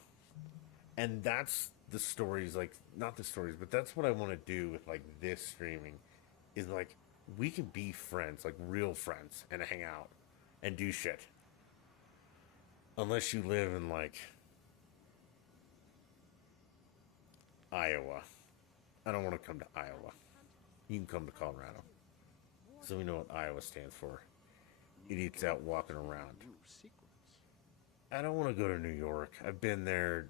And that's the stories, like, not the stories, but that's what I want to do with, like, this streaming, is, like, we can be friends, like, real friends, and hang out and do shit. Unless you live in, like, Iowa. I don't want to come to Iowa. You can come to Colorado. So we know what Iowa stands for. Idiots out walking around. I don't want to go to New York. I've been there.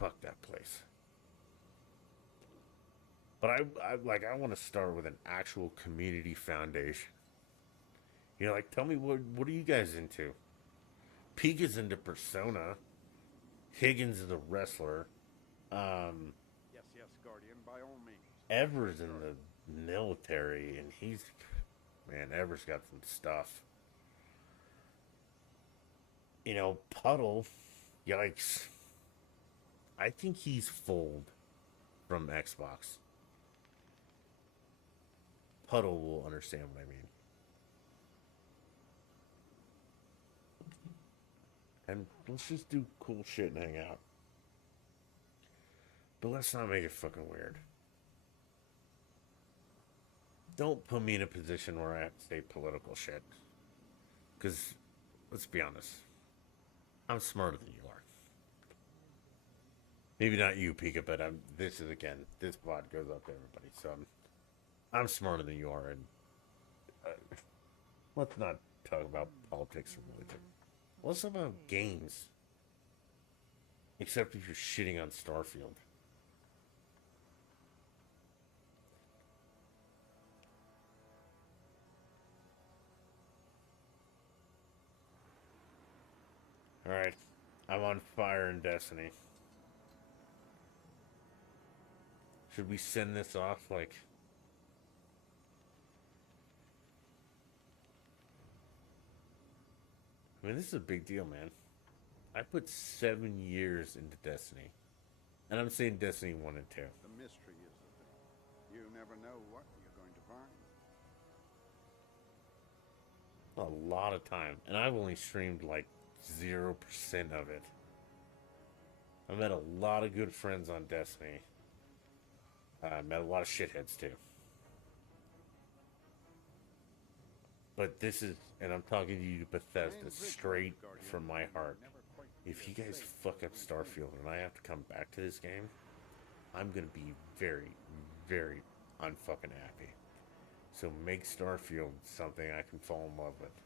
Fuck that place. But I want to start with an actual community foundation. You know, like, tell me, what are you guys into? Pika's into Persona. Higgins is a wrestler. Yes, Guardian, by all means. Ever's in the military, and Ever's got some stuff. You know, Puddle, Yikes. I think he's fold from Xbox. Puddle will understand what I mean. And let's just do cool shit and hang out. But let's not make it fucking weird. Don't put me in a position where I have to say political shit. Because, let's be honest, I'm smarter than you are. Maybe not you, Pika, but this VOD goes up to everybody. So I'm smarter than you are. And let's not talk about politics or religion. Let's talk about games. Except if you're shitting on Starfield. Alright, I'm on fire in Destiny. Should we send this off like... I mean, this is a big deal, man. I put 7 years into Destiny. And I'm saying Destiny 1 and 2. The mystery is the thing. You never know what you're going to find. A lot of time. And I've only streamed like 0% of it. I met a lot of good friends on Destiny. I met a lot of shitheads too. But this is, and I'm talking to you, Bethesda, straight from my heart. If you guys fuck up Starfield and I have to come back to this game, I'm gonna be very, very unfucking happy. So make Starfield something I can fall in love with.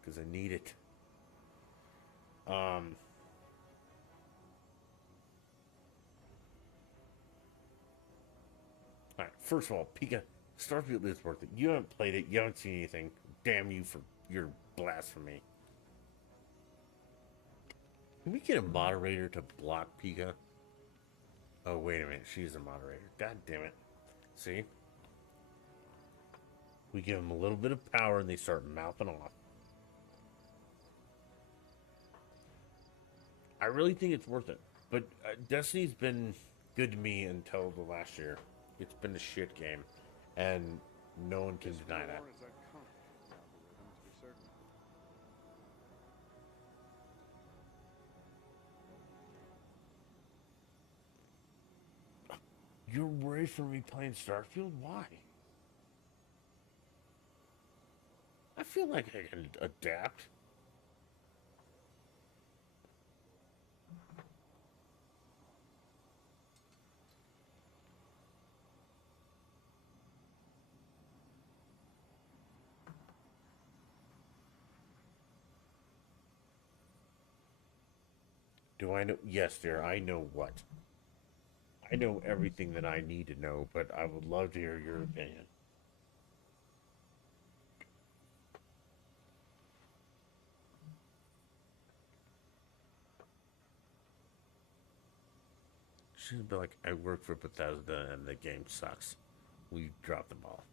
Because I need it. Alright, first of all, Pika, Starfield is worth it. You haven't played it, you haven't seen anything. Damn you for your blasphemy. Can we get a moderator to block Pika? Oh, wait a minute, she's a moderator. God damn it. See? We give them a little bit of power and they start mouthing off. I really think it's worth it. But Destiny's been good to me until the last year. It's been a shit game. And no one can deny that. War is a constant algorithm, to be certain. You're worried for me playing Starfield? Why? I feel like I can adapt. Do I know? Yes, dear, I know what. I know everything that I need to know, but I would love to hear your opinion. She'd be like, I work for Bethesda and the game sucks. We dropped the ball.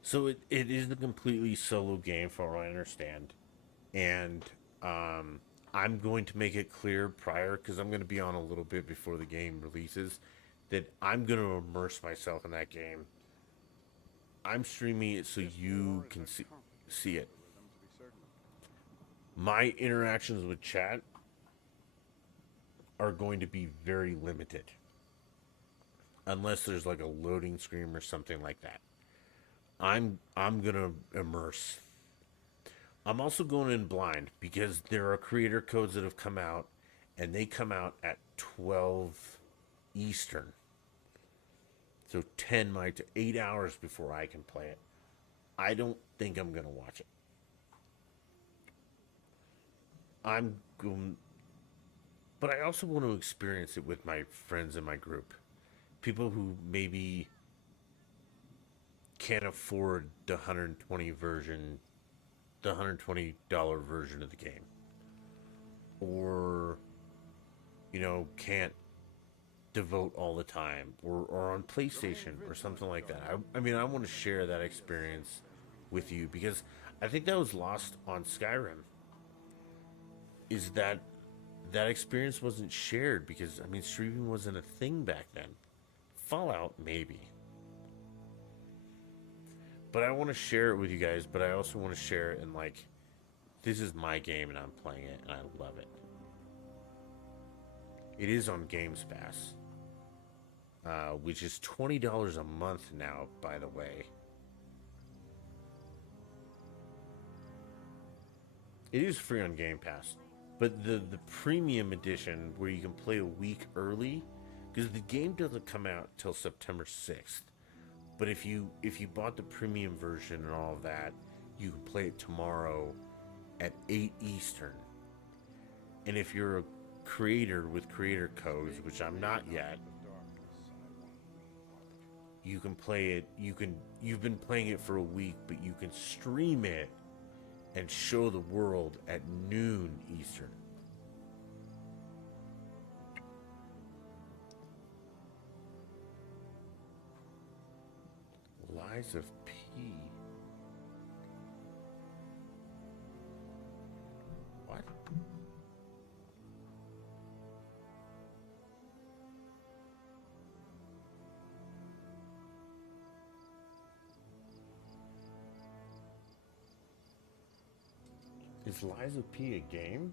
So it is a completely solo game, for what I understand, and I'm going to make it clear prior, because I'm going to be on a little bit before the game releases, that I'm going to immerse myself in that game. I'm streaming it so you can see it. My interactions with chat are going to be very limited, unless there's like a loading screen or something like that. I'm gonna immerse. I'm also going in blind because there are creator codes that have come out, and they come out at 12 Eastern. So 10 my 8 hours before I can play it. I don't think I'm gonna watch it. I'm going, but I also want to experience it with my friends in my group, people who maybe can't afford the $120 version, the $120 version of the game, or devote all the time, or on PlayStation or something like that. I mean, I want to share that experience with you because I think that was lost on Skyrim. Is that that experience wasn't shared because, I mean, streaming wasn't a thing back then. Fallout, maybe. But I want to share it with you guys, but I also want to share it in like, this is my game and I'm playing it and I love it. It is on Games Pass, which is $20 a month now, by the way. It is free on Game Pass, but the premium edition where you can play a week early, because the game doesn't come out till September 6th. But if you bought the premium version and all of that, you can play it tomorrow at 8 Eastern. And if you're a creator with creator codes, which I'm not yet, you can play it. You've been playing it for a week, but you can stream it and show the world at noon Eastern. Lies of P. What? Is Lies of P a game?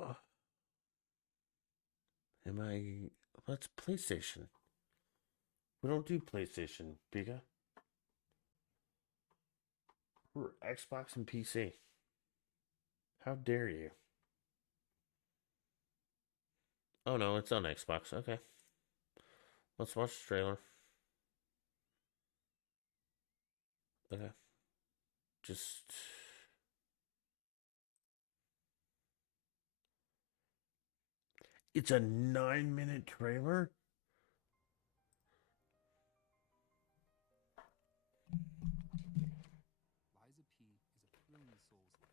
Ugh. Am I? That's PlayStation. We don't do PlayStation, Pika. We're Xbox and PC. How dare you? Oh no, it's on Xbox. Okay. Let's watch the trailer. Okay. Just. It's a 9-minute trailer? Lies of P is a thrilling Souls-like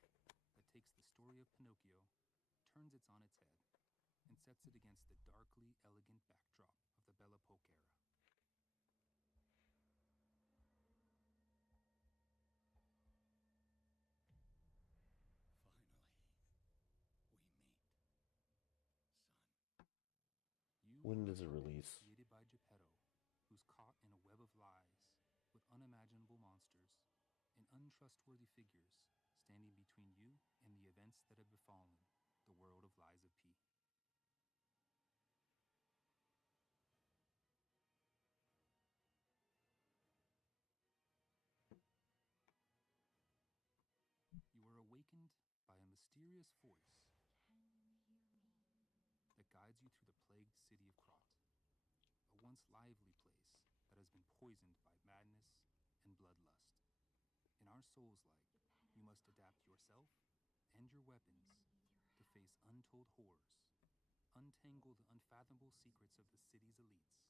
that takes the story of Pinocchio, turns it on its head, and sets it against the darkly elegant backdrop of the Belle Epoque era. You When are does it a world release? created by Geppetto, who's caught in a web of lies, with unimaginable monsters and untrustworthy figures standing between you and the events that have befallen the world of Lies of P. You are awakened by a mysterious voice that guides you through the plagued city of Krat, a once lively place that has been poisoned by madness and bloodlust. In our Souls-like, you must adapt yourself and your weapons to face untold horrors, untangle the unfathomable secrets of the city's elites,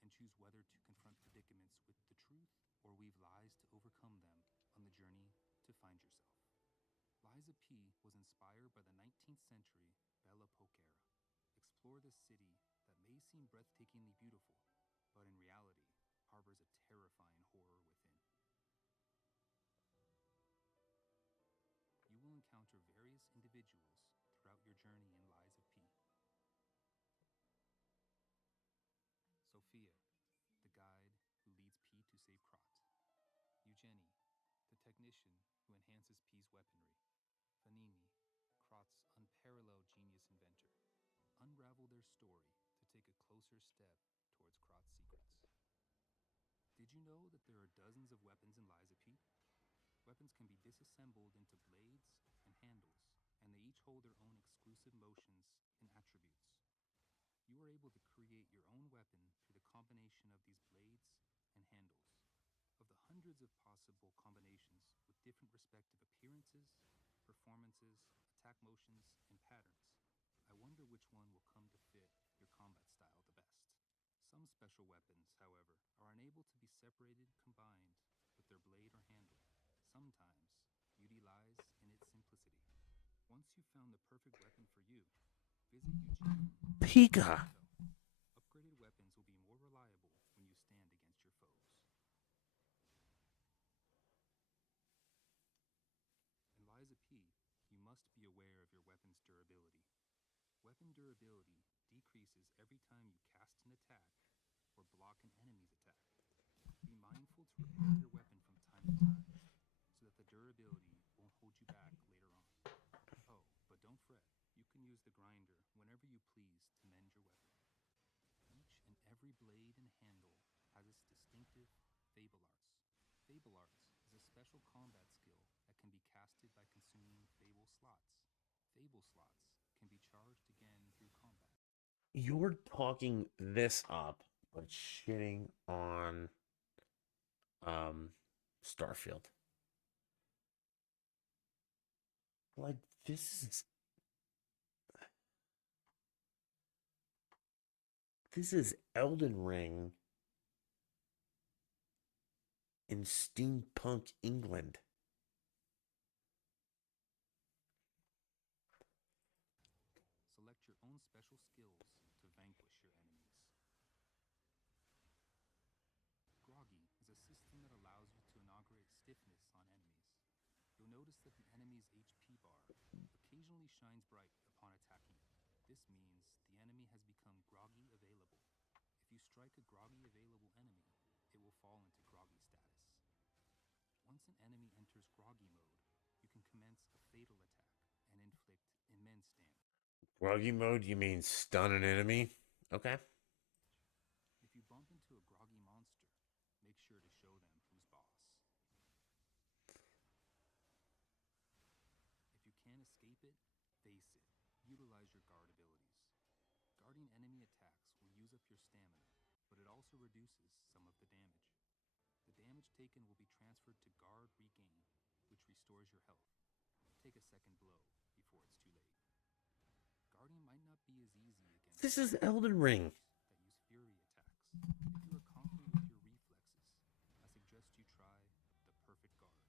and choose whether to confront predicaments with the truth or weave lies to overcome them on the journey to find yourself. Lies of P was inspired by the 19th century Belle Epoque era. Explore this city that may seem breathtakingly beautiful, but in reality harbors a terrifying horror within. You will encounter various individuals throughout your journey in Lies of P. Sophia, the guide who leads P to save Krat. Eugenie, the technician who enhances P's weaponry. Fanini, Krot's unparalleled genius inventor, unravel their story to take a closer step towards Krot's secrets. Did you know that there are dozens of weapons in Lies of P? Weapons can be disassembled into blades and handles, and they each hold their own exclusive motions and attributes. You are able to create your own weapon through the combination of these blades and handles. Of the hundreds of possible combinations with different respective appearances, performances, attack motions, and patterns, I wonder which one will come to fit your combat style the best. Some special weapons, however, are unable to be separated combined with their blade or handle. Sometimes, beauty lies in its simplicity. Once you've found the perfect weapon for you, visit Eugene. Pika. Upgraded weapons will be more reliable when you stand against your foes. In Lies of P, you must be aware of your weapon's durability. Weapon durability decreases every time you cast an attack or block an enemy's attack. Be mindful to repair your weapon from time to time so that the durability won't hold you back later on. Oh, but don't fret. You can use the grinder whenever you please to mend your weapon. Each and every blade and handle has its distinctive Fable Arts. Fable Arts is a special combat skill that can be casted by consuming Fable slots. Fable slots can be charged again through combat. You're talking this up, but shitting on Starfield. Like, this is Elden Ring in steampunk England. Select your own special skills to vanquish your enemies. Groggy is a system that allows you to inaugurate stiffness on enemies. You'll notice that the enemy's HP bar occasionally shines bright upon attacking it. This means the enemy has become groggy available. If you strike a groggy available enemy, it will fall into groggy status. Once an enemy enters groggy mode, you can commence a fatal attack and inflict immense damage. Groggy mode, you mean stun an enemy? Okay. If you bump into a groggy monster, make sure to show them who's boss. If you can't escape it, face it. Utilize your guard abilities. Guarding enemy attacks will use up your stamina, but it also reduces some of the damage. The damage taken will be transferred to guard regain, which restores your health. Take a second blow before it's too late. Guarding might not be as easy against This is Elden Ring. that use fury attacks. If you are confident with your reflexes, I suggest you try the perfect guard.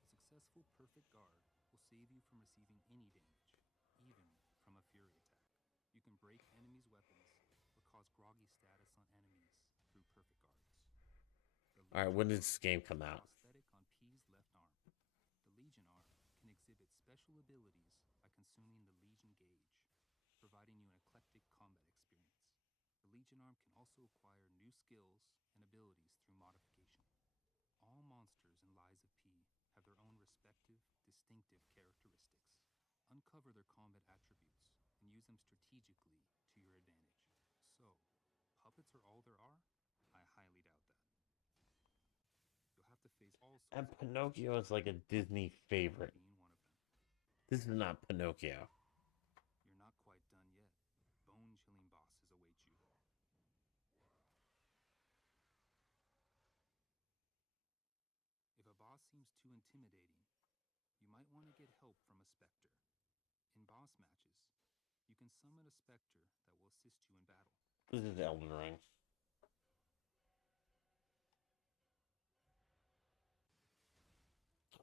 A successful perfect guard will save you from receiving any damage, even from a fury attack. You can break enemies' weapons or cause groggy status on enemies through perfect guards. Alright, when does this game come out? Prosthetic on P's left arm. The Legion arm can exhibit special abilities by consuming the Legion gauge, providing you an eclectic combat experience. The Legion arm can also acquire new skills and abilities through modification. All monsters in Lies of P have their own respective, distinctive characteristics. Uncover their combat attributes and use them strategically to your advantage. So, puppets are all there are? I highly doubt that. You'll have to face all sorts And of Pinocchio is like a Disney favorite. being one of them. This is not Pinocchio. You're not quite done yet. Bone-chilling bosses await you. If a boss seems too intimidating, you might want to get help from a specter. In boss matches, you can summon a specter that will assist you in battle. This is Elden Ring.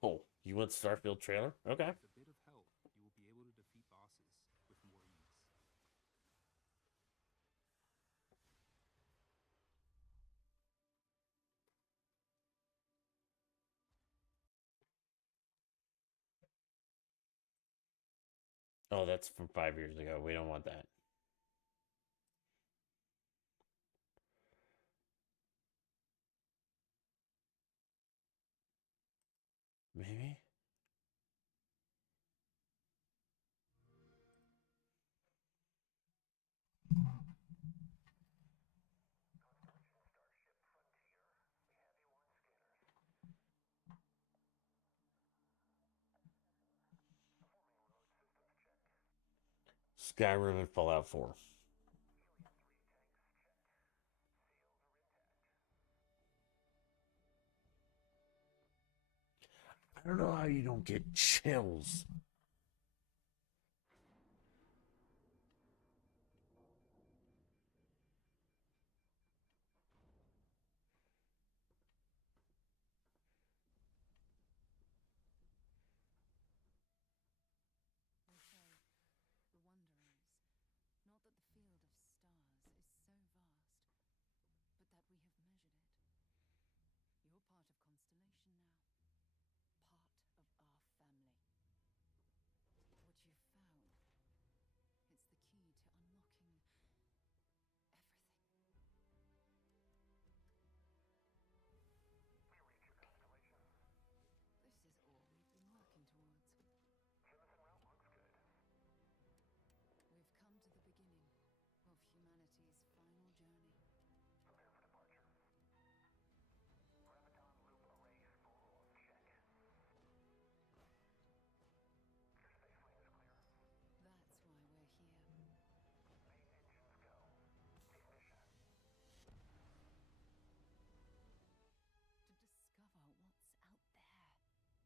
Oh, you want Starfield trailer? Okay. With a bit of help, you will be able to defeat bosses with more ease. Oh, that's from 5 years ago. We don't want that. Maybe? Skyrim and Fallout 4. I don't know how you don't get chills. They say the wonder is not that the field of stars is so vast, but that we have measured it. You're part of Constellation now, part of our family. What you've found, it's the key to unlocking everything. This is all we've been working towards. We've come to the beginning of humanity's final journey. That's why we're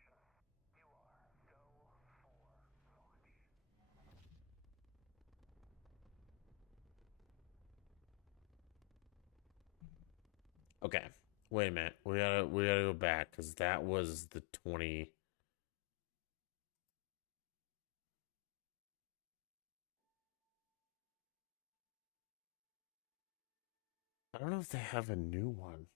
here. To discover what's out there. Okay. Wait a minute. We gotta go back because that was the 20. I don't know if they have a new one.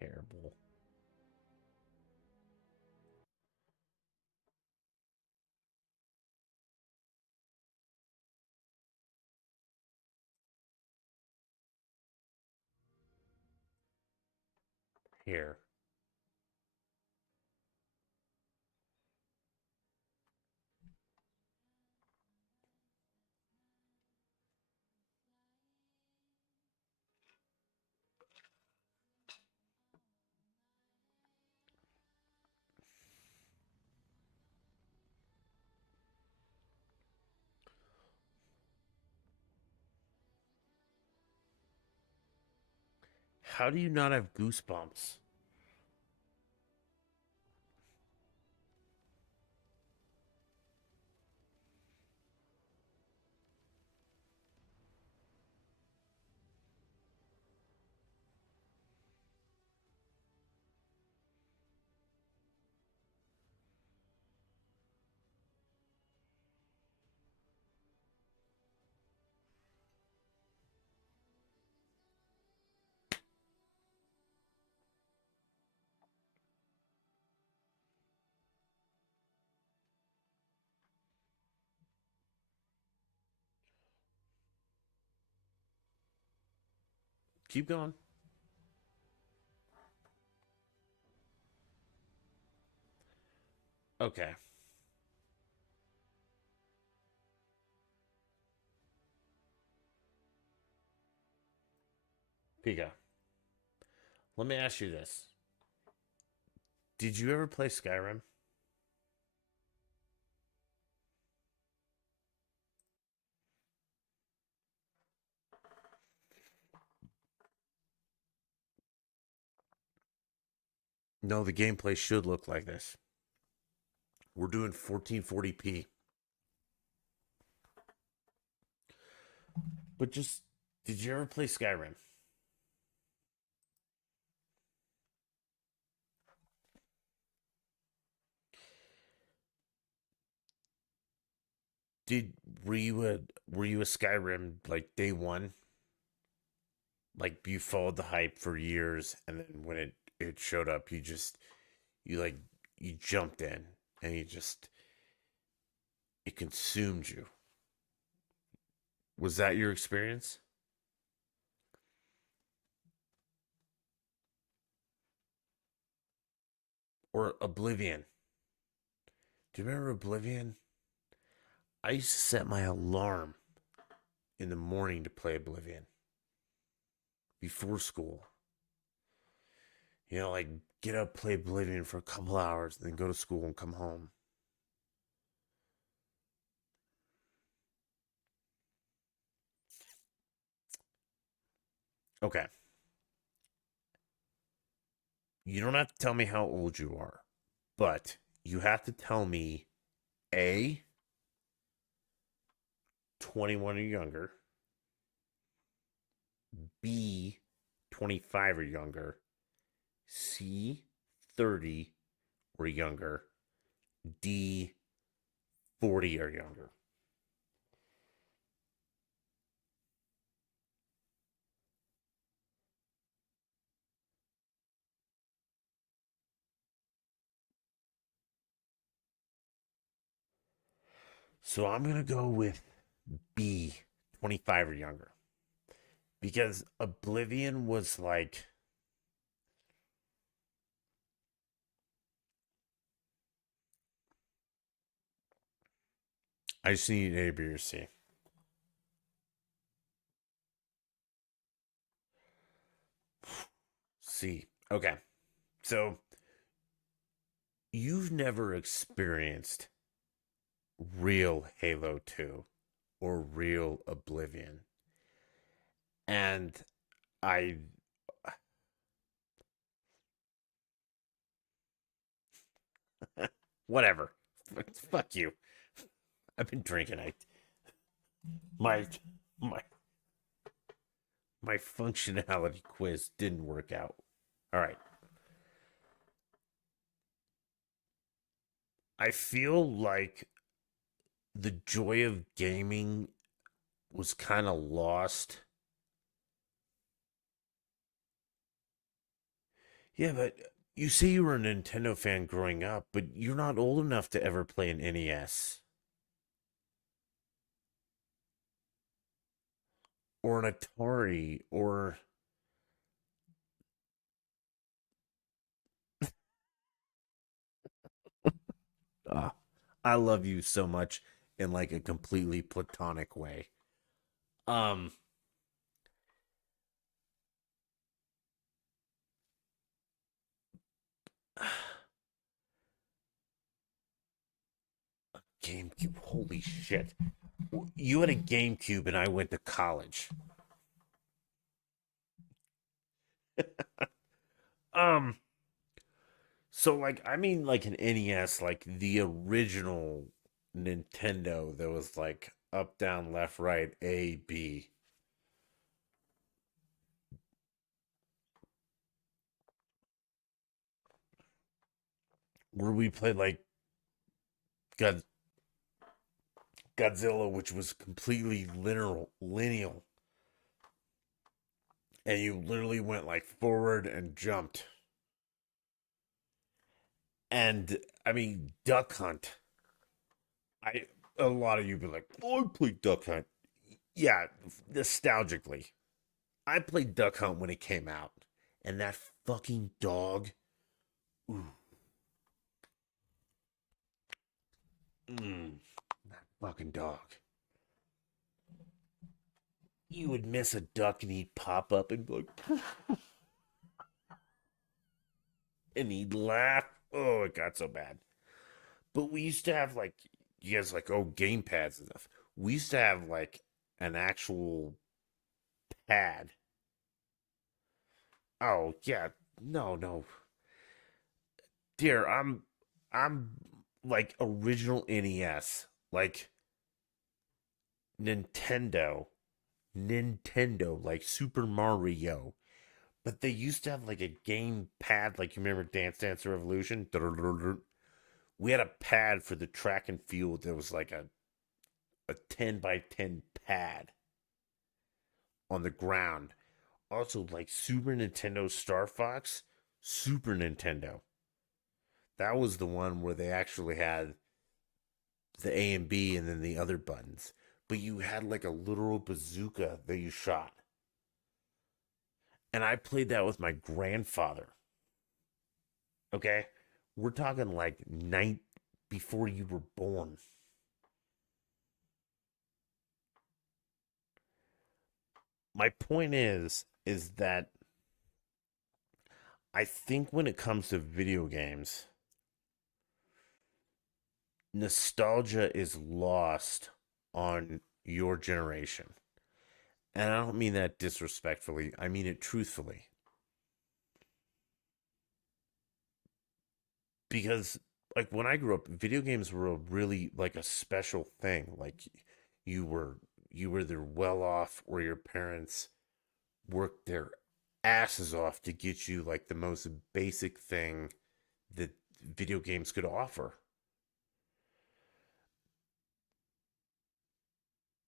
Terrible. Here. How do you not have goosebumps? Keep going. Okay. Pika, let me ask you this. Did you ever play Skyrim? No, the gameplay should look like this. We're doing 1440p. But just, did you ever play Skyrim? Did were you a Skyrim like day one? Like you followed the hype for years, and then when it showed up, you like you jumped in, and it consumed you. Was that your experience? Or Oblivion? Do you remember Oblivion? I used to set my alarm in the morning to play Oblivion before school. You know, like get up, play Oblivion for a couple hours, then go to school and come home. Okay. You don't have to tell me how old you are, but you have to tell me A, 21 or younger, B, 25 or younger, C, 30 or younger, D, 40 or younger. So I'm going to go with B, 25 or younger. Because Oblivion was like. I just need A, B, or C. C. Okay. So you've never experienced real Halo 2 or real Oblivion. And I whatever. Fuck you. I've been drinking. My my my functionality quiz didn't work out. All right. I feel like the joy of gaming was kind of lost. Yeah, but you say you were a Nintendo fan growing up, but you're not old enough to ever play an NES or an Atari or uh, I love you so much in like a completely platonic way. Um GameCube, holy shit. You had a GameCube and I went to college. Um so like I mean like an NES, like the original Nintendo that was like up, down, left, right, A, B. Where we played like God Godzilla, which was completely lineal, and you literally went like forward and jumped. And I mean, Duck Hunt. I a lot of you be like, "Oh, I played Duck Hunt." Yeah, nostalgically, I played Duck Hunt when it came out, and that fucking dog. Ooh, that fucking dog. You would miss a duck and he'd pop up and be like, and he'd laugh. Oh, it got so bad. But we used to have like you guys like game pads and stuff. We used to have like an actual pad. Oh yeah, no, dear. I'm like original NES, like Nintendo, like Super Mario. But they used to have like a game pad, like you remember Dance Dance Revolution. We had a pad for the track and field that was like 10 by 10 pad on the ground. Also, like Super Nintendo Star Fox, Super Nintendo. That was the one where they actually had the A and B and then the other buttons. But you had like a literal bazooka that you shot. And I played that with my grandfather. Okay? We're talking like night before you were born. My point is that I think when it comes to video games, nostalgia is lost on your generation. And I don't mean that disrespectfully, I mean it truthfully. Because like when I grew up, video games were a really like a special thing. Like you were you were either well off or your parents worked their asses off to get you like the most basic thing that video games could offer.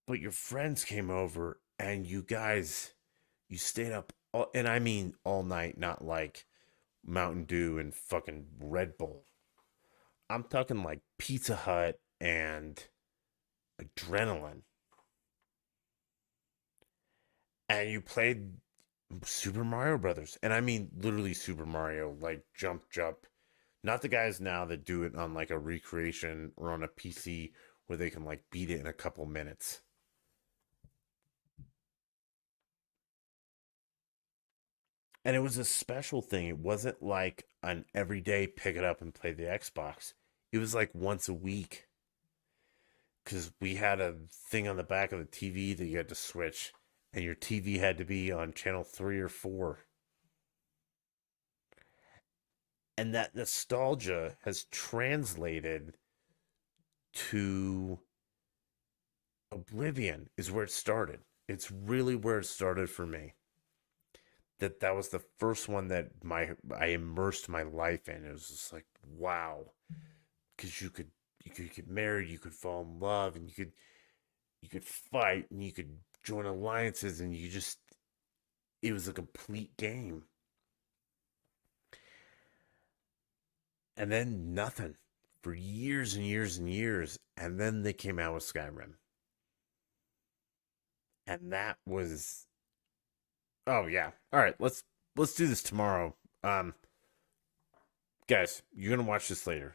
But your friends came over and you stayed up and I mean all night, not like Mountain Dew and fucking Red Bull. I'm talking like Pizza Hut and adrenaline. And you played Super Mario Brothers. And I mean literally Super Mario, like jump jump. Not the guys now that do it on like a recreation or on a PC where they can like beat it in a couple minutes. And it was a special thing. It wasn't like an everyday pick it up and play the Xbox. It was like once a week. Because we had a thing on the back of the TV that you had to switch. And your TV had to be on channel 3 or 4. And that nostalgia has translated to Oblivion, is where it started. It's really where it started for me. That was the first one that I immersed my life in. It was just like, wow. Because you could get married, you could fall in love, and you could fight, and you could join alliances, and it was a complete game. And then nothing for years and years and years, and then they came out with Skyrim. And that was, oh yeah. All right, let's do this tomorrow. Guys, you're going to watch this later.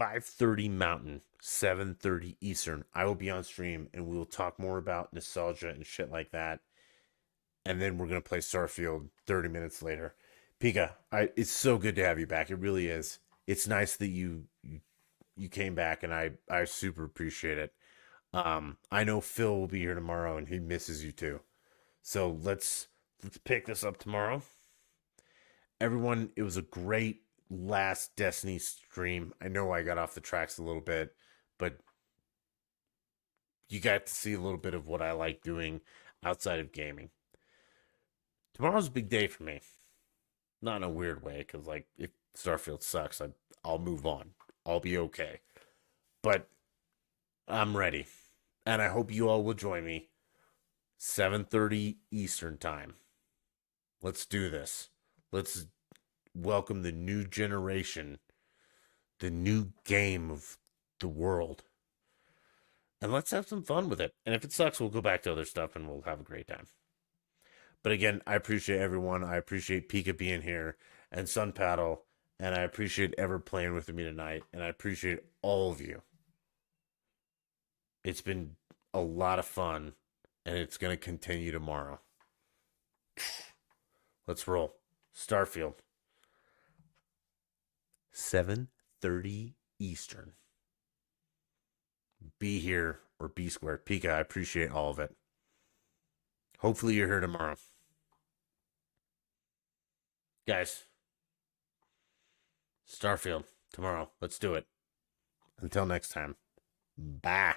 5:30 Mountain, 7:30 Eastern. I will be on stream and we will talk more about nostalgia and shit like that. And then we're going to play Starfield 30 minutes later. Pika, it's so good to have you back. It really is. It's nice that you came back, and I super appreciate it. I know Phil will be here tomorrow, and he misses you too. So let's pick this up tomorrow. Everyone, it was a great last Destiny stream. I know I got off the tracks a little bit, but you got to see a little bit of what I like doing outside of gaming. Tomorrow's a big day for me. Not in a weird way, because like if Starfield sucks, I'll move on. I'll be okay. But I'm ready. And I hope you all will join me. 7:30 Eastern time. Let's do this. Let's welcome the new generation, the new game of the world. And let's have some fun with it. And if it sucks, we'll go back to other stuff and we'll have a great time. But again, I appreciate everyone. I appreciate Pika being here and Sun Paddle. And I appreciate Ever playing with me tonight. And I appreciate all of you. It's been a lot of fun. And it's going to continue tomorrow. Let's roll. Starfield. 7:30 Eastern. Be here or be square. Pika, I appreciate all of it. Hopefully you're here tomorrow. Guys, Starfield tomorrow. Let's do it. Until next time. Bye.